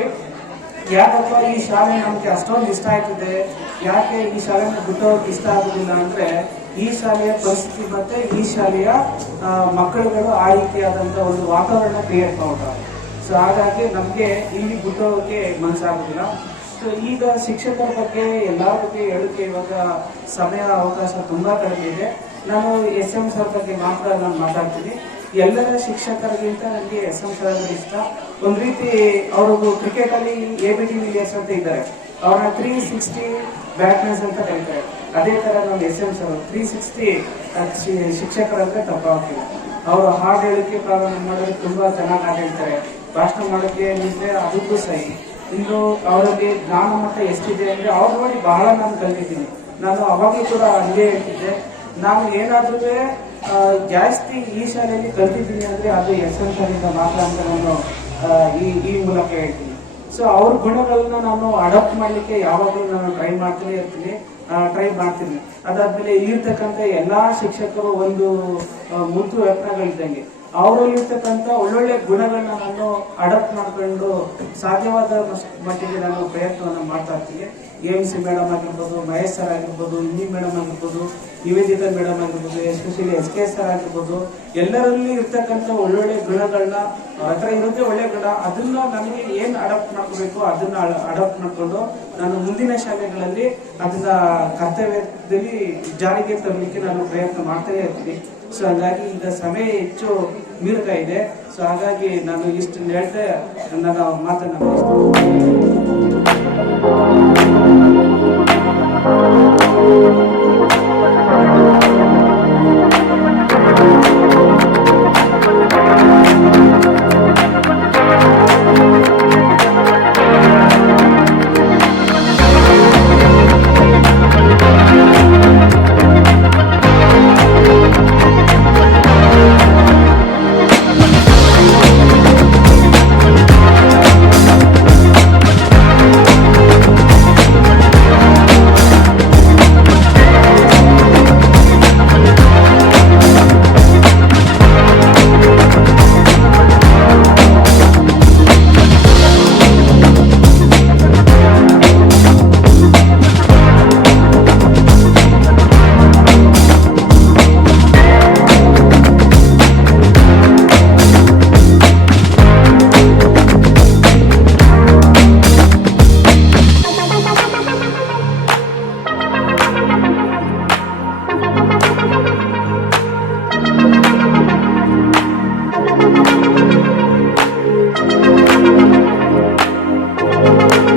ಯಾಕಪ್ಪ ಈ ಶಾಲೆ ನಮ್ಗೆ ಅಷ್ಟೊಂದು ಇಷ್ಟ ಆಯ್ತದೆ, ಯಾಕೆ ಈ ಶಾಲೆನ ಬಿಟ್ಟೋಗಿ ಇಷ್ಟ ಆಗುದಿಲ್ಲ ಅಂದ್ರೆ ಈ ಶಾಲೆಯ ಪರಿಸ್ಥಿತಿ ಮತ್ತೆ ಈ ಶಾಲೆಯ ಮಕ್ಕಳುಗಳು ಆ ರೀತಿಯಾದಂತ ಒಂದು ವಾತಾವರಣ ಕ್ರಿಯೇಟ್ ಮಾಡ್ತಾರೆ. ಸೊ ಹಾಗಾಗಿ ನಮ್ಗೆ ಇಲ್ಲಿ ಬಿಟ್ಟೋಗಕ್ಕೆ ಮನಸ್ಸಾಗುದಿಲ್ಲ. ಸೊ ಈಗ ಶಿಕ್ಷಕರ ಬಗ್ಗೆ ಎಲ್ಲರ ಬಗ್ಗೆ ಹೇಳಕ್ಕೆ ಇವಾಗ ಸಮಯ ಅವಕಾಶ ತುಂಬಾ ಕಡಿಮೆ ಇದೆ. ನಾನು SM ಸರ್ ಬಗ್ಗೆ ಮಾತ್ರ ನಾನು ಮಾತಾಡ್ತೀನಿ. ಎಲ್ಲರ ಶಿಕ್ಷಕರಿಗಿಂತ ನನಗೆ SM ಸರ್ ಅಂದ್ರೆ ಇಷ್ಟ. ಒಂದ್ ರೀತಿ ಅವರು ಕ್ರಿಕೆಟ್ ಅಲ್ಲಿ ABD ವಿಲಿಯರ್ಸ್ ಅಂತ ಇದ್ದಾರೆ, ಅವ್ರನ್ನ 360 ಬ್ಯಾಟ್ಸ್ಮನ್ಸ್ ಅಂತ ಕರೀತಾರೆ. ಅದೇ ತರ ನಮ್ಮ SM ಸರ್ 360 ಶಿಕ್ಷಕರಂದ್ರೆ ತಪ್ಪಾಗಿಲ್ಲ. ಅವರು ಹಾಡು ಹೇಳಿಕೆ ಪ್ರಾರಂಭ ಮಾಡೋದು ತುಂಬಾ ಚೆನ್ನಾಗಿ ಹಾಡು ಹೇಳ್ತಾರೆ, ಭಾಷಣ ಮಾಡೋಕೆ ನಿಂತ್ರೆ ಅದಕ್ಕೂ ಸಹಿ. ಇನ್ನು ಅವರಲ್ಲಿ ಜ್ಞಾನ ಮಟ್ಟ ಎಷ್ಟಿದೆ ಅಂದ್ರೆ ಅವ್ರ ನೋಡಿ ಬಹಳ ನಾನು ಕಲಿತಿದ್ದೀನಿ. ನಾನು ಅವಾಗಲೂ ಕೂಡ ಹಂಗೆ ಹೇಳ್ತಿದ್ದೆ, ನಾನು ಏನಾದ್ರೂ ಜಾಸ್ತಿ ಈ ಶಾಲೆಯಲ್ಲಿ ಕಲ್ತಿದ್ದೀನಿ ಅಂದ್ರೆ ಅದು SM ಸರಿಂದ ಮಾತ್ರ ಅಂತ ನಾನು ಈ ಮೂಲಕ ಹೇಳ್ತೀನಿ. ಸೊ ಅವ್ರ ಗುಣಗಳನ್ನ ನಾನು ಅಡಾಪ್ಟ್ ಮಾಡ್ಲಿಕ್ಕೆ ಯಾವಾಗಲೂ ನಾನು ಟ್ರೈ ಮಾಡ್ತೀನಿ. ಅದಾದ್ಮೇಲೆ ಇರ್ತಕ್ಕಂಥ ಎಲ್ಲಾ ಶಿಕ್ಷಕರು ಒಂದು ಮುದ್ದು ಯತ್ನಗಳಿದ್ದಂಗೆ ಅವರಲ್ಲಿರ್ತಕ್ಕಂಥ ಒಳ್ಳೊಳ್ಳೆ ಗುಣಗಳನ್ನ ನಾನು ಅಡಾಪ್ಟ್ ಮಾಡ್ಕೊಂಡು ಸಾಧ್ಯವಾದ ಮಟ್ಟಿಗೆ ನಾನು ಪ್ರಯತ್ನವನ್ನ ಮಾಡ್ತಾ ಇರ್ತೀನಿ. AMC ಮೇಡಮ್ ಆಗಿರ್ಬೋದು, ಮಹೇಶ್ ಸರ್ ಆಗಿರ್ಬೋದು, ಹಿಂದಿ ಮೇಡಮ್ ಆಗಿರ್ಬೋದು, ನಿವೇದಿತಾ ಮೇಡಮ್ ಆಗಿರ್ಬೋದು, ಎಸ್ಪೆಷಲಿ SK ಸರ್ ಆಗಿರ್ಬೋದು, ಎಲ್ಲರಲ್ಲಿ ಇರ್ತಕ್ಕಂಥ ಒಳ್ಳೊಳ್ಳೆ ಗುಣಗಳನ್ನ ಹತ್ರ ಇರೋದೇ ಒಳ್ಳೆ ಗುಣ, ಅದನ್ನ ನನಗೆ ಏನ್ ಅಡಾಪ್ಟ್ ಮಾಡ್ಕೋಬೇಕು ಅದನ್ನ ಅಡಾಪ್ಟ್ ಮಾಡ್ಕೊಂಡು ನಾನು ಮುಂದಿನ ಶಾಲೆಗಳಲ್ಲಿ ಅದನ್ನ ಕರ್ತವ್ಯದಲ್ಲಿ ಜಾರಿಗೆ ತರಲಿಕ್ಕೆ ನಾನು ಪ್ರಯತ್ನ ಮಾಡ್ತಾನೆ ಇರ್ತೀನಿ. ಸೊ ಹಾಗಾಗಿ ಈಗ ಸಮಯ ಹೆಚ್ಚು ಮೀರ್ತಾ ಇದೆ. ಸೊ ಹಾಗಾಗಿ ನಾನು ಇಷ್ಟು ಹೇಳ್ತಾ ನನ್ನ ಮಾತನ್ನ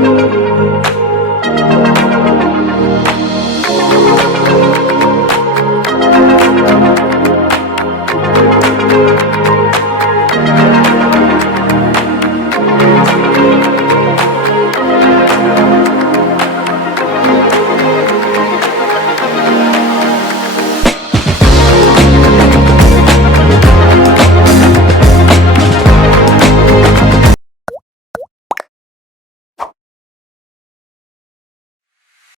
Thank you.